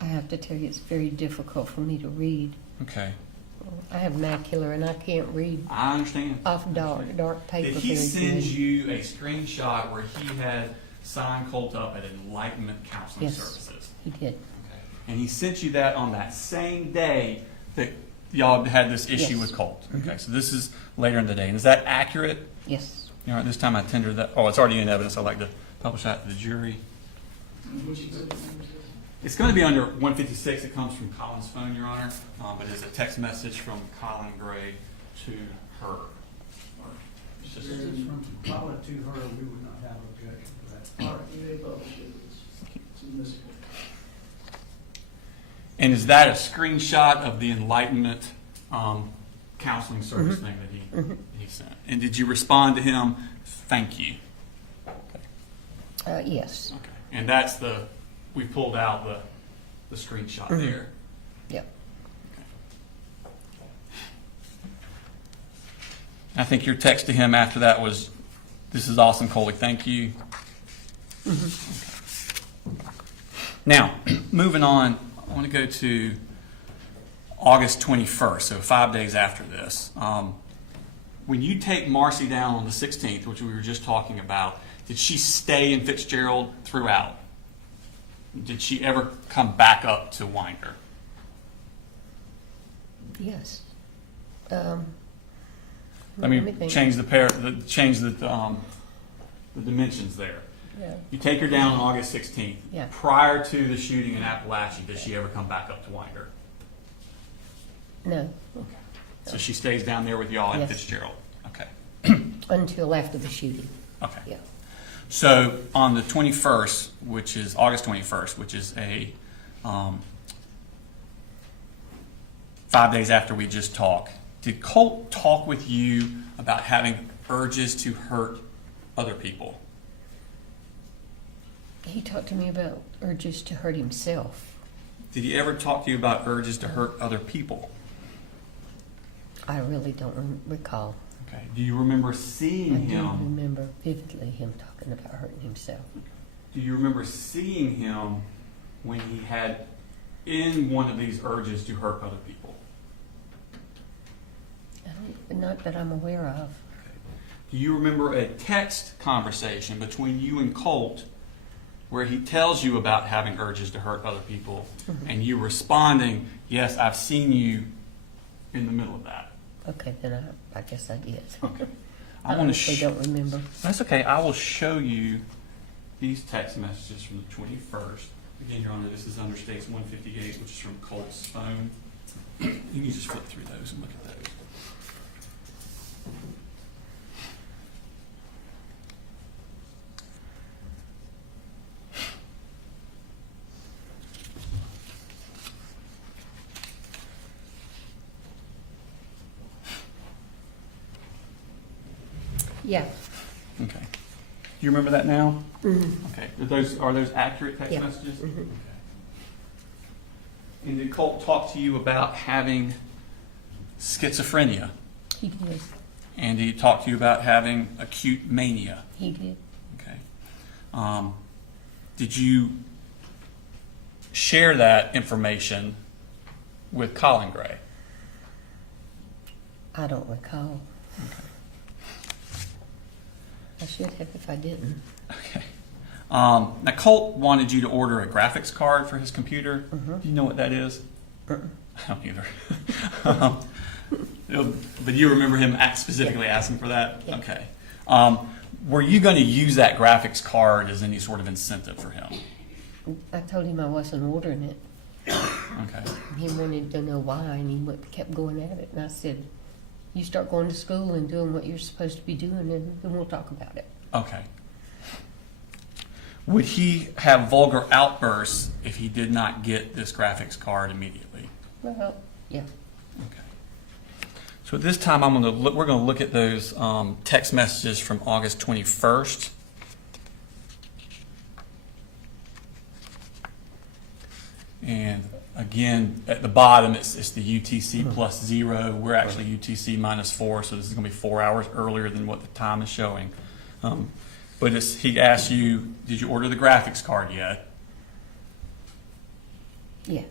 I have to tell you, it's very difficult for me to read. Okay. I have macular and I can't read I understand. off dark paper. Did he very send good. you a screenshot where he had signed Colt up at Enlightenment Counseling Yes. Services? He did. Okay. And he sent you that on that same day that y'all had this issue Yes. with Colt. Okay, so this is later in the day. And is that accurate? Yes. All right, this time I tendered that. Oh, it's already in evidence. I'd like to publish that to the jury. It's going to be under 156. It comes from Colin's phone, Your Honor, but it's a text message from Colin Gray to her. It's If just- it's from Colin to her, we would not have objection to that. All right, you may publish it. It's in this one. And is that a screenshot of the Enlightenment counseling service thing that he sent. And did you respond to him, thank you? Yes. Okay. And that's we pulled out the screenshot there. Yep. I think your text to him after that was, "This is awesome, Coley, thank you." Okay. Now, moving on, I want to go to August 21st, so 5 days after this. When you take Marcy down on the 16th, which we were just talking about, did she stay in Fitzgerald throughout? Did she ever come back up to Winder? Yes. Let me change the dimensions there. Yeah. You take her down on August 16th. Yeah. Prior to the shooting in Apalachee, does she ever come back up to Winder? No. So she stays down there with y'all in Yes. Fitzgerald. Okay. Until after the shooting. Okay. Yeah. So on the 21st, which is August 21st, which is a 5 days after we just talked, did Colt talk with you about having urges to hurt other people? He talked to me about urges to hurt himself. Did he ever talk to you about urges to hurt other people? I really don't recall. Okay. Do you remember seeing I do him? remember vividly him talking about hurting himself. Do you remember seeing him when he had in one of these urges to hurt other people? Not that I'm aware of. Do you remember a text conversation between you and Colt where he tells you about having urges to hurt other people and you responding, yes, I've seen you in the middle of that? Okay, then I guess I did. Okay. I honestly don't remember. That's okay. I will show you these text messages from the 21st. Again, Your Honor, this is under States 158, which is from Colt's phone. You can just flip through those and look at those. Yeah. Okay. Do you remember that now? Mm-hmm. Okay. Are those accurate text Yeah. messages? Mm-hmm. Okay. And did Colt talk to you about having schizophrenia? He did. And did he talk to you about having acute mania? He did. Okay. Did you share that information with Colin Gray? I don't recall. Okay. I should have if I didn't. Okay. Now, Colt wanted you to order a graphics card for his computer. Mm-hmm. Do you know what that is? Uh-uh. I don't either. But you remember him specifically asking for that? Yeah. Okay. Were you going to use that graphics card as any sort of incentive for him? I told him I wasn't ordering it. Okay. He wanted to know why, and he kept going at it. And I said, you start going to school and doing what you're supposed to be doing, and then we'll talk about it. Okay. Would he have vulgar outbursts if he did not get this graphics card immediately? Well, yeah. Okay. So at this time, we're going to look at those text messages from August 21st. And again, at the bottom, it's the UTC plus 0. We're actually UTC minus 4, so this is going to be 4 hours earlier than what the time is showing. But he asked you, did you order the graphics card yet? Yeah.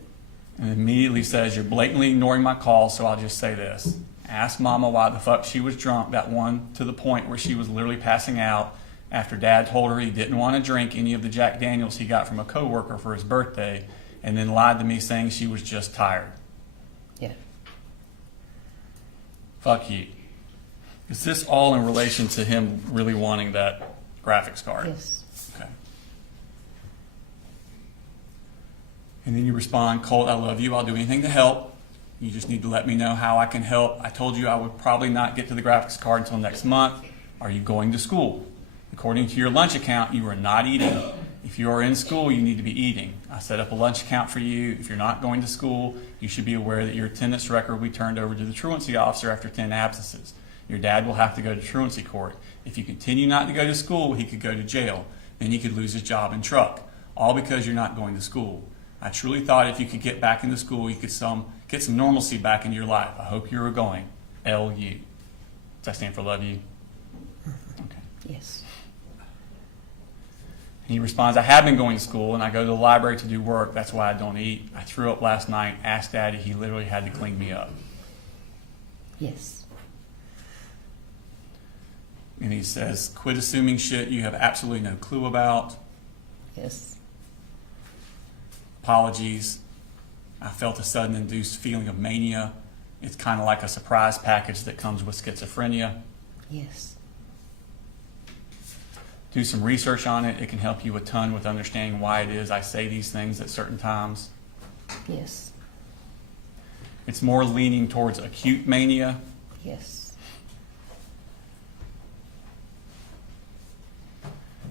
And immediately says, you're blatantly ignoring my call, so I'll just say this. Ask Mama why the fuck she was drunk, that one to the point where she was literally passing out after Dad told her he didn't want to drink any of the Jack Daniels he got from a coworker for his birthday, and then lied to me saying she was just tired. Yeah. Fuck you. Is this all in relation to him really wanting that graphics card? Yes. Okay. And then you respond, Colt, I love you. I'll do anything to help. You just need to let me know how I can help. I told you I would probably not get to the graphics card until next month. Are you going to school? According to your lunch account, you are not eating. If you are in school, you need to be eating. I set up a lunch account for you. If you're not going to school, you should be aware that your attendance record will be turned over to the truancy officer after 10 absences. Your dad will have to go to truancy court. If you continue not to go to school, he could go to jail. Then he could lose his job and truck, all because you're not going to school. I truly thought if you could get back into school, you could get some normalcy back in your life. I hope you are going. LU. Does that stand for love you? Okay. Yes. He responds, I have been going to school and I go to the library to do work. That's why I don't eat. I threw up last night, asked Daddy. He literally had to clean me up. Yes. And he says, quit assuming shit you have absolutely no clue about. Yes. Apologies. I felt a sudden induced feeling of mania. It's kind of like a surprise package that comes with schizophrenia. Yes. Do some research on it. It can help you a ton with understanding why it is I say these things at certain times. Yes. It's more leaning towards acute mania. Yes.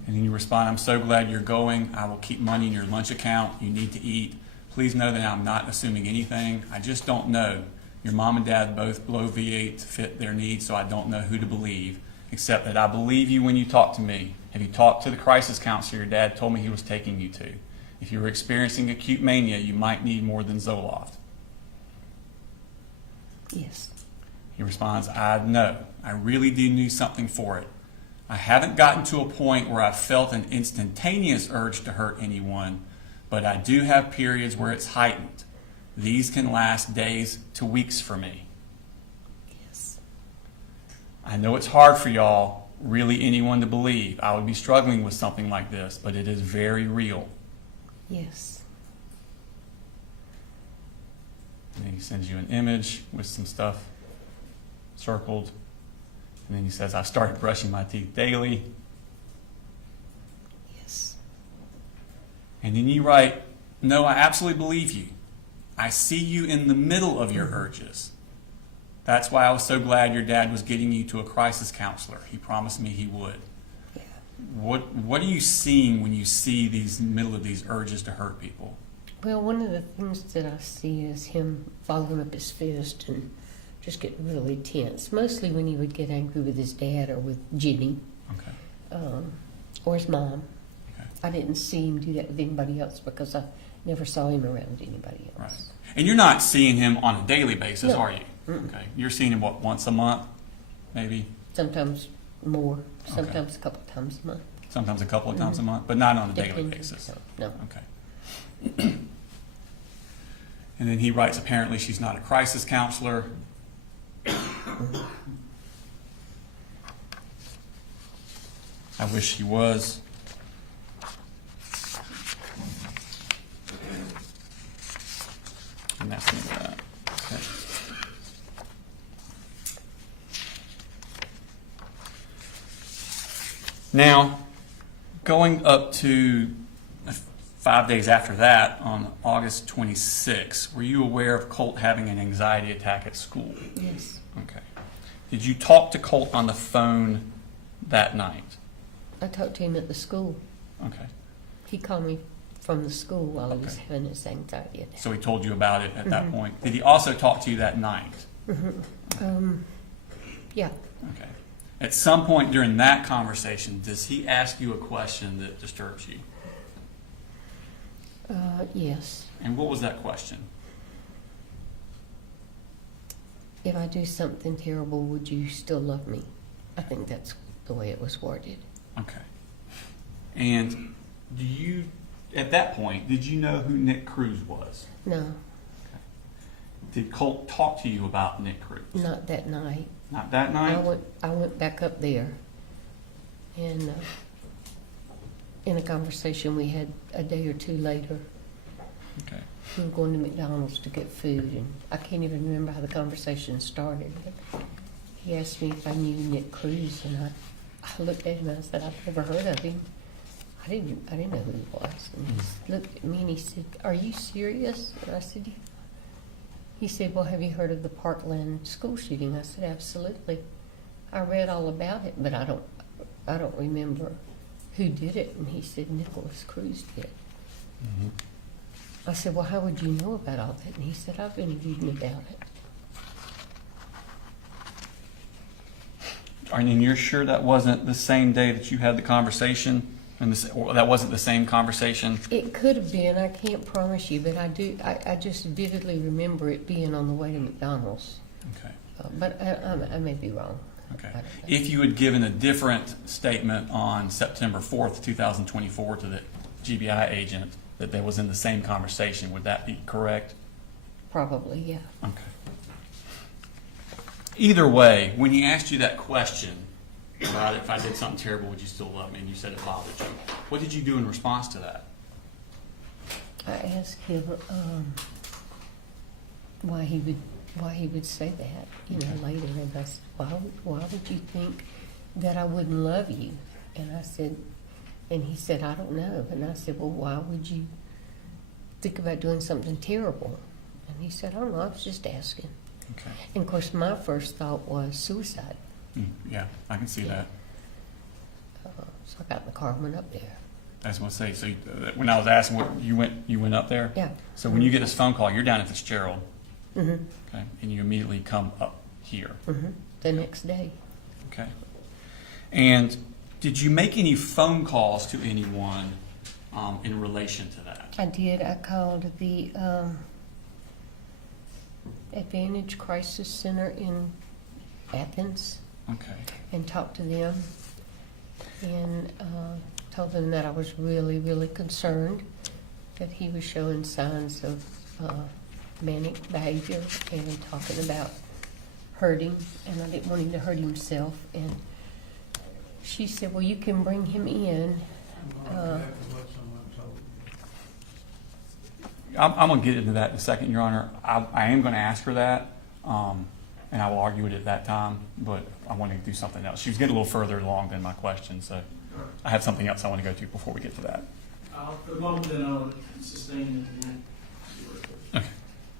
And then you respond, I'm so glad you're going. I will keep money in your lunch account. You need to eat. Please know that I'm not assuming anything. I just don't know. Your mom and dad both blow V8 to fit their needs, so I don't know who to believe, except that I believe you when you talk to me. Have you talked to the crisis counselor your dad told me he was taking you to? If you were experiencing acute mania, you might need more than Zoloft. Yes. He responds, I know. I really do need something for it. I haven't gotten to a point where I've felt an instantaneous urge to hurt anyone, but I do have periods where it's heightened. These can last days to weeks for me. Yes. I know it's hard for y'all, really anyone to believe. I would be struggling with something like this, but it is very real. Yes. And then he sends you an image with some stuff circled. And then he says, I started brushing my teeth daily. Yes. And then you write, no, I absolutely believe you. I see you in the middle of your urges. That's why I was so glad your dad was getting you to a crisis counselor. He promised me he would. Yeah. What are you seeing when you see these middle of these urges to hurt people? Well, one of the things that I see is him balling up his fist and just getting really tense, mostly when he would get angry with his dad or with Jimmy, Okay. or his mom. Okay. I didn't see him do that with anybody else because I never saw him around anybody else. Right. And you're not seeing him on a daily basis, No. are you? Okay. You're seeing him, what, once a month, maybe? Sometimes more, sometimes a couple times a month. Sometimes a couple of times a month, but not on a daily Depending. basis. No. Okay. And then he writes, apparently she's not a crisis counselor. I wish she was. And that's the end of that. Okay. Now, going up to 5 days after that, on August 26, were you aware of Colt having an anxiety attack at school? Yes. Okay. Did you talk to Colt on the phone that night? I talked to him at the school. Okay. He called me from the school while he was Okay. having his anxiety attack. So he told you about it at that point. Did he also talk to you that night? Yeah. Okay. At some point during that conversation, does he ask you a question that disturbs you? Yes. And what was that question? If I do something terrible, would you still love me? I think that's the way it was worded. Okay. And do you, at that point, did you know who Nick Cruz was? No, Did Colt talk to you about Nick Cruz? not that night. Not that night? I went back up there, and in a conversation we had a day or two later, Okay. we were going to McDonald's to get food, and I can't even remember how the conversation started. But he asked me if I knew Nick Cruz, and I looked at him and I said, I've never heard of him. I didn't know who he was. And he looked at me and he said, "Are you serious?" And I said, "Yeah." He said, "Well, have you heard of the Parkland school shooting?" I said, "Absolutely. I read all about it, but I don't remember who did it? And he said, Nicholas Cruz did. Mm-hmm. I said, well, how would you know about all that? And he said, I've been reading about it. And you're sure that wasn't the same day that you had the conversation? And or that wasn't the same conversation? It could have been. I can't promise you, but I do. I just vividly remember it being on the way to McDonald's. Okay. But I may be wrong. Okay. I don't know. If you had given a different statement on September 4th, 2024 to the GBI agent that was in the same conversation, would that be correct? Probably, yeah. Okay. Either way, when he asked you that question about if I did something terrible, would you still love me? And you said it bothered you. What did you do in response to that? I asked him why he would say that, later. And I said, why would you think that I wouldn't love you? And I said, and he said, I don't know. And I said, well, why would you think about doing something terrible? And he said, I don't know, I was just asking. Okay. And of course, my first thought was suicide. Yeah, I can see that. So I got in the car and went up there. I was going to say, so when I was asking, you went up there? Yeah. So when you get this phone call, you're down at Fitzgerald, Mm-hmm. okay, and you immediately come up here. Mm-hmm. The next day. Okay. And did you make any phone calls to anyone in relation to that? I did. I called the Advantage Crisis Center in Athens Okay. and talked to them and told them that I was really, really concerned that he was showing signs of manic behavior and talking about hurting, and I didn't want him to hurt himself. And she said, well, you can bring him in. I'm going to get into that in a second, Your Honor. I am going to ask her that, and I will argue it at that time, but I want to do something else. She was getting a little further along than my question, so I have something else I want to go to before we get to that. For the moment, then I'll sustain it. Okay.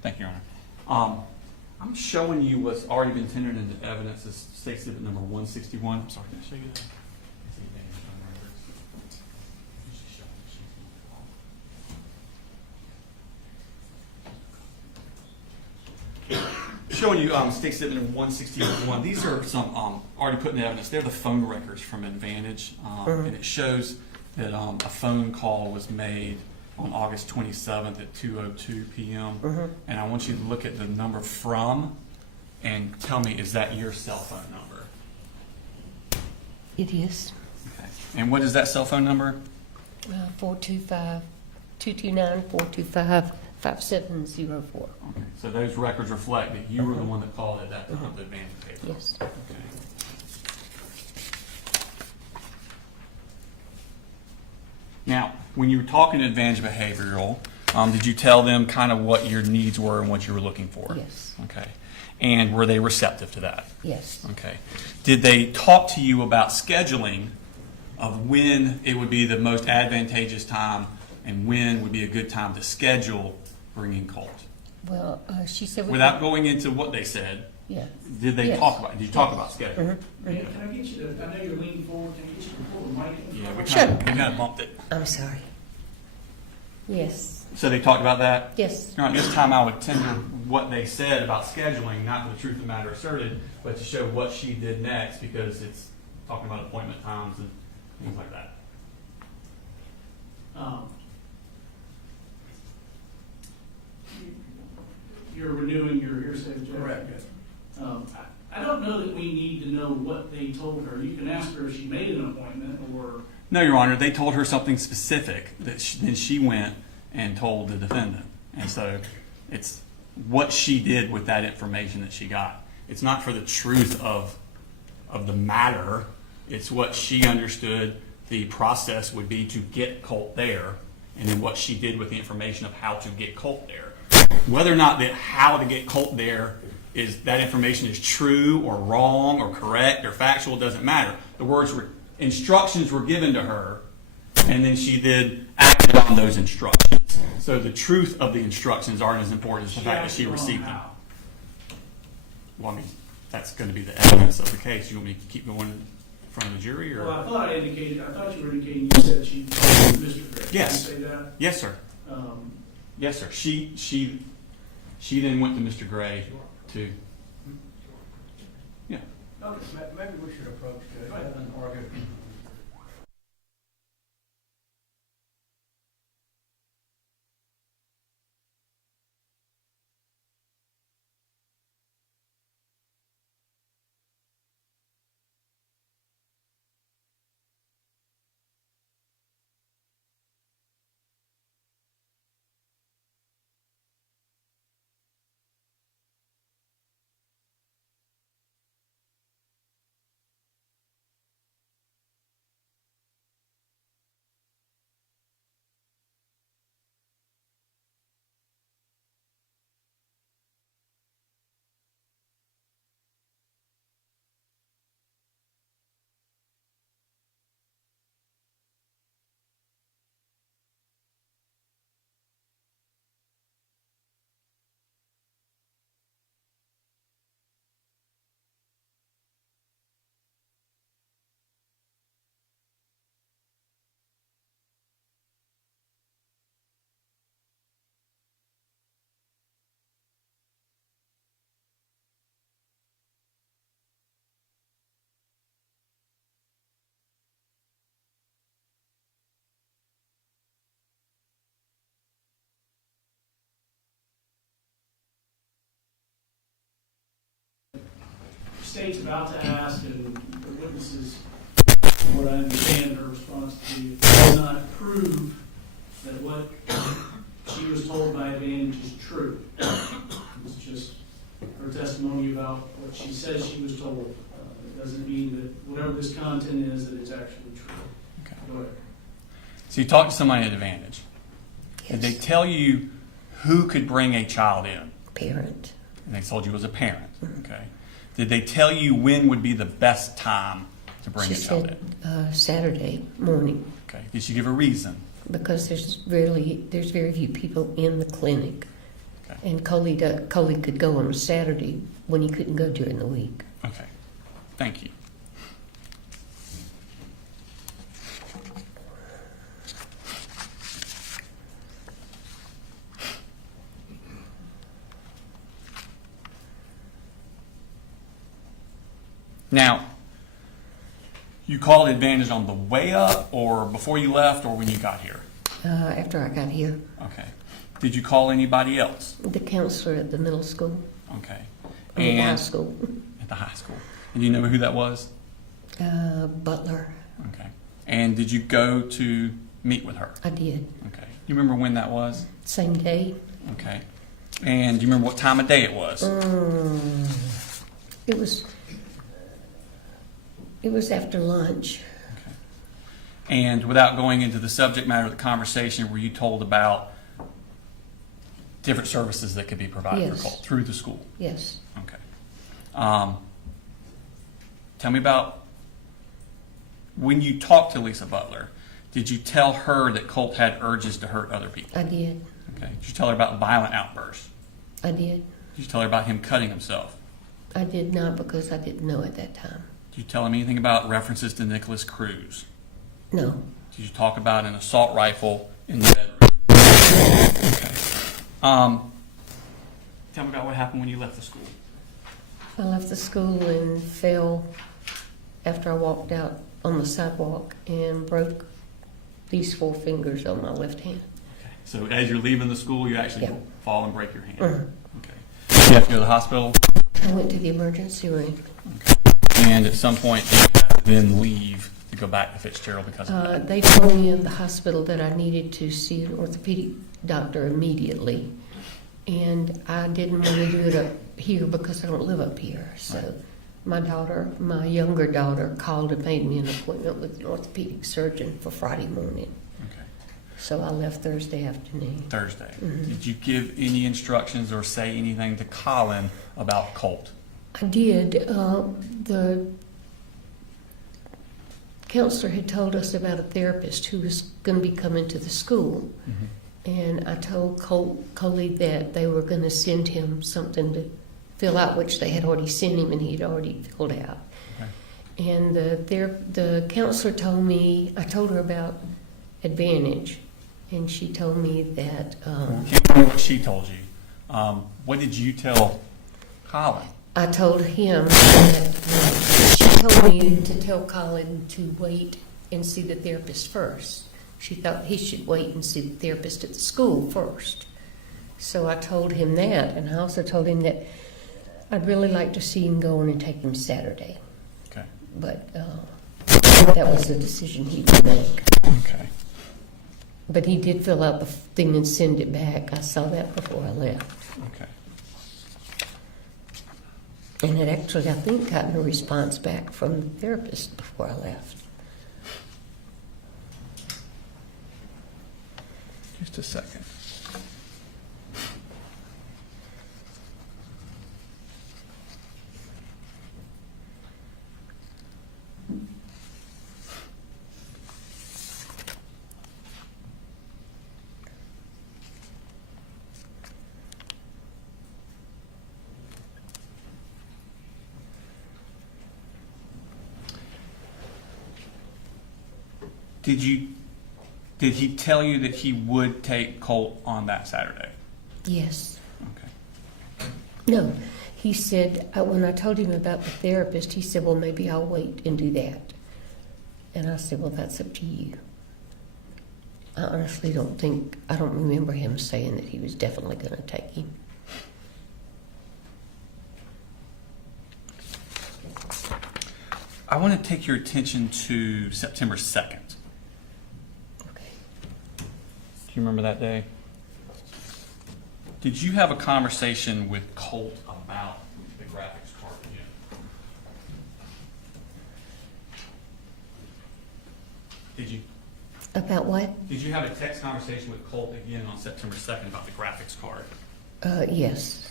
Thank you, Your Honor. I'm showing you what's already been tendered into evidence as State Exhibit number 161. I'm sorry, can I show you that? Showing you State Exhibit number 161. These are some already put in evidence. They're the phone records from Advantage, and it shows that a phone call was made on August 27th at 2:02 p.m. And I want you to look at the number from and tell me, is that your cell phone number? It is. Okay. And what is that cell phone number? 425-229-425-5704. Okay. So those records reflect that you were the one that called at that time to Advantage paper. Yes. Okay. Now, when you were talking to Advantage Behavioral, did you tell them kind of what your needs were and what you were looking for? Yes. Okay. And were they receptive to that? Yes. Okay. Did they talk to you about scheduling of when it would be the most advantageous time and when would be a good time to schedule bringing Colt? Well, she said Without going into what they said, yeah. did they Yes. talk about? Did you talk about scheduling? Can I get you to, I know you're leaning forward, can I get you to pull the mic in? Yeah, we Sure. kind of bumped it. I'm sorry. Yes. So they talked about that? Yes. All right, this time I would tender what they said about scheduling, not for the truth of the matter asserted, but to show what she did next, because it's talking about appointment times and things like that. You're renewing your hearsay objection? Correct, yes. I don't know that we need to know what they told her. You can ask her if she made an appointment or. No, Your Honor, they told her something specific that then she went and told the defendant. And so it's what she did with that information that she got. It's not for the truth of the matter. It's what she understood the process would be to get Colt there, and then what she did with the information of how to get Colt there. Whether or not that how to get Colt there is that information is true or wrong or correct or factual doesn't matter. The instructions were given to her, and then she did acted on those instructions. So the truth of the instructions aren't as important as the fact that she received them. Well, I mean, that's going to be the evidence of the case. You want me to keep going? from the jury, or? Well, I thought you were indicating you said she told Mr. Gray. Yes. Did you say that? Yes, sir. Yes, sir. She then went to Mr. Gray to, yeah. Okay. Maybe we should approach Judge Evans and argue. State's about to ask, and the witnesses, from what I understand, her response to you, does not prove that what she was told by Advantage is true. It's just her testimony about what she says she was told. It doesn't mean that whatever this content is, that it's actually true. Okay. Go ahead. So you talked to somebody at Advantage. Did they Yes. tell you who could bring a child in? Parent. And they told you it was a parent. Okay. Did they tell you when would be the best time to bring She a child said in? Saturday morning, Okay. Did she give a reason? because there's very few people in the clinic. Okay. And Coley could go on a Saturday when he couldn't go during the week. Okay. Thank you. Now, you called Advantage on the way up, or before you left, or when you got here? After I got here, Okay. Did you call anybody else? the counselor at the middle school, Okay. I mean, high And school, at the high school. And do you know who that was? Butler, Okay. And did you go to meet with her? I did. Okay. You remember when that was? Same day. Okay. And do you remember what time of day it was? It was after lunch. Okay. And without going into the subject matter of the conversation, were you told about different services that could be provided Yes. for Colt through the school? Yes, Okay. Tell me about when you talked to Lisa Butler. Did you tell her that Colt had urges to hurt other people? I did. Okay. Did you tell her about violent outbursts? I did. Did you tell her about him cutting himself? I did not, because I didn't know at that time. Did you tell him anything about references to Nicholas Cruz? No. Did you talk about an assault rifle in the bedroom? Okay. Tell me about what happened when you left the school. I left the school and fell after I walked out on the sidewalk and broke these 4 fingers on my left hand. Okay. So as you're leaving the school, you actually Yeah. fall and break your hand. Mhm. Okay. You have to go to the hospital. I went to the emergency room. Okay. And at some point, you have to then leave to go back to Fitzgerald because of that. They told me in the hospital that I needed to see an orthopedic doctor immediately. And I didn't want to do it up here because I don't live up here. So my younger daughter, called and made me an appointment with an orthopedic surgeon for Friday morning. Okay. So I left Thursday afternoon. Thursday. Mhm. Did you give any instructions or say anything to Colin about Colt? I did. The counselor had told us about a therapist who was going to be coming to the school. And I told Coley that they were going to send him something to fill out, which they had already sent him and he'd already filled out. Okay. And the counselor told me, I told her about Advantage, and she told me that, Can't tell me what she told you. What did you tell Colin? I told him that she told me to tell Colin to wait and see the therapist first. She thought he should wait and see the therapist at the school first. So I told him that, and I also told him that I'd really like to see him go in and take him Saturday. Okay. But that was a decision he would make. Okay. But he did fill out the thing and send it back. I saw that before I left. Okay. And it actually, I think, gotten a response back from the therapist before I left. Just a second. Did he tell you that he would take Colt on that Saturday? Yes. Okay. No, he said, when I told him about the therapist, he said, well, maybe I'll wait and do that. And I said, well, that's up to you. I honestly I don't remember him saying that he was definitely going to take him. I want to take your attention to September 2nd. Okay. Do you remember that day? Did you have a conversation with Colt about the graphics card again? Did you? About what? Did you have a text conversation with Colt again on September 2nd about the graphics card? Yes.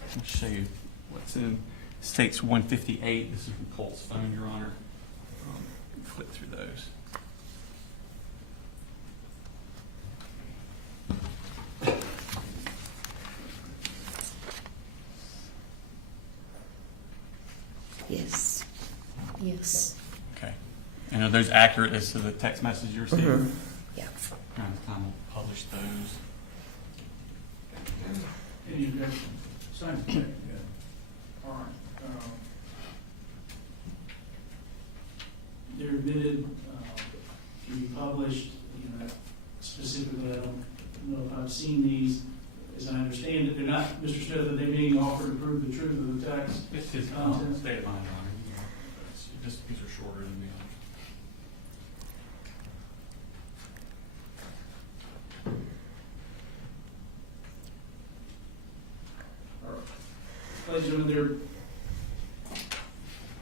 Let me show you what's in. States 158. This is from Colt's phone, Your Honor. Flip through those. Yes. Yes. Okay. And are those accurate as to the text message you received? Mhm. Yeah. Around the time we'll publish those. Any objection? Same thing, yeah. All right. They're admitted to be published, specifically, I don't know if I've seen these. As I understand it, they're not, Mr. Smith, are they being offered to prove the truth of the text? It's his content? state of mind, Your Honor. Just these are shorter than the others. All right. Ladies and gentlemen,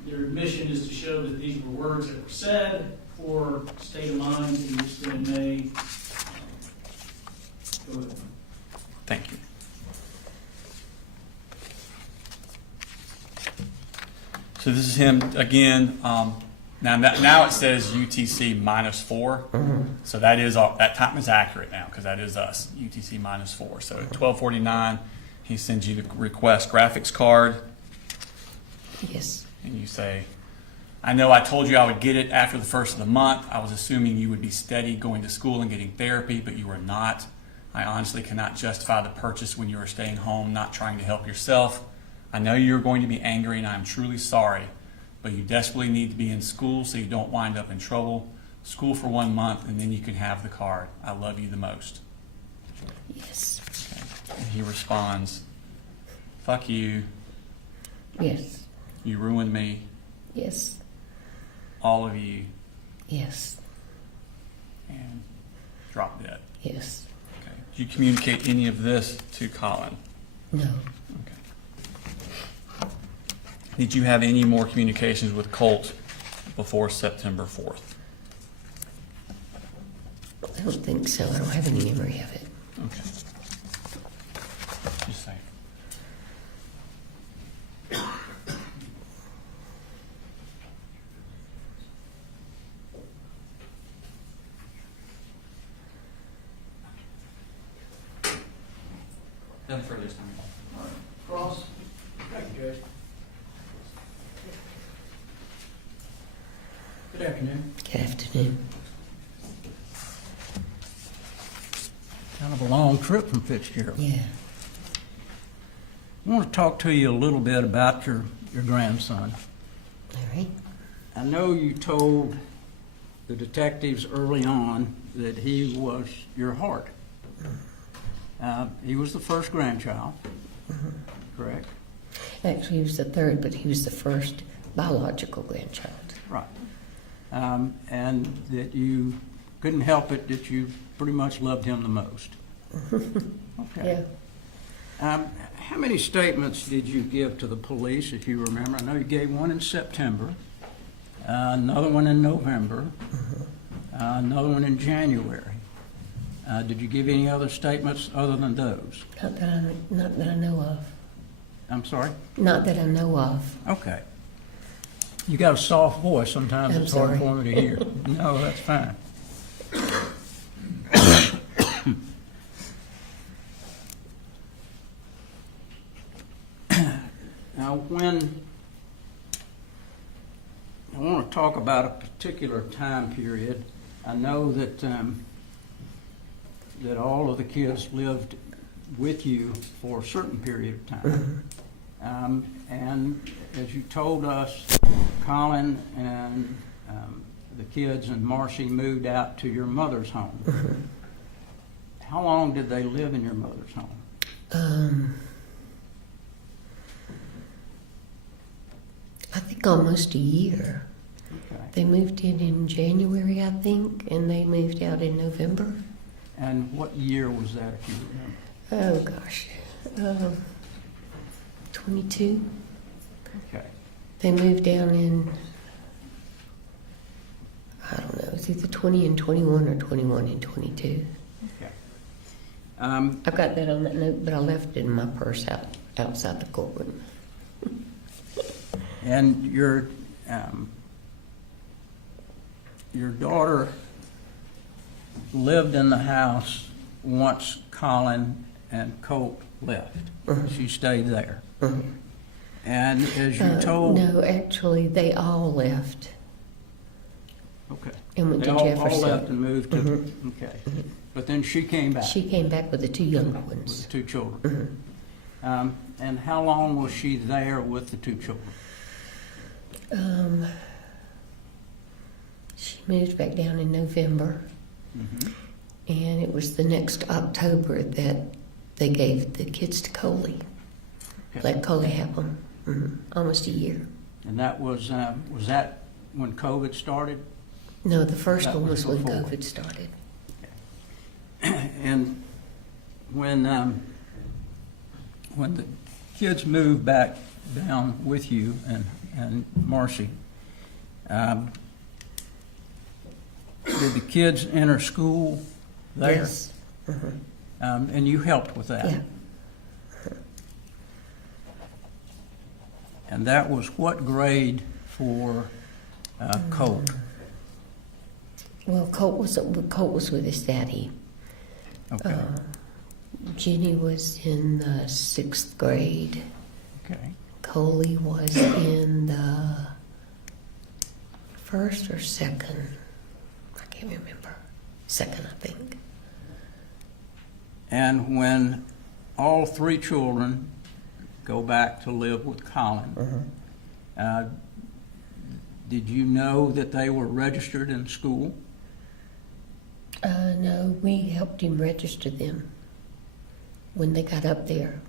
their admission is to show that these were words that were said for state of mind in which they may. Go ahead. Thank you. So this is him again. Now it says UTC -4. So that time is accurate now because that is us, UTC -4. So at 12:49, he sends you the request graphics card. Yes. And you say, I know I told you I would get it after the first of the month. I was assuming you would be steady going to school and getting therapy, but you were not. I honestly cannot justify the purchase when you are staying home, not trying to help yourself. I know you're going to be angry and I am truly sorry, but you desperately need to be in school so you don't wind up in trouble. School for 1 month and then you can have the card. I love you the most. Yes. Okay. And he responds, fuck you. Yes. You ruined me. Yes. All of you. Yes. And drop dead. Yes. Okay. Did you communicate any of this to Colin? No. Okay. Did you have any more communications with Colt before September 4th? I don't think so. I don't have any memory of it. Okay. Just saying. Nothing further this time. All right. Cross. Thank you, Judge. Good afternoon. Good afternoon. Kind of a long trip from Fitzgerald. Yeah. I want to talk to you a little bit about your grandson. All right. I know you told the detectives early on that he was your heart. He was the first grandchild, correct? Actually, he was the third, but he was the first biological grandchild. Right. And that you couldn't help it, that you pretty much loved him the most. Okay. Yeah. How many statements did you give to the police, if you remember? I know you gave one in September, another one in November, another one in January. Did you give any other statements other than those? Not that I know of. I'm sorry? Not that I know of. Okay. You got a soft voice. Sometimes I'm it's hard sorry. for me to hear. No, that's fine. Now, when I want to talk about a particular time period, I know that that all of the kids lived with you for a certain period of time. And as you told us, Colin and the kids and Marcy moved out to your mother's home. How long did they live in your mother's home? I think almost a year. Okay. They moved in January, I think, and they moved out in November. And what year was that, if you remember? Oh, gosh. 22. Okay. They moved down in, I don't know, it's either 20 and 21 or 21 and 22. Okay. I've got that on that note, but I left it in my purse outside the courtroom. And your daughter lived in the house once Colin and Colt left. She stayed there. And as you told... No, actually, they all left Okay. and went They to all Jefferson. left and moved to... Okay. But then she came back She came back with the two younger with ones. the two children. And how long was she there with the two children? She moved back down in November, and it was the next October that they gave the kids to Coley. Okay. Let Coley have them. Almost a year. And that was that when COVID started? No, the first That one was was when before. COVID started. And when the kids moved back down with you and Marcy, did the kids enter school there? Yes. And you helped with that? Yeah. And that was what grade for Colt? Well, Colt was with his daddy. Okay. Jenny was in the 6th grade. Okay. Coley was in the 1st or 2nd. I can't remember. 2nd, I think. And when all three children go back to live with Colin, did you know that they were registered in school? No, we helped him register them when they got up there.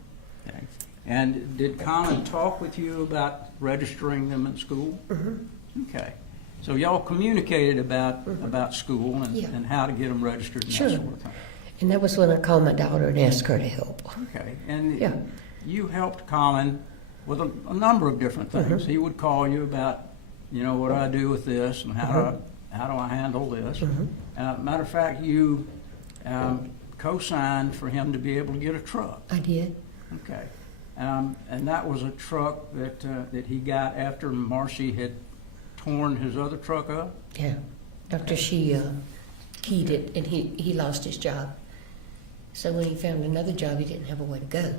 Okay. And did Colin talk with you about registering them in school? Okay. So y'all communicated about school and, Yeah. and how to get them registered and Sure. that sort of thing. And that was when I called my daughter and asked her to help. Okay. And Yeah. you helped Colin with a number of different things. He would call you about, what do I do with this and how do I handle this? Matter of fact, you co-signed for him to be able to get a truck. I did. Okay. And that was a truck that he got after Marcy had torn his other truck up? Yeah. After she keyed it and he lost his job. So when he found another job, he didn't have a way to go.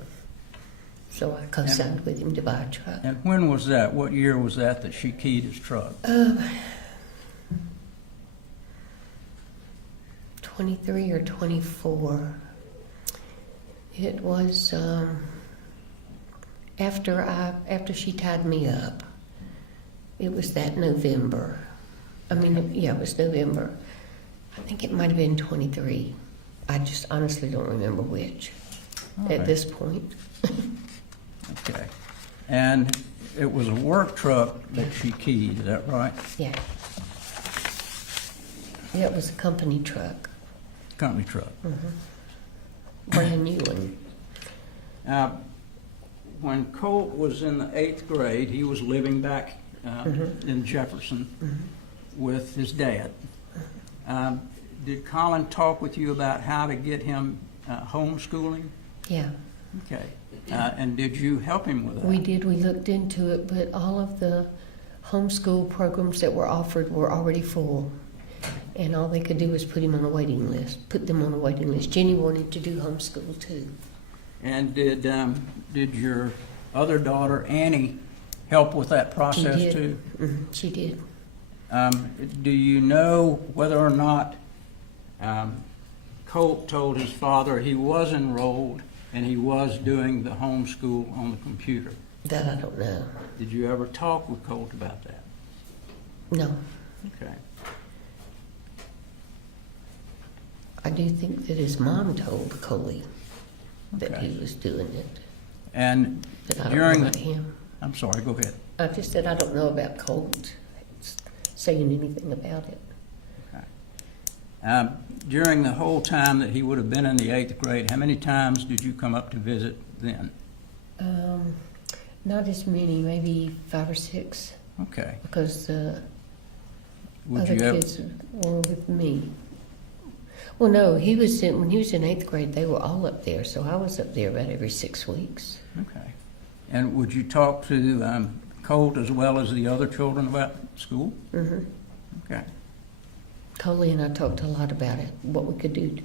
So I co-signed with him to buy a truck. And when was that? What year was that she keyed his truck? 23 or 24. It was after she tied me up. It was that November. It was November. I think it might have been 23. I just honestly don't remember which at this point. Okay. And it was a work truck that she keyed, is that right? Yeah. Yeah, it was a company truck. Company truck. Brand new one. When Colt was in the 8th grade, he was living back in Jefferson with his dad. Did Colin talk with you about how to get him homeschooling? Yeah. Okay. And did you help him with that? We did. We looked into it, but all of the homeschool programs that were offered were already full. And all they could do was put them on a waiting list. Jenny wanted to do homeschool too. And did your other daughter, Annie, help with that process She did. too? She did. Do you know whether or not Colt told his father he was enrolled and he was doing the homeschool on the computer? That I don't know. Did you ever talk with Colt about that? No. Okay. I do think that his mom told Coley that Okay. he was doing it. And But I don't during know about him. I'm sorry, go ahead. I just said I don't know about Colt saying anything about it. During the whole time that he would have been in the 8th grade, how many times did you come up to visit then? Not as many, maybe 5 or 6, Okay. because the Would other you ever, kids were with me. Well, no, when he was in 8th grade, they were all up there, so I was up there about every 6 weeks. okay. And would you talk to Colt as well as the other children about school? Mm-hmm. Okay. Coley and I talked a lot about it, what we could do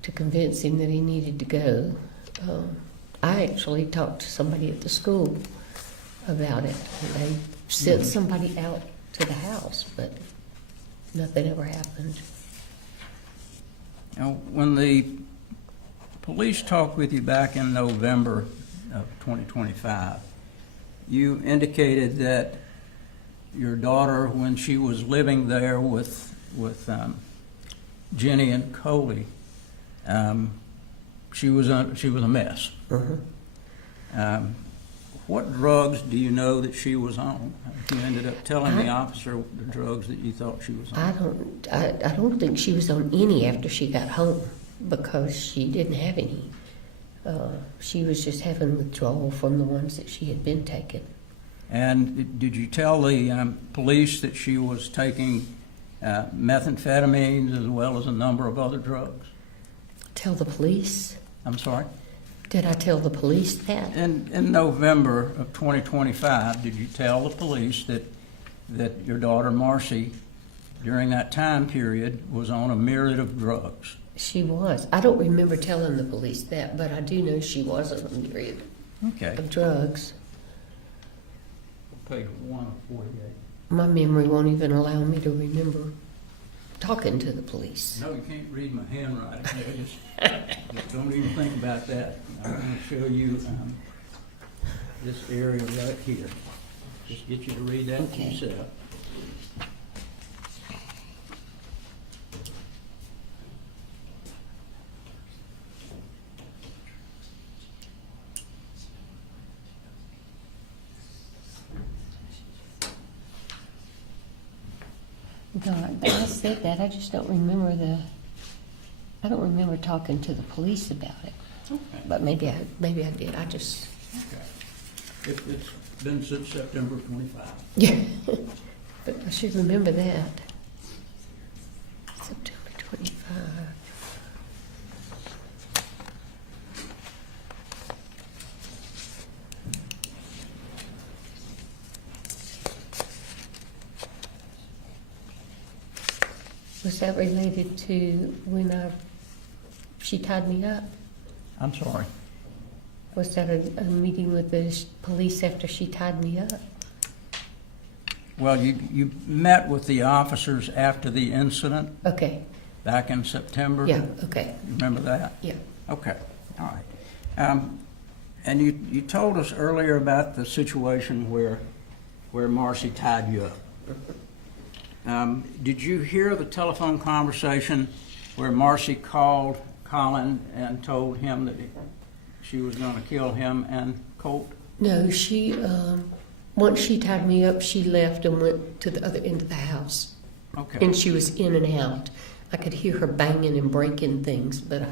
to convince him that he needed to go. I actually talked to somebody at the school about it. And they sent somebody out to the house, but nothing ever happened. Now, when the police talked with you back in November of 2025, you indicated that your daughter, when she was living there with Jenny and Coley, she was a mess. What drugs do you know that she was on? You ended up telling the officer the drugs that you thought she was on. I don't think she was on any after she got home, because she didn't have any. She was just having withdrawal from the ones that she had been taking. And did you tell the police that she was taking methamphetamines as well as a number of other drugs? Tell the police? I'm sorry? Did I tell the police that? In November of 2025, did you tell the police that your daughter Marcy, during that time period, was on a myriad of drugs? She was. I don't remember telling the police that, but I do know she was on a myriad Okay. of drugs. Page 1 of 48. My memory won't even allow me to remember talking to the police. No, you can't read my handwriting. Just don't even think about that. I'm going to show you this area right here. Just get you to read that Okay. yourself. God, I said that. I just don't remember I don't remember talking to the police about it. Okay. But maybe I did. I just. Okay. It's been since September 25. Yeah. But I should remember that. September 25. Was that related to when she tied me up? I'm sorry. Was that a meeting with the police after she tied me up? Well, you met with the officers after the incident Okay, back in September? yeah, okay, Remember that? yeah. Okay, all right. And you told us earlier about the situation where Marcy tied you up. Did you hear the telephone conversation where Marcy called Colin and told him that she was going to kill him and Colt? No, she, once she tied me up, she left and went to the other end of the house. Okay. And she was in and out. I could hear her banging and breaking things, but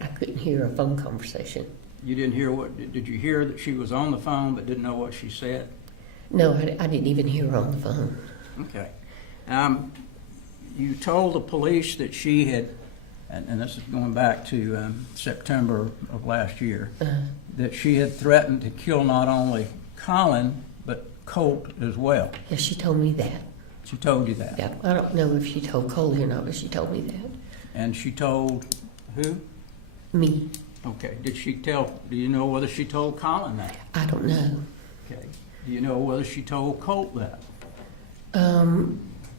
I couldn't hear a phone conversation. You didn't hear did you hear that she was on the phone but didn't know what she said? No, I didn't even hear her on the phone. Okay. You told the police that she had, and this is going back to September of last year, that she had threatened to kill not only Colin, but Colt as well. Yeah, she told me that. She told you that? Yeah, I don't know if she told Coley or not, but she told me that. And she told who? Me. Okay. Do you know whether she told Colin that? I don't know. Okay. Do you know whether she told Colt that?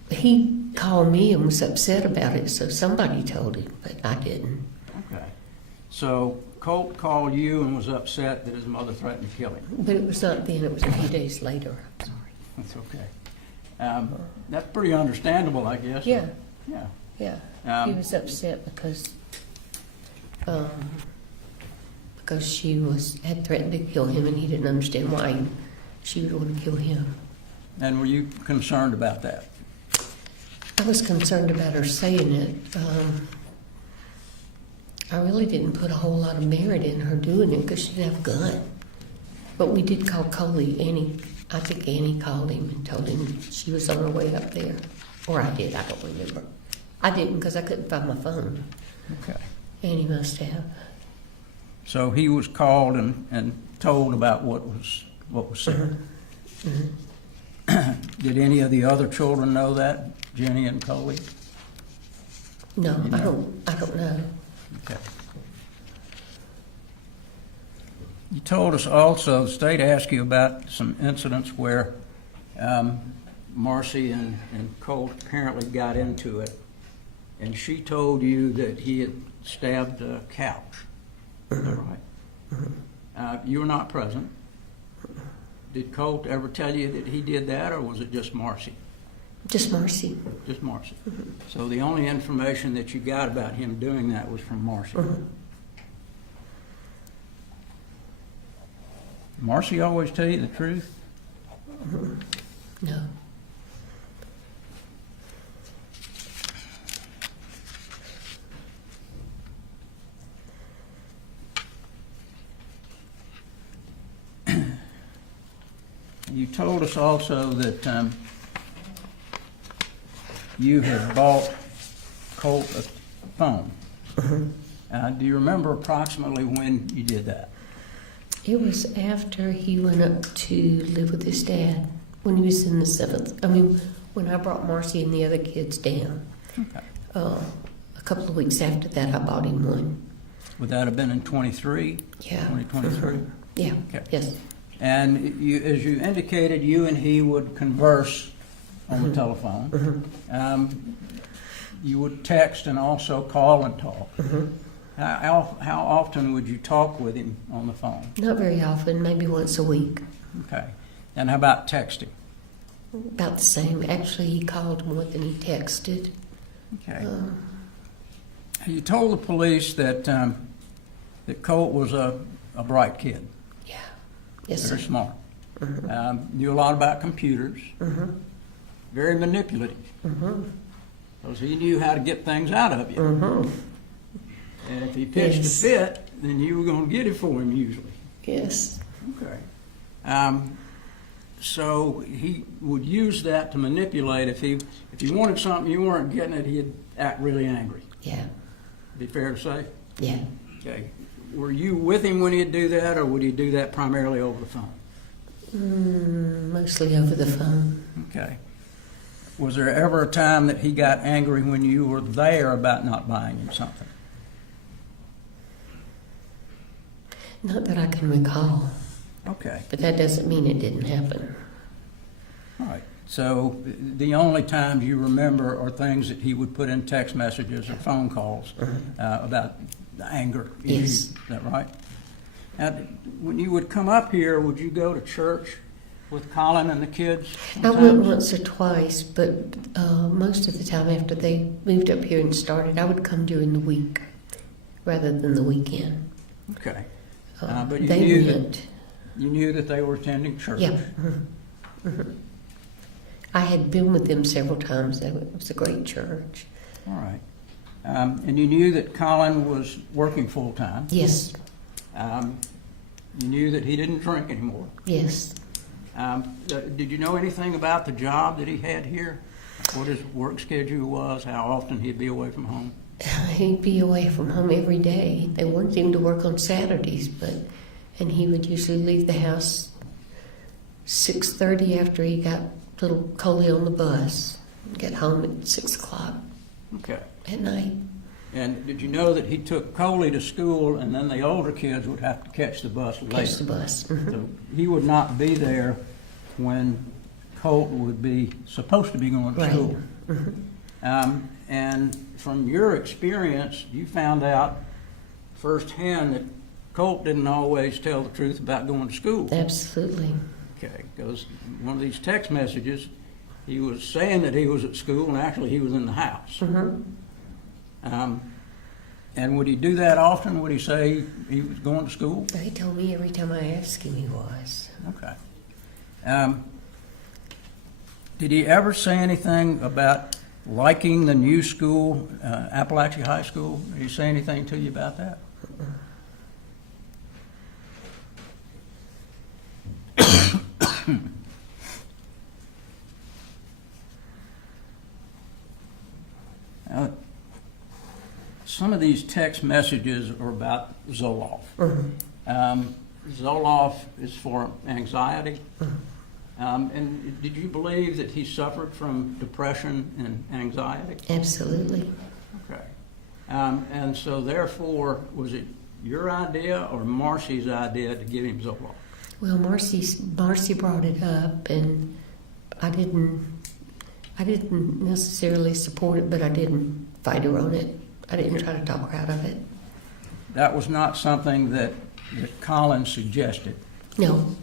He called me and was upset about it, so somebody told him, but I didn't. Okay. So Colt called you and was upset that his mother threatened to kill him. But it was not then, it was a few days later. I'm sorry. That's okay. That's pretty understandable, I guess. Yeah, Yeah. yeah. He was upset because she had threatened to kill him, and he didn't understand why she would want to kill him. And were you concerned about that? I was concerned about her saying it. I really didn't put a whole lot of merit in her doing it because she didn't have a gun. But we did call Coley. I think Annie called him and told him she was on her way up there. Or I did, I don't remember. I didn't because I couldn't find my phone. Okay. Annie must have. So he was called and told about what was said. Mm-hmm. Did any of the other children know that, Jenny and Coley? No, You know? I don't know. Okay. You told us also, the state asked you about some incidents where Marcy and Colt apparently got into it, and she told you that he had stabbed a couch. Is that right? You were not present. Did Colt ever tell you that he did that, or was it just Marcy? Just Marcy. Just Marcy. So the only information that you got about him doing that was from Marcy. Marcy always tell you the truth? No. You told us also that you had bought Colt a phone. Do you remember approximately when you did that? It was after he went up to live with his dad when he was in the 7th. I mean, when I brought Marcy and the other kids down. Okay. A couple of weeks after that, I bought him one. Would that have been in 23? Yeah. 2023? Yeah. Okay. Yes. And as you indicated, you and he would converse on the telephone. You would text and also call and talk. How often would you talk with him on the phone? Not very often, maybe once a week. Okay. And how about texting? About the same. Actually, he called more than he texted. Okay. You told the police that that Colt was a bright kid. Yeah. Yes, Very sir. smart. Knew a lot about computers. Very manipulative. Because he knew how to get things out of you. And if he pitched Yes. a fit, then you were going to get it for him usually. Yes. Okay. So he would use that to manipulate. If he wanted something you weren't getting it, he'd act really angry. Yeah. Be fair to say? Yeah. Okay. Were you with him when he'd do that, or would he do that primarily over the phone? Mostly over the phone. Okay. Was there ever a time that he got angry when you were there about not buying him something? Not that I can recall, Okay, but that doesn't mean it didn't happen. all right. So the only times you remember are things that he would put in text messages or phone calls about the anger issue. Yes. Is that right? Now, when you would come up here, would you go to church with Colin and the kids? I went sometimes? once or twice, but most of the time after they moved up here and started, I would come during the week rather than the weekend. Okay. But you they knew went. You knew that they were attending church? Yeah. I had been with them several times. It was a great church. All right. And you knew that Colin was working full-time? Yes, You knew that he didn't drink anymore? yes. Did you know anything about the job that he had here? What his work schedule was, how often he'd be away from home? He'd be away from home every day. They wanted him to work on Saturdays, and he would usually leave the house 6:30 after he got little Coley on the bus. Get home at 6 o'clock Okay. at night. And did you know that he took Coley to school, and then the older kids would have to catch the bus later? Catch the bus. So he would not be there when Colt would be supposed to be going to Right. school. And from your experience, you found out firsthand that Colt didn't always tell the truth about going to school. Absolutely. Okay, because one of these text messages, he was saying that he was at school, and actually he was in the house. And would he do that often? Would he say he was going to school? He told me every time I asked him he was. Okay. Did he ever say anything about liking the new school, Apalachee High School? Did he say anything to you about that? Some of these text messages are about Zoloft. Zoloft is for anxiety. And did you believe that he suffered from depression and anxiety? Absolutely. Okay. And so therefore, was it your idea or Marcy's idea to give him Zoloft? Well, Marcy brought it up, and I didn't necessarily support it, but I didn't fight her on it. I didn't try to talk her out of it. That was not something that Colin suggested. No.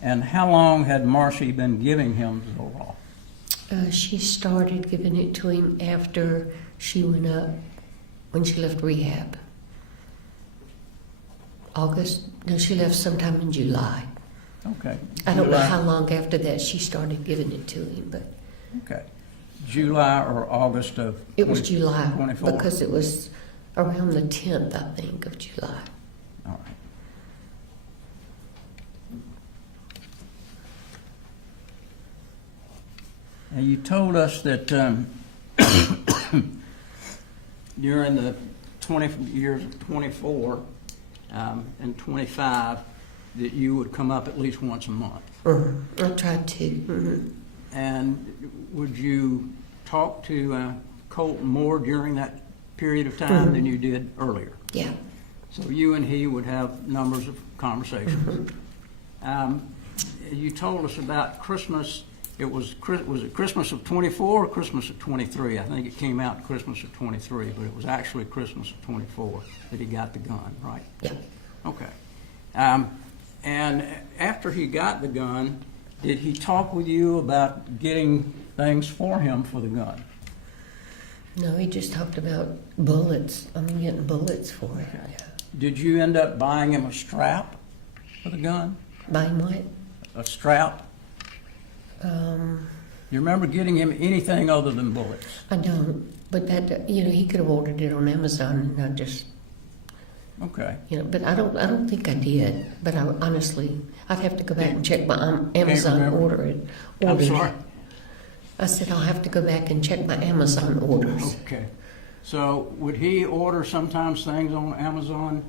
And how long had Marcy been giving him Zoloft? She started giving it to him after she went up, when she left rehab. August? No, she left sometime in July. Okay. I don't know July. how long after that she started giving it to him, but Okay. July or August of it was July 24? because it was around the 10th, I think, of July. All right. Now, you told us that during the 20 years of 24 and 25 that you would come up at least once a month. I tried to. And would you talk to Colt more during that period of time than you did earlier? Yeah. So you and he would have numbers of conversations. You told us about Christmas. Was it Christmas of 24 or Christmas of 23? I think it came out Christmas of 23, but it was actually Christmas of 24 that he got the gun, right? Yeah. Okay. And after he got the gun, did he talk with you about getting things for him for the gun? No, he just talked about bullets. I mean, getting bullets for it. Yeah. Did you end up buying him a strap for the gun? Buying what? A strap? You remember getting him anything other than bullets? I don't. But that, he could have ordered it on Amazon, and I just, Okay. But I don't think I did. But I honestly, I'd have to go back and check my Amazon remember. orders. I'm sorry? I said I'll have to go back and check my Amazon orders. Okay. So would he order sometimes things on Amazon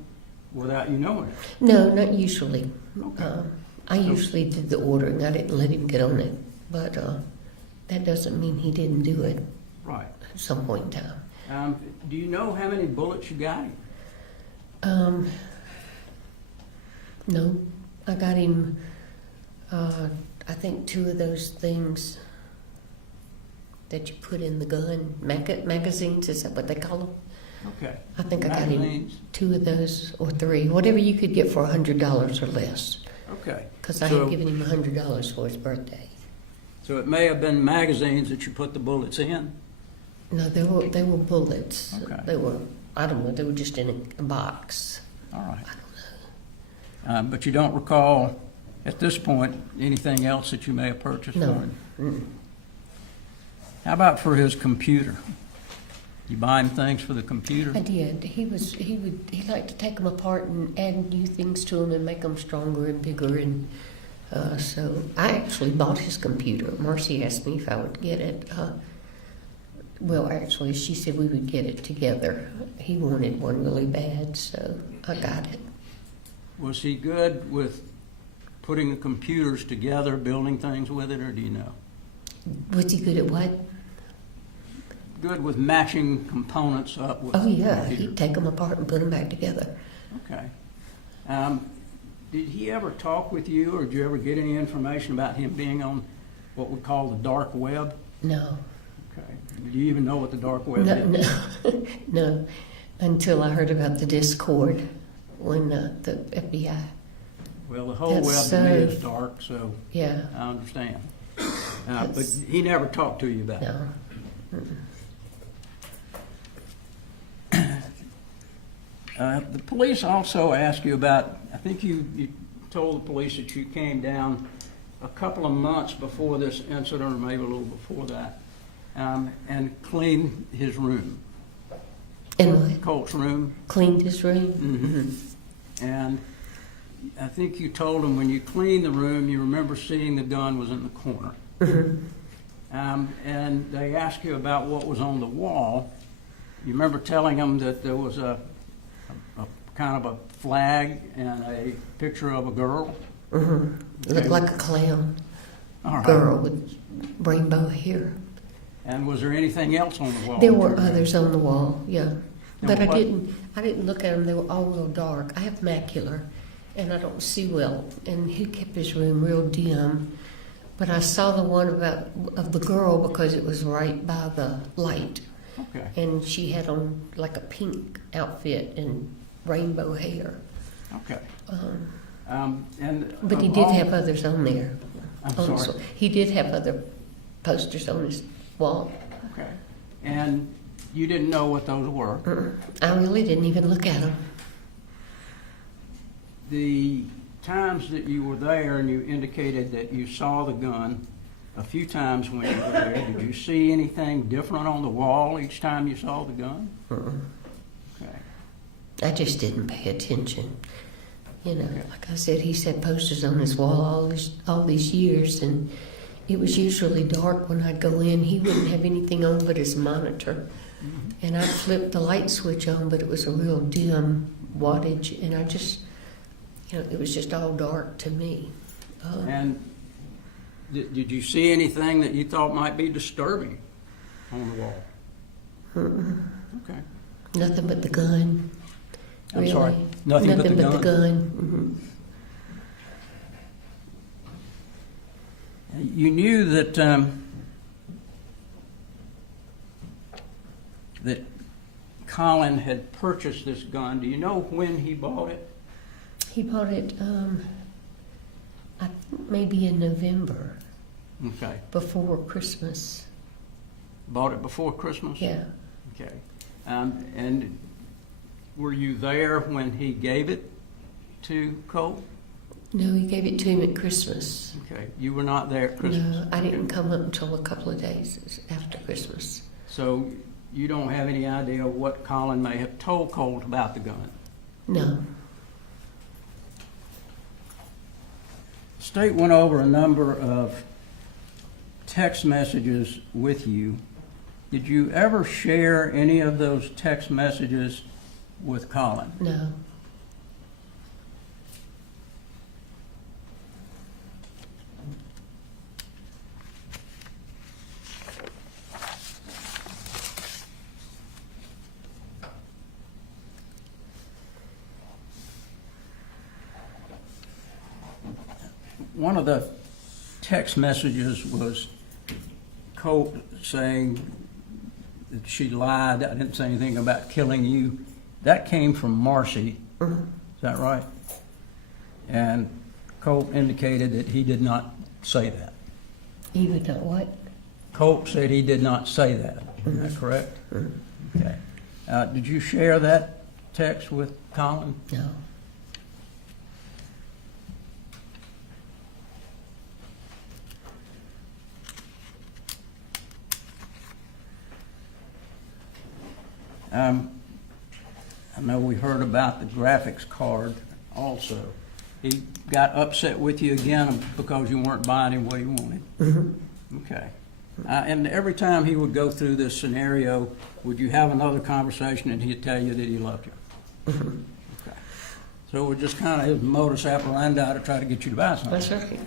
without you knowing it? No, not usually. Okay. I usually did the ordering. I didn't let him get on it. But that doesn't mean he didn't do it Right. at some point in time. Do you know how many bullets you got him? No, I got him, I think 2 of those things that you put in the gun, magazines, is that what they call them? Okay. I think I got him Magazines? 2 of those or 3, whatever you could get for $100 or less. Okay. Because I So- had given him $100 for his birthday. So it may have been magazines that you put the bullets in? No, they were bullets. Okay. They were, I don't know, they were just in a box. All right. I don't know. But you don't recall, at this point, anything else that you may have purchased for No. him? Mm. How about for his computer? You buy him things for the computer? I did. He liked to take them apart and add new things to them and make them stronger and bigger. And so I actually bought his computer. Marcy asked me if I would get it. Well, actually, she said we would get it together. He wanted one really bad, so I got it. Was he good with putting the computers together, building things with it, or do you know? Was he good at what? Good with matching components up with Oh, the yeah. computer? He'd take them apart and put them back together. Okay. Did he ever talk with you, or did you ever get any information about him being on what we call the dark web? No. Okay. Do you even know what the dark web No, is? no, no. Until I heard about the Discord when the FBI. Well, the whole That's web to me so- is dark, so Yeah. I understand. But That's- he never talked to you about it? No. Mm-mm. The police also asked you about, I think you told the police that you came down a couple of months before this incident, or maybe a little before that, and cleaned his room, And what? Colt's room. Cleaned his room? Mhm. And I think you told him when you cleaned the room, you remember seeing the gun was in the corner. And they asked you about what was on the wall. You remember telling them that there was a kind of a flag and a picture of a girl? Looked like a clown. All right. Girl with rainbow hair. And was there anything else on the wall? There that were you remember? others on the wall, yeah. But I what- didn't look at them. They were all real dark. I have macular, and I don't see well. And he kept his room real dim. But I saw the one of the girl because it was right by the light, Okay. and she had on like a pink outfit and rainbow hair. Okay. But he did have others on there. I'm Oh, sorry. so he did have other posters on his wall. Okay. And you didn't know what those were? I really didn't even look at them. The times that you were there and you indicated that you saw the gun a few times when you were there, did you see anything different on the wall each time you saw the gun? Okay. I just didn't pay attention. You know, like I said, he had posters on his wall all these years, and it was usually dark when I'd go in. He wouldn't have anything on but his monitor. And I'd flip the light switch on, but it was a real dim wattage, and I just, it was just all dark to me. And did you see anything that you thought might be disturbing on the wall? Okay. Nothing but the gun. I'm really. sorry, nothing but the but the gun? You knew that that Colin had purchased this gun. Do you know when he bought it? He bought it, I think maybe in November, Okay. before Christmas. Bought it before Christmas? Yeah. Okay. And were you there when he gave it to Colt? No, he gave it to him at Christmas. Okay. You were not there at Christmas? No, I didn't come up until a couple of days after Christmas. So you don't have any idea what Colin may have told Colt about the gun? No. The state went over a number of text messages with you. Did you ever share any of those text messages with Colin? No. one of the text messages was Colt saying that she lied. I didn't say anything about killing you. That came from Marcy. Is that right? And Colt indicated that he did not say that. He would not what? Colt said he did not say that. Is that correct? Okay. Did you share that text with Colin? No. I know we heard about the graphics card also. He got upset with you again because you weren't buying him what he wanted. Okay. And every time he would go through this scenario, would you have another conversation and he'd tell you that he loved you? Okay. So it was just kind of his modus operandi to try to get you to buy something. That's right.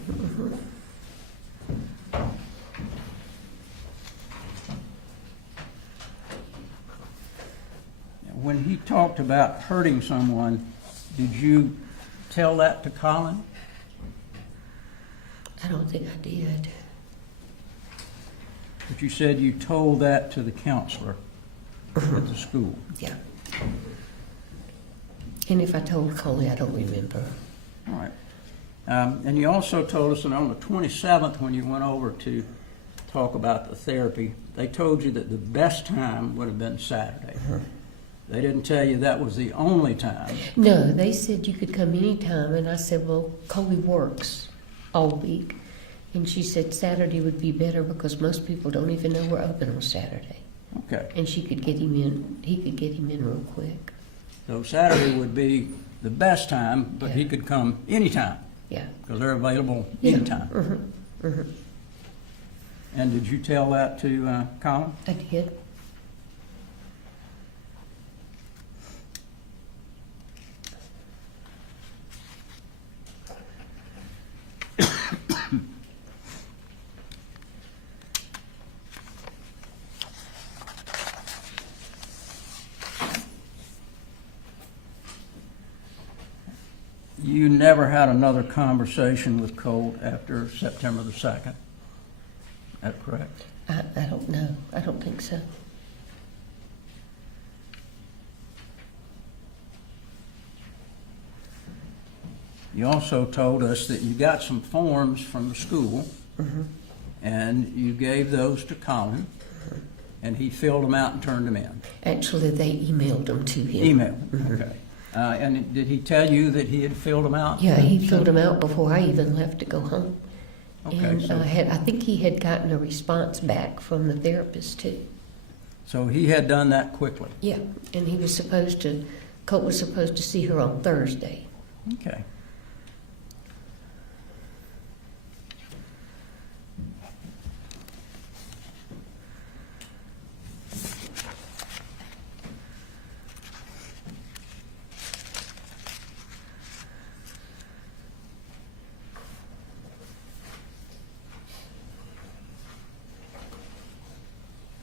When he talked about hurting someone, did you tell that to Colin? I don't think I did. But you said you told that to the counselor at the school. Yeah. And if I told Coley, I don't remember. All right. And you also told us that on the 27th, when you went over to talk about the therapy, they told you that the best time would have been Saturday. They didn't tell you that was the only time. No, they said you could come anytime, and I said, well, Coley works all week. And she said Saturday would be better because most people don't even know we're open on Saturday. Okay. And she could get him in, he could get him in real quick. So Saturday would be the best time, but he could come anytime. Yeah. Because they're available anytime. And did you tell that to Colin? I did. You never had another conversation with Colt after September the 2nd? Is that correct? I don't know. I don't think so. You also told us that you got some forms from the school, and you gave those to Colin, and he filled them out and turned them in. Actually, they emailed them to him. Email, okay. And did he tell you that he had filled them out? Yeah, he filled them out before I even left to go home. Okay, And so, I think he had gotten a response back from the therapist too. so he had done that quickly. Yeah, and he was supposed to, Colt was supposed to see her on Thursday. Okay.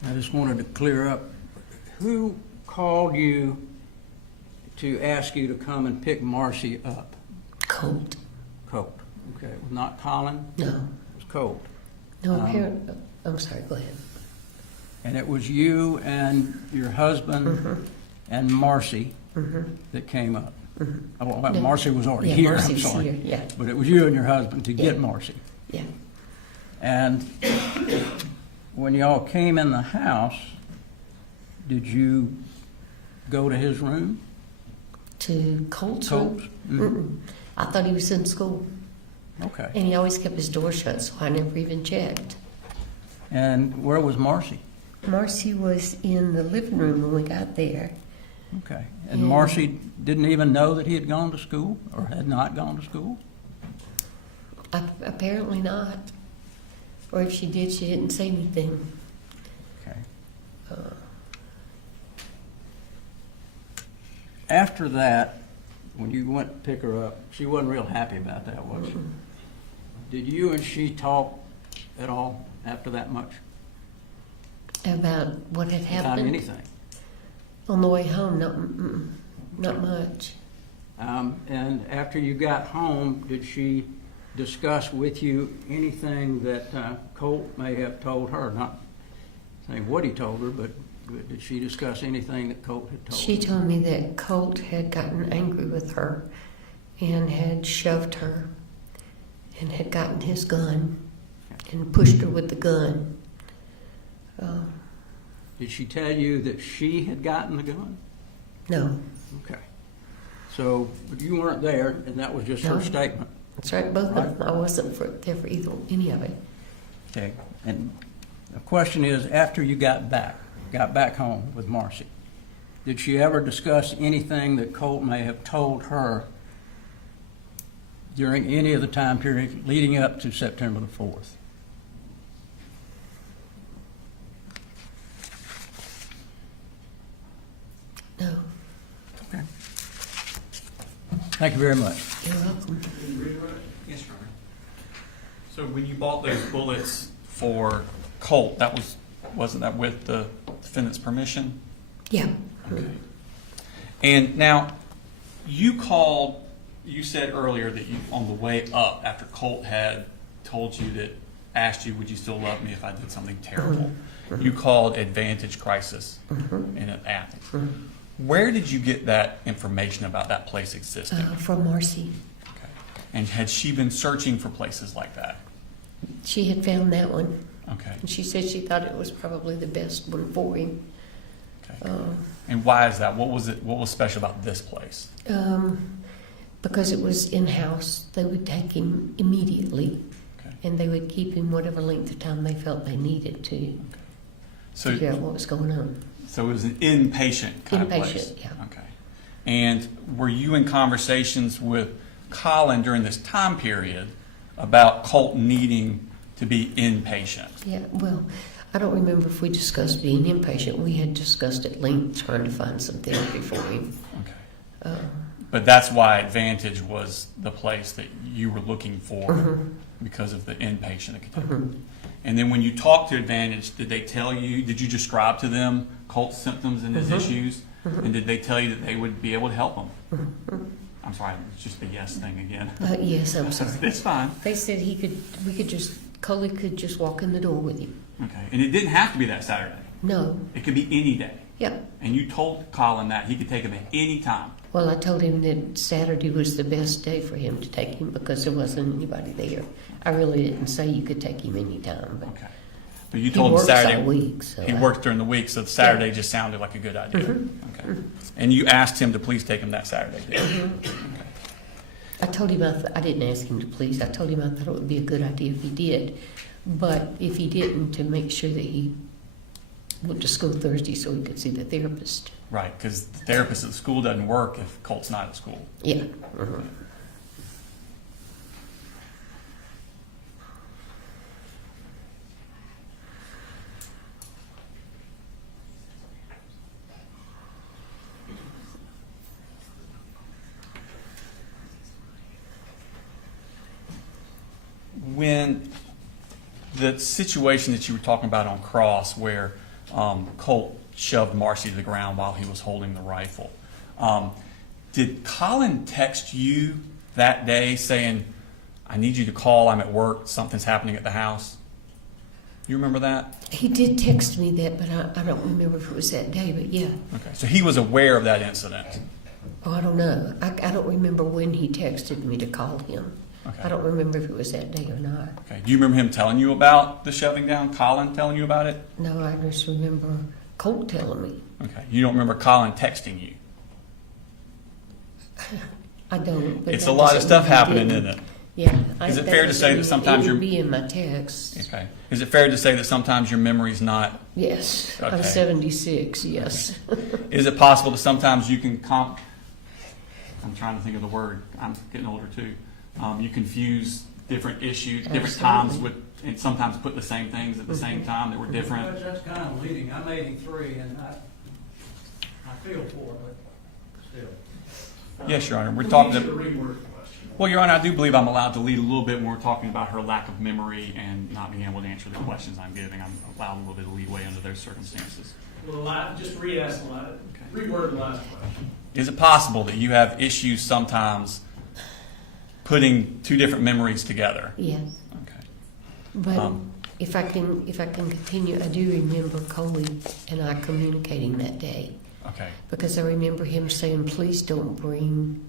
I just wanted to clear up, who called you to ask you to come and pick Marcy up? Colt. Colt. Okay, it was not Colin? No. It was Colt. No, apparently, I'm sorry, go ahead. And it was you and your husband and Marcy that came up? Oh, well, No. Marcy was already Yeah, here, Marcy I'm was sorry. here, yeah. But it was you and your husband to get Yeah. Marcy. Yeah. And when y'all came in the house, did you go to his room? To Colt's Colt's? room? I thought he was in school. Okay. And he always kept his door shut, so I never even checked. And where was Marcy? Marcy was in the living room when we got there. Okay. And Yeah. Marcy didn't even know that he had gone to school or had not gone to school? Apparently not. Or if she did, she didn't say anything. Okay. After that, when you went to pick her up, she wasn't real happy about that, was she? Did you and she talk at all after that much? About what had About happened? anything? On the way home, not much. And after you got home, did she discuss with you anything that Colt may have told her? Not saying what he told her, but did she discuss anything that Colt had told her? She told me that Colt had gotten angry with her and had shoved her and had gotten his gun and pushed her with the gun. Did she tell you that she had gotten the gun? No. Okay. So, but you weren't there, and that was just her No. statement. That's right, both of them. I wasn't there for any of it. Okay. And the question is, after you got back home with Marcy, did she ever discuss anything that Colt may have told her during any of the time period leading up to September the 4th? No. Okay. Thank you very much. You're welcome. Yes, Your Honor. So when you bought those bullets for Colt, wasn't that with the defendant's permission? Yeah. Okay. And now, you said earlier that you, on the way up, after Colt had told you that, asked you, would you still love me if I did something terrible? You called Advantage Crisis in Athens. Where did you get that information about that place existing? From Marcy. Okay. And had she been searching for places like that? She had found that one. Okay. And she said she thought it was probably the best one for him. Okay. And why is that? What was special about this place? Because it was in-house. They would take him immediately. Okay. And they would keep him whatever length of time they felt they needed to figure out what was going on. So it was an inpatient kind of place? Inpatient, yeah. Okay. And were you in conversations with Colin during this time period about Colt needing to be inpatient? Yeah, well, I don't remember if we discussed being inpatient. We had discussed at length trying to find some therapy for him. Okay. But that's why Advantage was the place that you were looking for because of the inpatient. And then when you talked to Advantage, did you describe to them Colt's symptoms and his issues? And did they tell you that they would be able to help him? I'm sorry, it's just a yes thing again. Yes, I'm sorry. It's fine. They said Coley could just walk in the door with him. Okay. And it didn't have to be that Saturday. No. It could be any day. Yep. And you told Colin that he could take him at any time. Well, I told him that Saturday was the best day for him to take him because there wasn't anybody there. I really didn't say you could take him any time, but Okay. But you told him Saturday. All week, so he worked during the week, so Saturday just sounded like a good idea. Okay. And you asked him to please take him that Saturday, didn't you? Okay. I told him I didn't ask him to please. I told him I thought it would be a good idea if he did, but if he didn't, to make sure that he went to school Thursday so he could see the therapist. Right, because the therapist at the school doesn't work if Colt's not at school. Yeah. When the situation that you were talking about on Cross where Colt shoved Marcy to the ground while he was holding the rifle, did Colin text you that day saying, I need you to call, I'm at work, something's happening at the house? You remember that? He did text me that, but I don't remember if it was that day, but yeah. Okay, so he was aware of that incident. Oh, I don't know. I don't remember when he texted me to call him. Okay. I don't remember if it was that day or not. Okay. Do you remember him telling you about the shoving down? Colin telling you about it? No, I just remember Colt telling me. Okay. You don't remember Colin texting you? I don't. But It's that a lot of doesn't stuff mean he happening, didn't. isn't it? Yeah. Is it fair to say that sometimes it you're... would be in my text? Okay. Is it fair to say that sometimes your memory's not... Yes. Okay. I'm 76, yes. Is it possible that sometimes you can... I'm trying to think of the word. I'm getting older too. You confuse different issues, different times with, and sometimes put the same things at the same time that were different. That's kind of leading. I'm 83 and I feel for it, but still. Yes, Your Honor. We're talking... The reword question. Well, Your Honor, I do believe I'm allowed to lead a little bit when we're talking about her lack of memory and not being able to answer the questions I'm giving. I'm allowed a little bit of leeway under those circumstances. Well, just re-ask the last, reword the last question. Is it possible that you have issues sometimes putting two different memories together. Yes. Okay. But if I can continue, I do remember Coley and I communicating that day. Okay. Because I remember him saying, please don't bring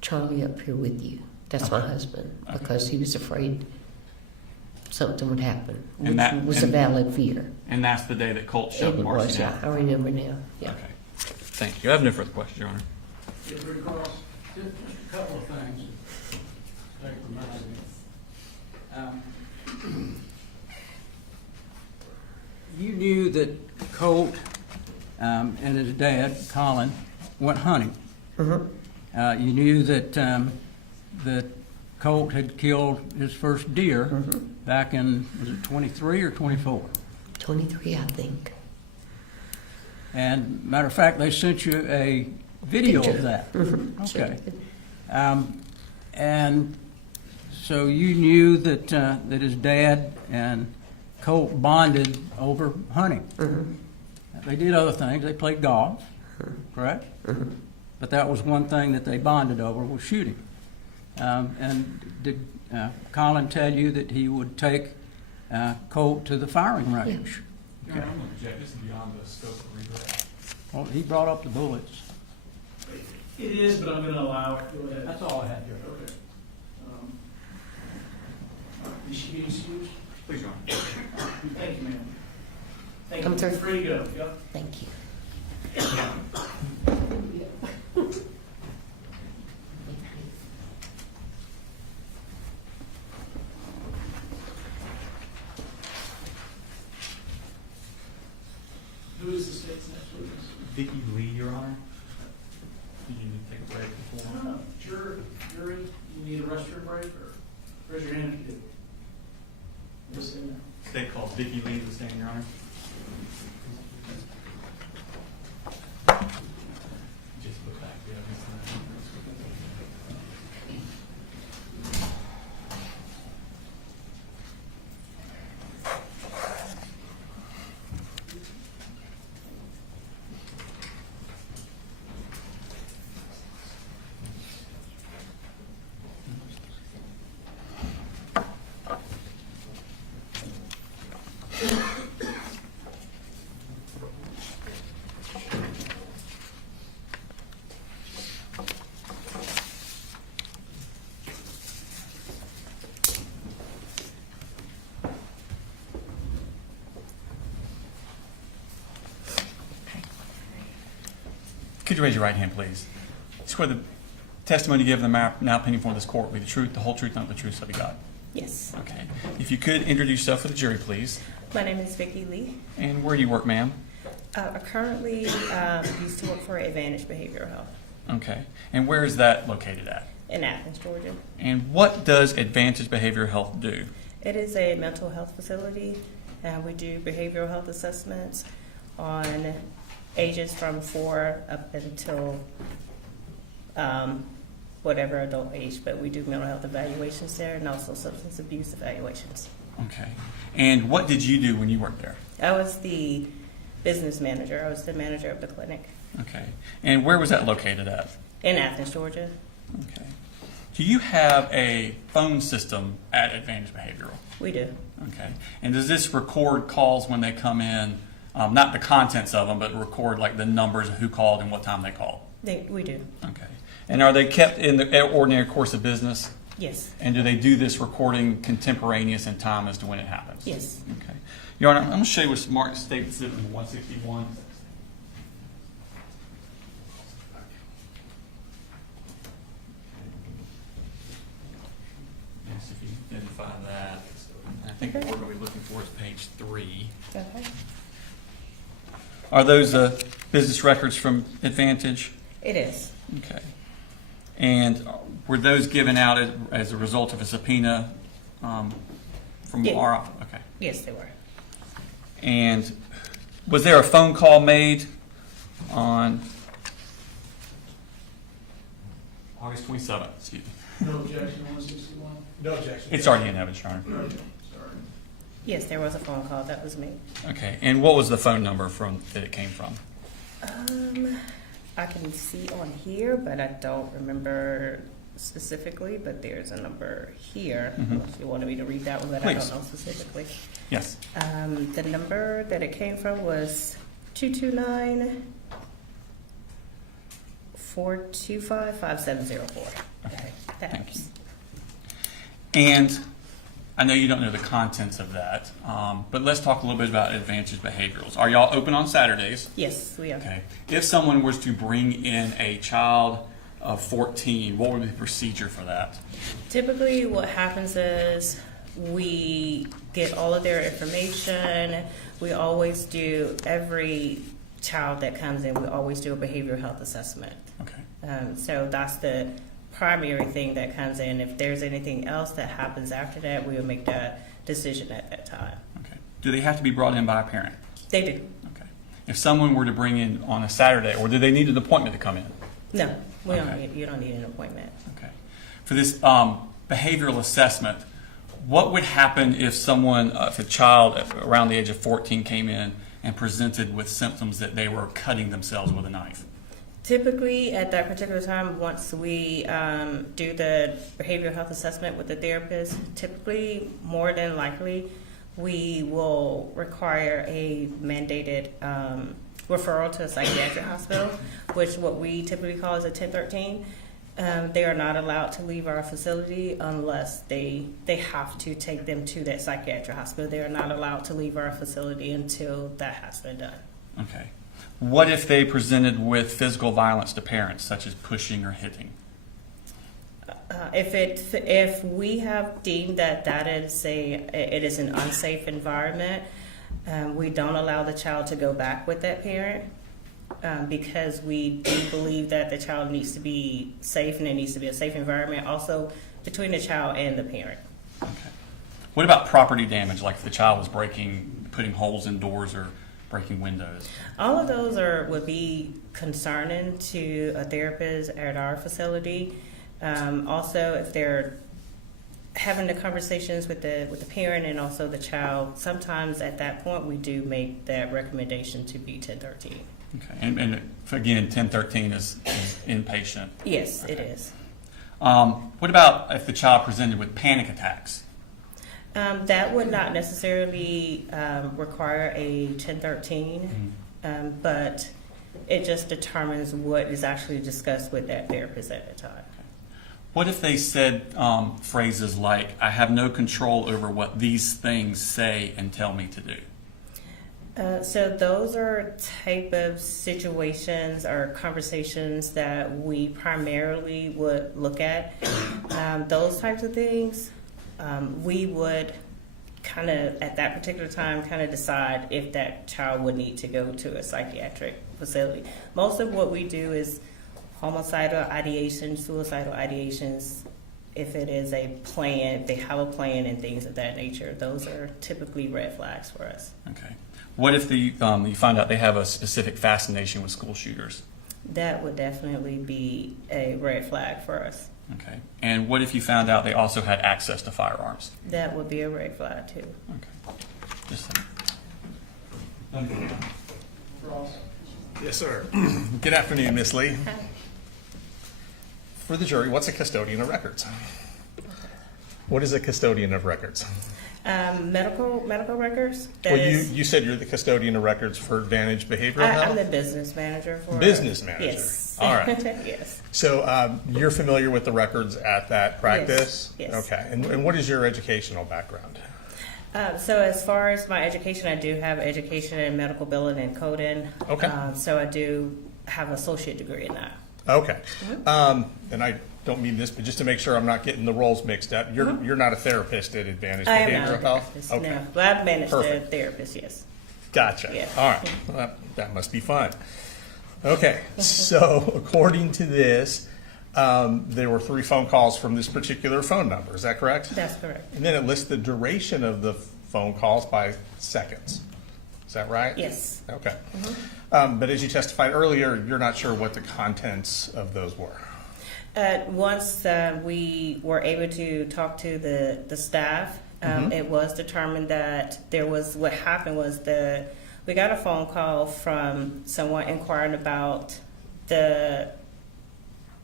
Charlie up here with you. That's my husband. Okay. Because he was afraid something would happen, And which that- was a and- valid fear. And that's the day that Colt showed It Marcy was, down. yeah. I remember now. Yeah. Okay. Thank you. I have no further questions, Your Honor. Just a couple of things that take reminded me. You knew that Colt and his dad, Colin, went hunting. Mm-hmm. You knew that that Colt had killed his first deer back in, was it 23 or 24? 23, I think. And matter of fact, they sent you a video Picture. of that. Mhm. Okay. And so you knew that that his dad and Colt bonded over hunting. They did other things. They played golf, correct? But that was one thing that they bonded over, was shooting. And did Colin tell you that he would take Colt to the firing range? Your Honor, I'm going to object. This is beyond the scope of regret. Well, he brought up the bullets. It is, but I'm going to allow it. Go ahead. That's all I had, Joe. Okay. Is she excused? Please, Your Honor. Thank you, ma'am. Thank I'm you. sorry. Free to go. Yep. Thank you. Who is the state's next witness? Vicki Lee, Your Honor. Did you need to take a break before? Jury, you need a restroom break, or raise your hand if you do. Yes, say no. State calls Vicki Lee to the stand, Your Honor. Just look back. Yeah, Could you raise your right hand, please? Swear the testimony given in the now pending before this court will be the truth, the whole truth, and nothing but the truth, so be God. Yes. Okay. If you could introduce yourself to the jury, please. My name is Vicki Lee. And where do you work, ma'am? I currently used to work for Advantage Behavioral Health Okay. And where is that located at? in Athens, Georgia. And what does Advantage Behavioral Health do? It is a mental health facility. We do behavioral health assessments on ages from 4 up until whatever adult age, but we do mental health evaluations there and also substance abuse evaluations. Okay. And what did you do when you worked there? I was the business manager. I was the manager of the clinic Okay. And where was that located at? in Athens, Georgia. Okay. Do you have a phone system at Advantage Behavioral? We do. Okay. And does this record calls when they come in, not the contents of them, but record like the numbers of who called and what time they called? We do. Okay. And are they kept in the ordinary course of business? Yes. And do they do this recording contemporaneous in time as to when it happens? Yes. Okay. Your Honor, I'm going to show you what Mark states in 161. Yes, if you identify that. I think what we're going to be looking for is page 3. Okay. Are those business records from Advantage? It is. Okay. And were those given out as a result of a subpoena from Yeah. our office? Okay. Yes, they were. And was there a phone call made on August 27th? Excuse me. No objection, 161? No objection. It's already in evidence, Your Honor. Sorry. Yes, there was a phone call that was made. Okay. And what was the phone number that it came from? I can see on here, but I don't remember specifically, but there's a number here. Mhm. Unless you wanted me to read that one, but I Please. don't know specifically. Yes. The number that it came from was 229-425-5704. Okay. That Thank helps. And I know you don't know the contents of that, but let's talk a little bit about advantage behaviorals. Are y'all open on Saturdays? Yes, we are. Okay. If someone was to bring in a child of 14, what would be the procedure for that? Typically, what happens is we get all of their information. We always do, every child that comes in, we always do a behavioral health assessment. Okay. So that's the primary thing that comes in. If there's anything else that happens after that, we will make that decision at that time. Okay. Do they have to be brought in by a parent? They do. Okay. If someone were to bring in on a Saturday, or do they need an appointment to come in? No, we Okay. don't need, you don't need an appointment. Okay. For this behavioral assessment, what would happen if someone, if a child around the age of 14 came in and presented with symptoms that they were cutting themselves with a knife? Typically, at that particular time, once we do the behavioral health assessment with the therapist, typically, more than likely, we will require a mandated referral to a psychiatric hospital, which what we typically call is a 1013. They are not allowed to leave our facility unless they have to take them to that psychiatric hospital. They are not allowed to leave our facility until that has been done. Okay. What if they presented with physical violence to parents, such as pushing or hitting? If we have deemed that it is an unsafe environment, we don't allow the child to go back with that parent because we do believe that the child needs to be safe and it needs to be a safe environment also between the child and the parent. Okay. What about property damage, like if the child was putting holes in doors or breaking windows? All of those would be concerning to a therapist at our facility. Also, if they're having the conversations with the parent and also the child, sometimes at that point we do make that recommendation to be 1013. Okay. And again, 1013 is inpatient. Yes, Okay. it is. What about if the child presented with panic attacks? That would not necessarily require a 1013, but it just determines what is actually discussed with that therapist at the time. What if they said phrases like, I have no control over what these things say and tell me to do? So those are type of situations or conversations that we primarily would look at. Those types of things, we would kind of, at that particular time, kind of decide if that child would need to go to a psychiatric facility. Most of what we do is homicidal ideation, suicidal ideations. If it is a plan, if they have a plan and things of that nature, those are typically red flags for us. Okay. What if you find out they have a specific fascination with school shooters? That would definitely be a red flag for us. Okay. And what if you found out they also had access to firearms? That would be a red flag too. Okay. Just a second. Yes, sir. Good afternoon, Miss Lee. For the jury, what's a custodian of records? What is a custodian of records? Medical records. Well, you said you're the custodian of records for Advantage Behavioral Health? I'm the business manager for Business manager. Yes. All right. Yes. So you're familiar with the records at that practice? Yes. Okay. And what is your educational background? So as far as my education, I do have education in medical billing and coding. Okay. So I do have an associate degree in that. Okay. And I don't mean this, but just to make sure I'm not getting the roles mixed up, you're not a therapist at Advantage I am not Behavioral a Health? therapist, Okay. no. But I've managed a Perfect. therapist, yes. Gotcha. Yeah. All right. Well, that must be fun. Okay. So according to this, there were 3 phone calls from this particular phone number. Is that correct? That's correct. And then it lists the duration of the phone calls by seconds. Is that right? Yes. Okay. But as you testified earlier, you're not sure what the contents of those were. Once we were able to talk to the staff, it was determined that what happened was we got a phone call from someone inquiring about the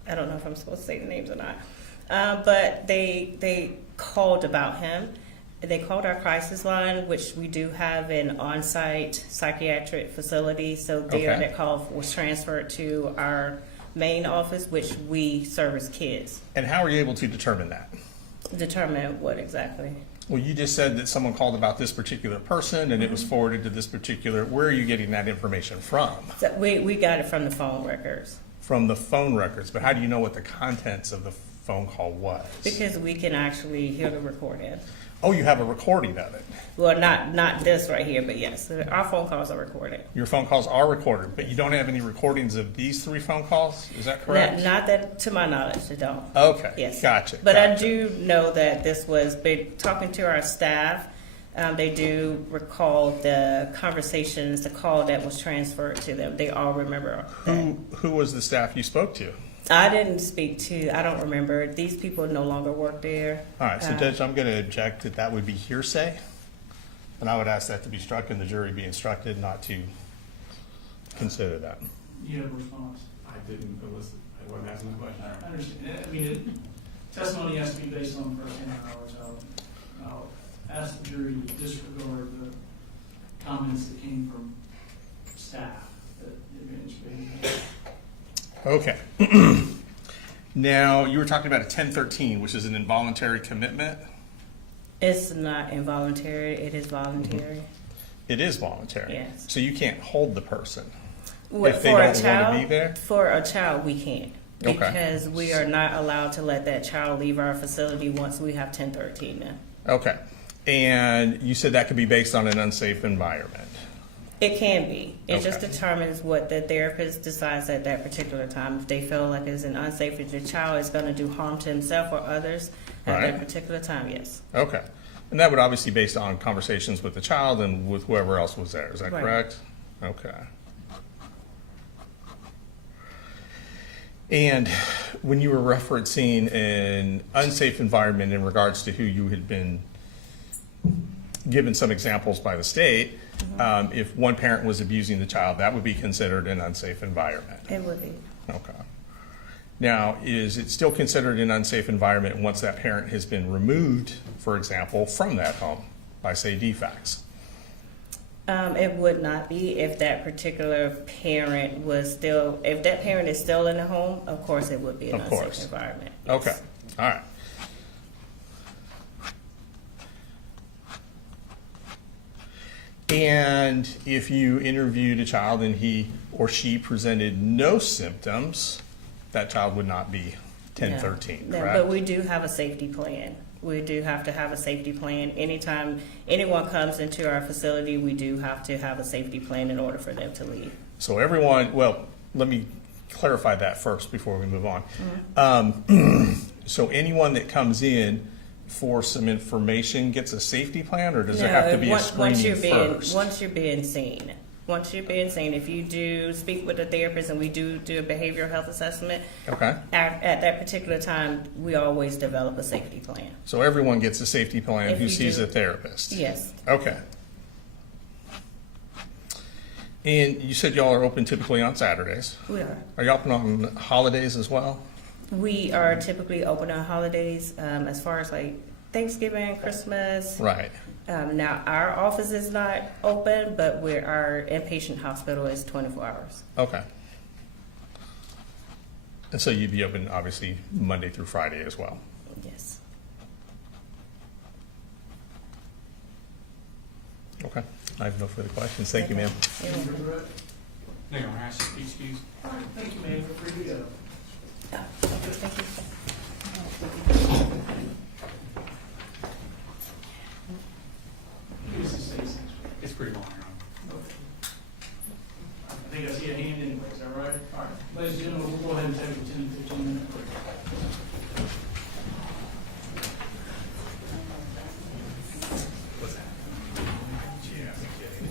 I don't know if I'm supposed to say the names or not. But they called about him. They called our crisis line, which we do have an on-site psychiatric facility. So there, Okay. that call was transferred to our main office, which we service kids. And how are you able to determine that? Determine what exactly? Well, you just said that someone called about this particular person and it was forwarded to this particular, where are you getting that information from? So we got it from the phone records. From the phone records, but how do you know what the contents of the phone call was? Because we can actually hear the recording. Oh, you have a recording of it. Well, not this right here, but yes, our phone calls are recorded. Your phone calls are recorded, but you don't have any recordings of these 3 phone calls? Is that correct? Not that, to my knowledge, they don't. Okay, Yes. gotcha. But I gotcha. do know that this was, talking to our staff, they do recall the conversations, the call that was transferred to them. They all remember that. Who was the staff you spoke to? I didn't speak to, I don't remember. These people no longer work there. All right, so Judge, I'm going to object that that would be hearsay, and I would ask that to be struck and the jury be instructed not to consider that. You have a response? I didn't elicit, I wasn't asking the question. I understand. I mean, testimony has to be based on first-hand knowledge. I'll ask the jury to disregard the comments that came from staff that eventually. Okay. Now, you were talking about a 1013, which is an involuntary commitment. It's not involuntary, it is voluntary. It is voluntary. Yes. So you can't hold the person What, if they for don't a want to child, be there? For a child, we can't. Okay. Because we are not allowed to let that child leave our facility once we have 1013 now. Okay. And you said that could be based on an unsafe environment. It can be. It just Okay. determines what the therapist decides at that particular time. If they feel like it's an unsafe, if the child is going to do harm to himself or others at Right. that particular time, yes. Okay. And that would obviously be based on conversations with the child and with whoever else was there. Is that Right. correct? Okay. And when you were referencing an unsafe environment in regards to who you had been given some examples by the state, if one parent was abusing the child, that would be considered an unsafe environment. It would be. Okay. Now, is it still considered an unsafe environment once that parent has been removed, for example, from that home by, say, defects? It would not be if that particular parent was still, if that parent is still in the home, of course it would be an Of unsafe course. environment. Okay, Yes. all right. And if you interviewed a child and he or she presented no symptoms, that child would not be 1013, No, correct? but we do have a safety plan. We do have to have a safety plan. Anytime anyone comes into our facility, we do have to have a safety plan in order for them to leave. So everyone, well, let me clarify that first before we move on. So anyone that comes in for some information gets a safety plan, or does there have to be a screening first? Once you're being seen. Once you're being seen, if you do speak with a therapist and we do a behavioral health assessment, Okay, at that particular time, we always develop a safety plan. so everyone gets a safety plan If who you sees do. a therapist? Yes, Okay. And you said y'all are open typically on Saturdays. we are. Are you open on holidays as well? We are typically open on holidays, as far as like Thanksgiving, Christmas. Right. Now, our office is not open, but our inpatient hospital is 24 hours. Okay. And so you'd be open, obviously, Monday through Friday as well? Yes. Okay. I have no further questions. Thank you, ma'am. You're welcome. They're gonna ask you to be excused. All right, thank you, man. Feel free to go. Thank you. This is safe. It's pretty long, Your Honor. I think I see a hand anyway, is that right? All right, ladies and gentlemen, we'll go ahead and take a 10, 15-minute break. What's that? Yeah, I'm kidding.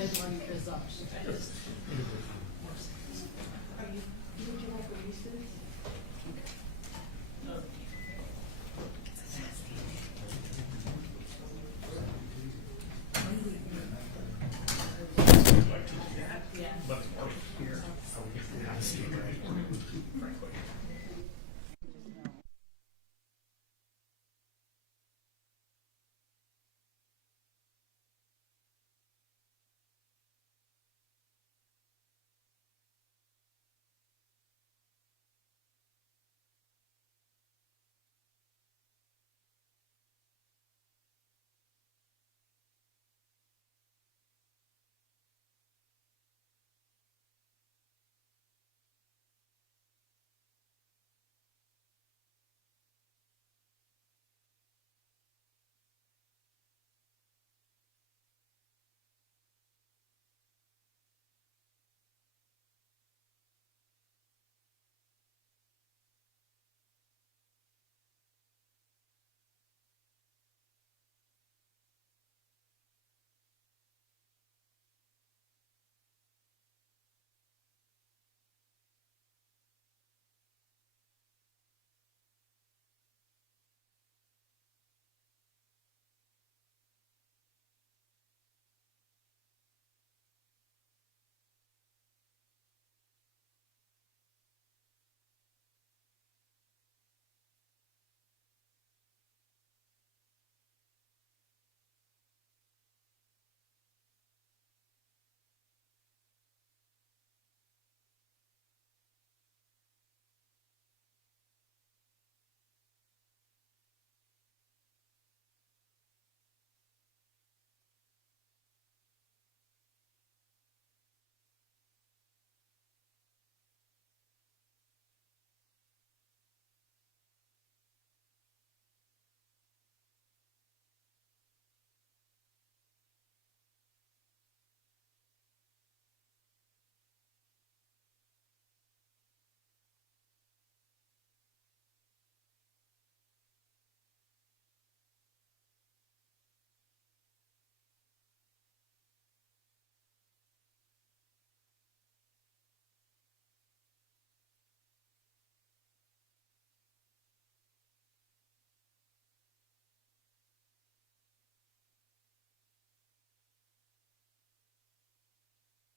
did you like releases?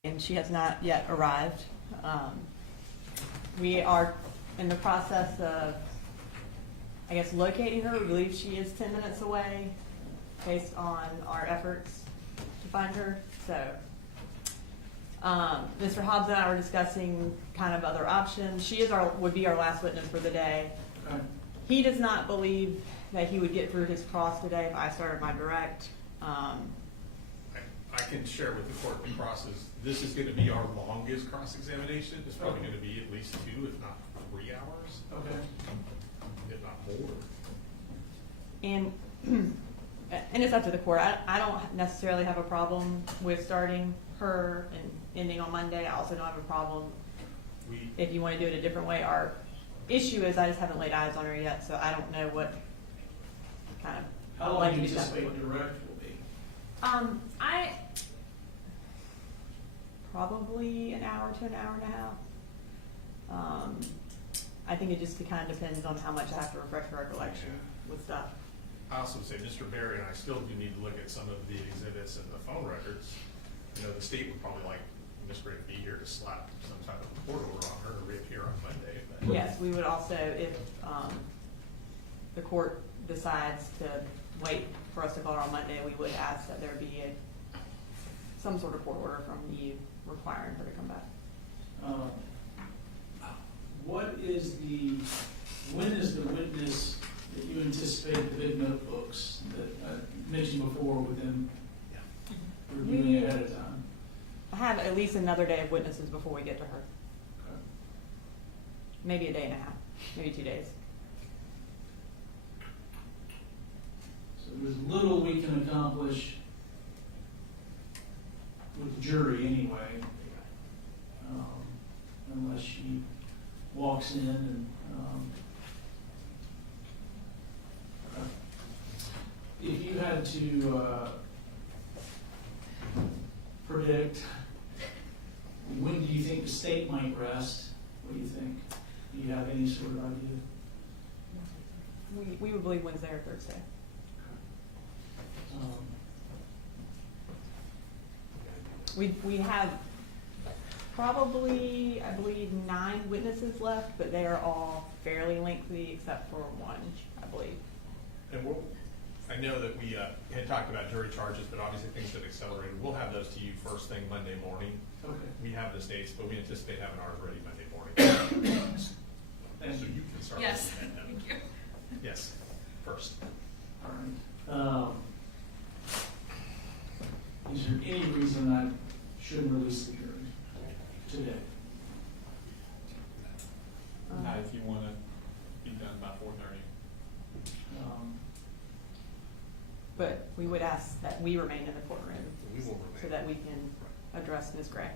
And she has not yet arrived. We are in the process of, I guess, locating her. We believe she is 10 minutes away based on our efforts to find her. So Mr. Hobbs and I were discussing kind of other options. She would be our last witness for the day. Okay. He does not believe that he would get through his cross today if I started my direct. I can share with the court the process. This is going to be our longest cross-examination. It's probably going to be at least 2, if not 3 hours. Okay. If not more. And it's up to the court. I don't necessarily have a problem with starting her and ending on Monday. I also don't have a problem if you want to do it a different way. Our issue is I just haven't laid eyes on her yet, so I don't know what kind of. How long do you anticipate direct will be? I probably an hour to an hour and a half. I think it just kind of depends on how much I have to refresh her recollection with stuff. I also say Mr. Berry and I still do need to look at some of the exhibits and the phone records. You know, the state would probably like Ms. Gray to be here to slap some type of court order on her to reappear on Monday. But. Yes, we would also, if the court decides to wait for us to vote on Monday, we would ask that there be some sort of court order from you requiring her to come back. When is the witness that you anticipate the big notebooks that I mentioned before with them reviewing ahead of time? I have at least another day of witnesses before we get to her. Okay. Maybe a day and a half, maybe 2 days. So there's little we can accomplish with the jury anyway, unless she walks in and if you had to predict. When do you think the state might rest? What do you think? Do you have any sort of idea? We would believe Wednesday or Thursday. We have probably, I believe, 9 witnesses left, but they are all fairly lengthy except for one, I believe. And I know that we had talked about jury charges, but obviously things have accelerated. We'll have those to you first thing Monday morning. Okay. We have the dates, but we anticipate having ours ready Monday morning. Thank So you. you can start. Yes. with that note. Thank you. Yes, first. All right. Is there any reason I shouldn't release the jury today? Not if you want to be done by 4:30. But we would ask that we remain in the courtroom We will remain. so that we can address Ms. Gray.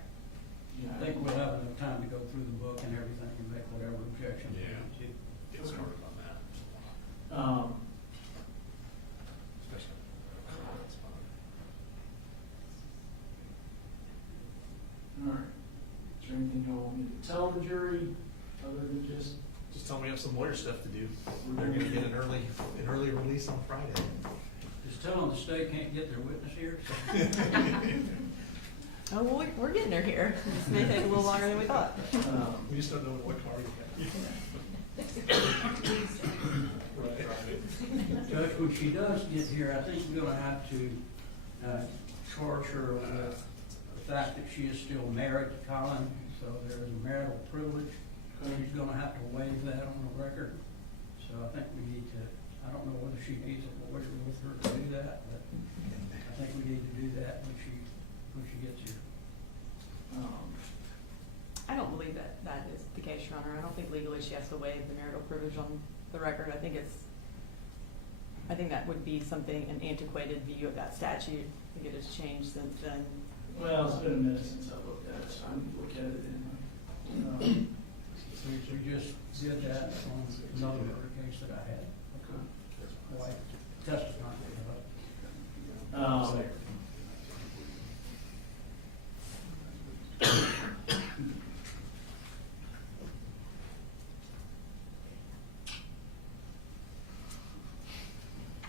Yeah, I think we'll have enough time to go through the book and everything and make whatever objections. we Yeah. need to. Get started on that. Especially. All right. Is there anything you want me to tell the jury other than just? Just tell me I have some lawyer stuff to do. They're gonna get an early release on Friday. Just tell them the state can't get their witness here. Oh, well, we're getting her here. This may take a little longer than we thought. We just don't know what car you have. Judge, when she does get here, I think we're gonna have to charge her with the fact that she is still married to Colin, so there is a marital privilege. She's gonna have to waive that on the record. So I think we need to, I don't know whether she needs a lawyer with her to do that, but I think we need to do that when she gets here. I don't believe that is the case, Your Honor. I don't think legally she has to waive the marital privilege on the record. I think that would be something, an antiquated view of that statute. I think it has changed since then. Well, it's been a minute since I looked at it, so I'm gonna look at it anyway. So we just did that on another murder case that I had. Okay. Wife testifying about.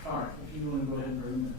All right, if you want to go ahead and bring them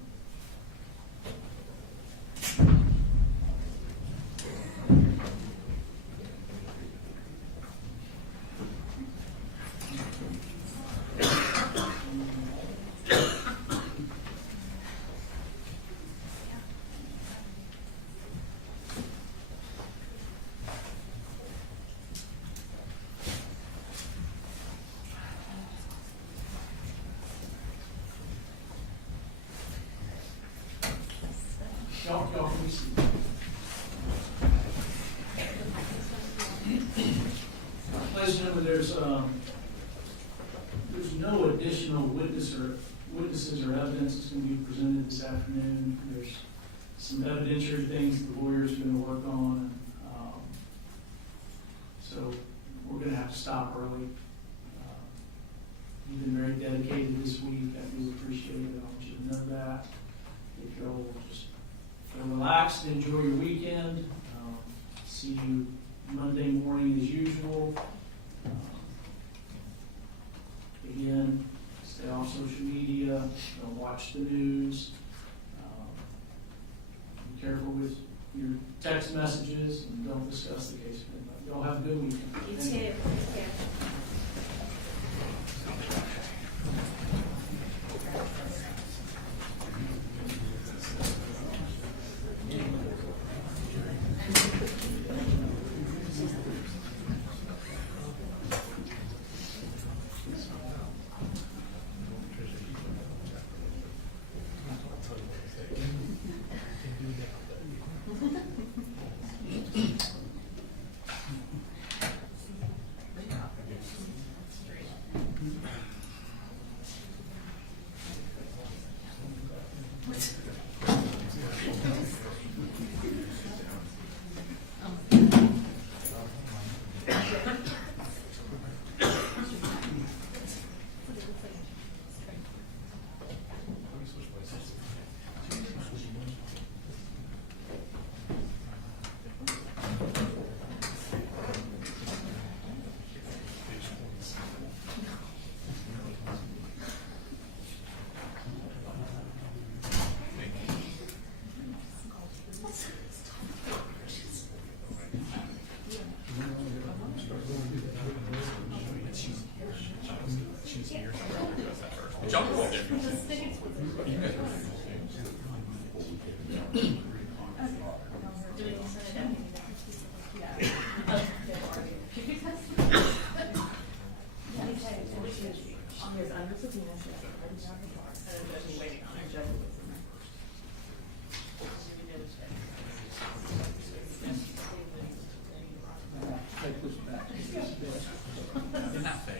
Y'all can be seated. Ladies and gentlemen, there's no additional witnesses or evidence that's going to be presented this afternoon. There's some evidentiary things the lawyers are going to work on. So we're going to have to stop early. You've been very dedicated this week. I do appreciate it. I want you to know that. If you'll just relax and enjoy your weekend. See you Monday morning as usual. Again, stay off social media. Don't watch the news. Be careful with your text messages and don't discuss the case. Y'all have a good weekend. You Thank too. couple of differences. In that phase.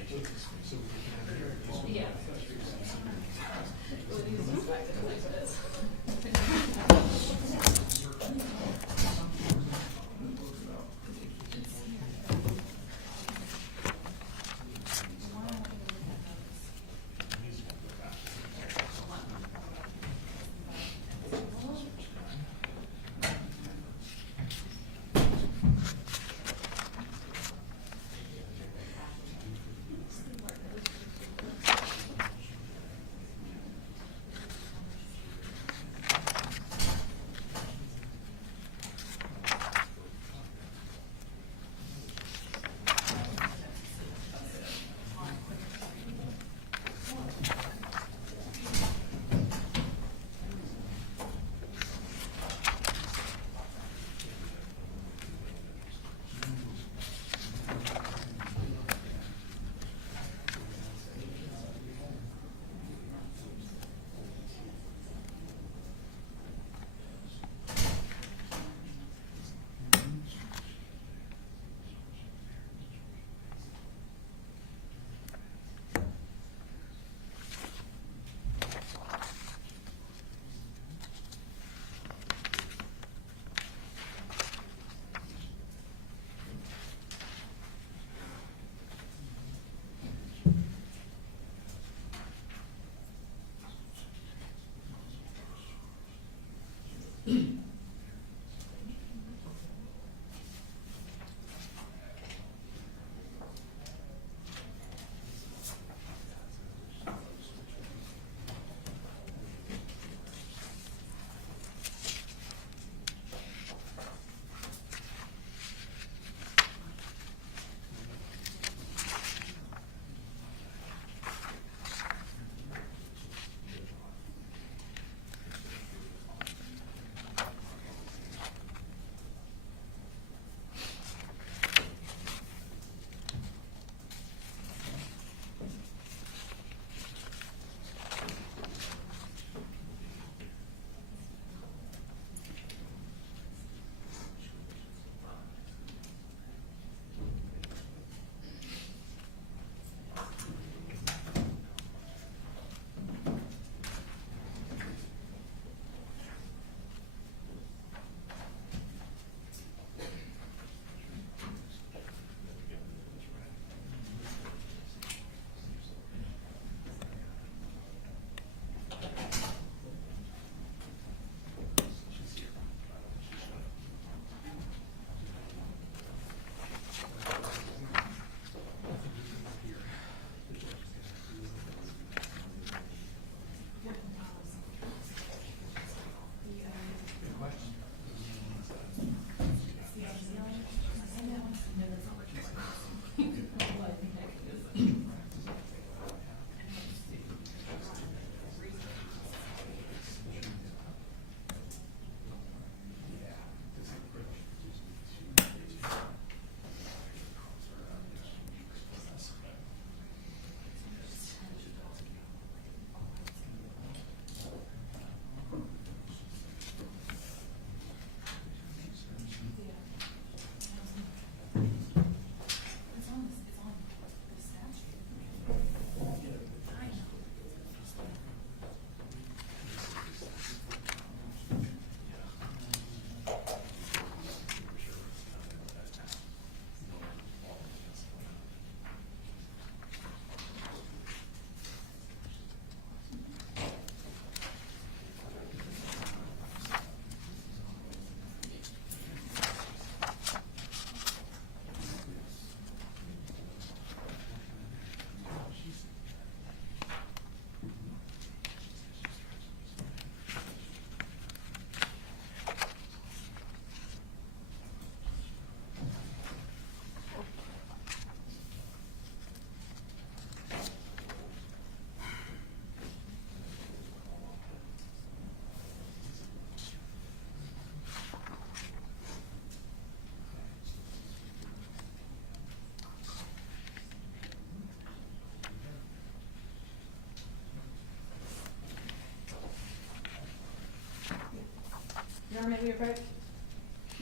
adjournment be approached?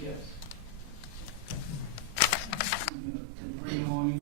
Yes. I'm gonna bring on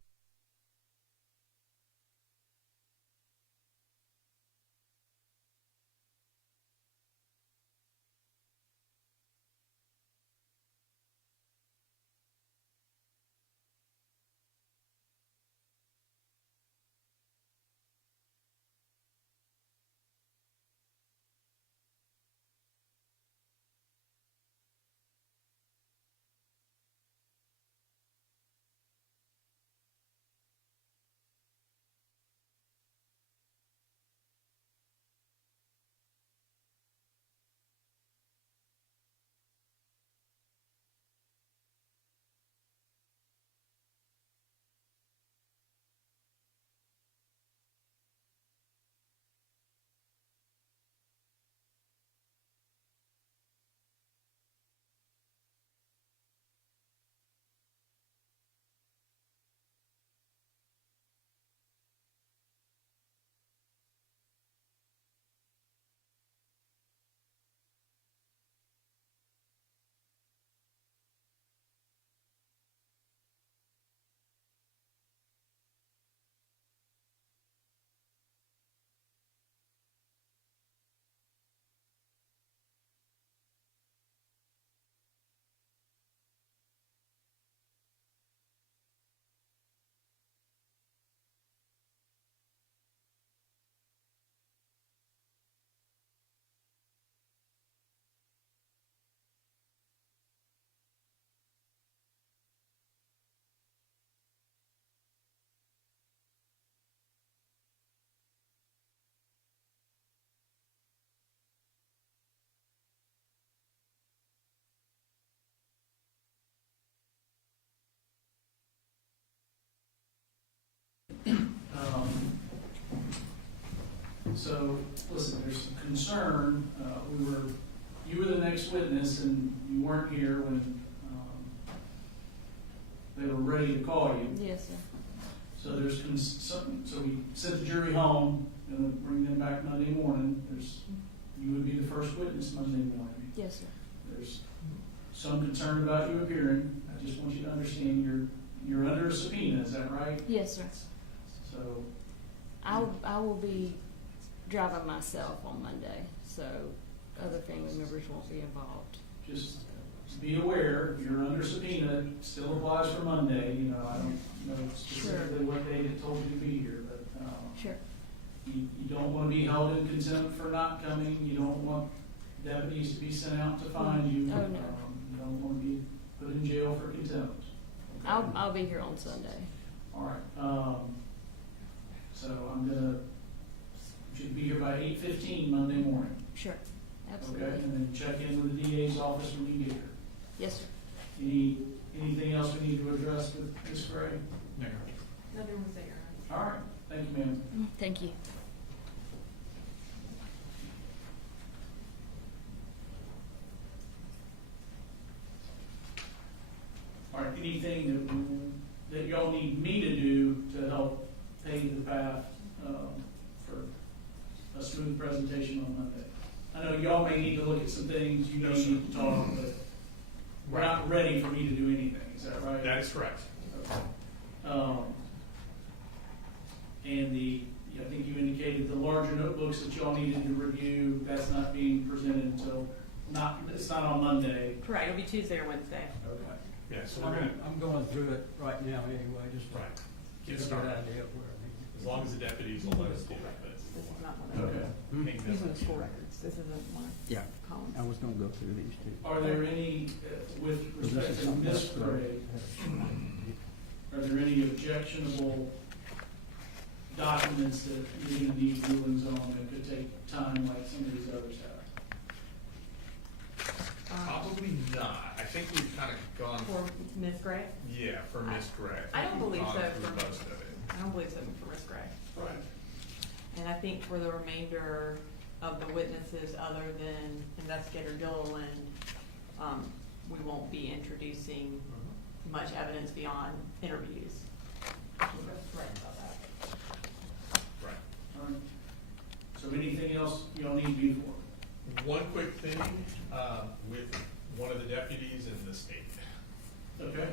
so, listen, there's some concern. You were the next witness, and you weren't here when they were ready to call you. Yes, sir. So there's so we sent the jury home and bring them back Monday morning. You would be the first witness Monday morning. Yes, sir. There's some concern about you appearing. I just want you to understand you're under a subpoena. Is that right? Yes, sir. So I will be driving myself on Monday, so other family members won't be involved. just be aware, you're under subpoena. It still applies for Monday. I don't know specifically what day they told you to be here, but Sure. you don't want to be held in contempt for not coming. You don't want deputies to be sent out to find you. Oh, no. You don't want to be put in jail for contempt. Okay? I'll be here on Sunday. All right. So should be here by 8:15 Monday morning. Sure. Okay, and then check in with the DA's office when you get here. Yes, sir. Anything else we need to address with Ms. Gray? Nothing was there. All right, thank you, ma'am. Thank you. All right, anything that y'all need me to do to help pave the path for a smooth presentation on Monday? I know y'all may need to look at some things, you may need to talk, but we're not ready for me to do anything, is that right? That is correct. Okay. And I think you indicated the larger notebooks that y'all needed to review, that's not being presented until, it's not on Monday. Correct. It'll be Tuesday or Wednesday. Okay. Yeah, so we're gonna, I'm going through it right now anyway, just to right, get get a good started. idea of where I need to As long as the deputies will let us do it, This is not one of Okay. but. These are the school records. This isn't one. Yeah, Columns. I was gonna go through these two. Are there any, with So this respect is to something Ms. else. Gray, are there any objectionable documents that you're going to need rulings on that could take time like some of these others have? Probably not. I think we've kind of gone, For Ms. Gray? yeah, for Ms. Gray. I don't believe We've so gone for through most of it. I don't believe so for Ms. Gray. Right. And I think for the remainder of the witnesses, other than Investigator Gilliland, we won't be introducing much evidence beyond interviews. Right about that. Right. All right. So anything else y'all need me for? one quick thing, with one of the deputies in the state. Okay.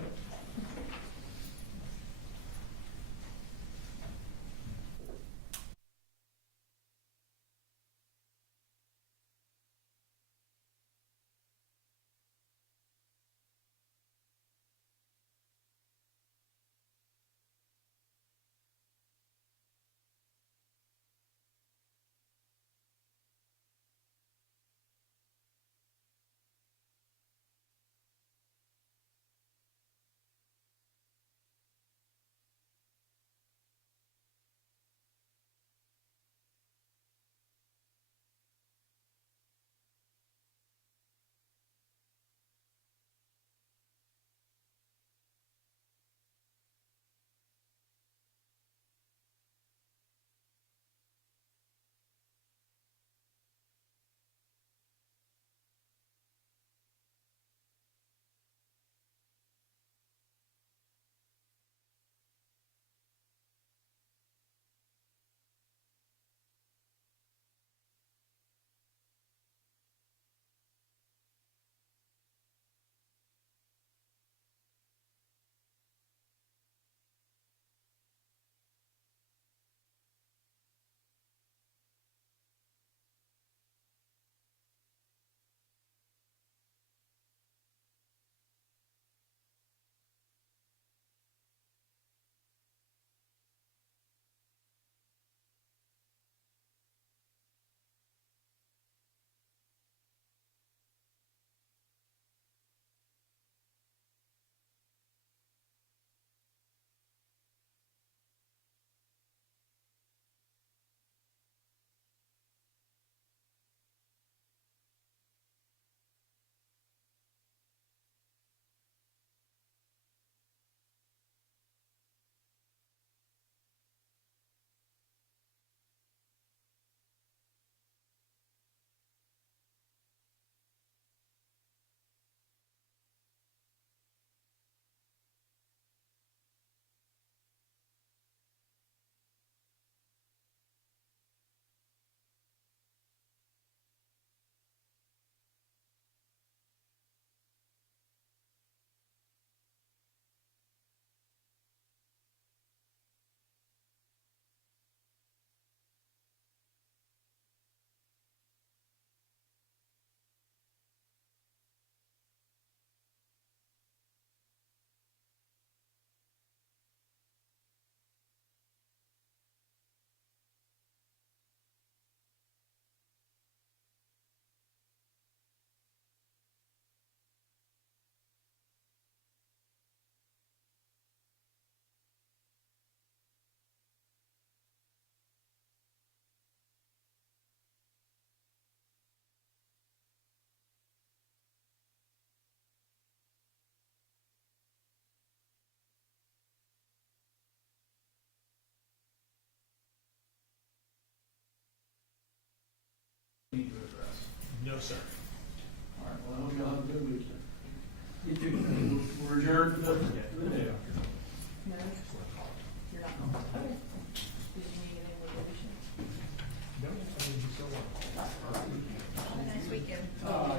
Need to address. No, sir. All right, well, I hope y'all have a good weekend. You too. We're adjourned for the day. No, you're not going. Okay. Did you need anything with the addition? No, I mean, you still want. Have a nice weekend. Uh,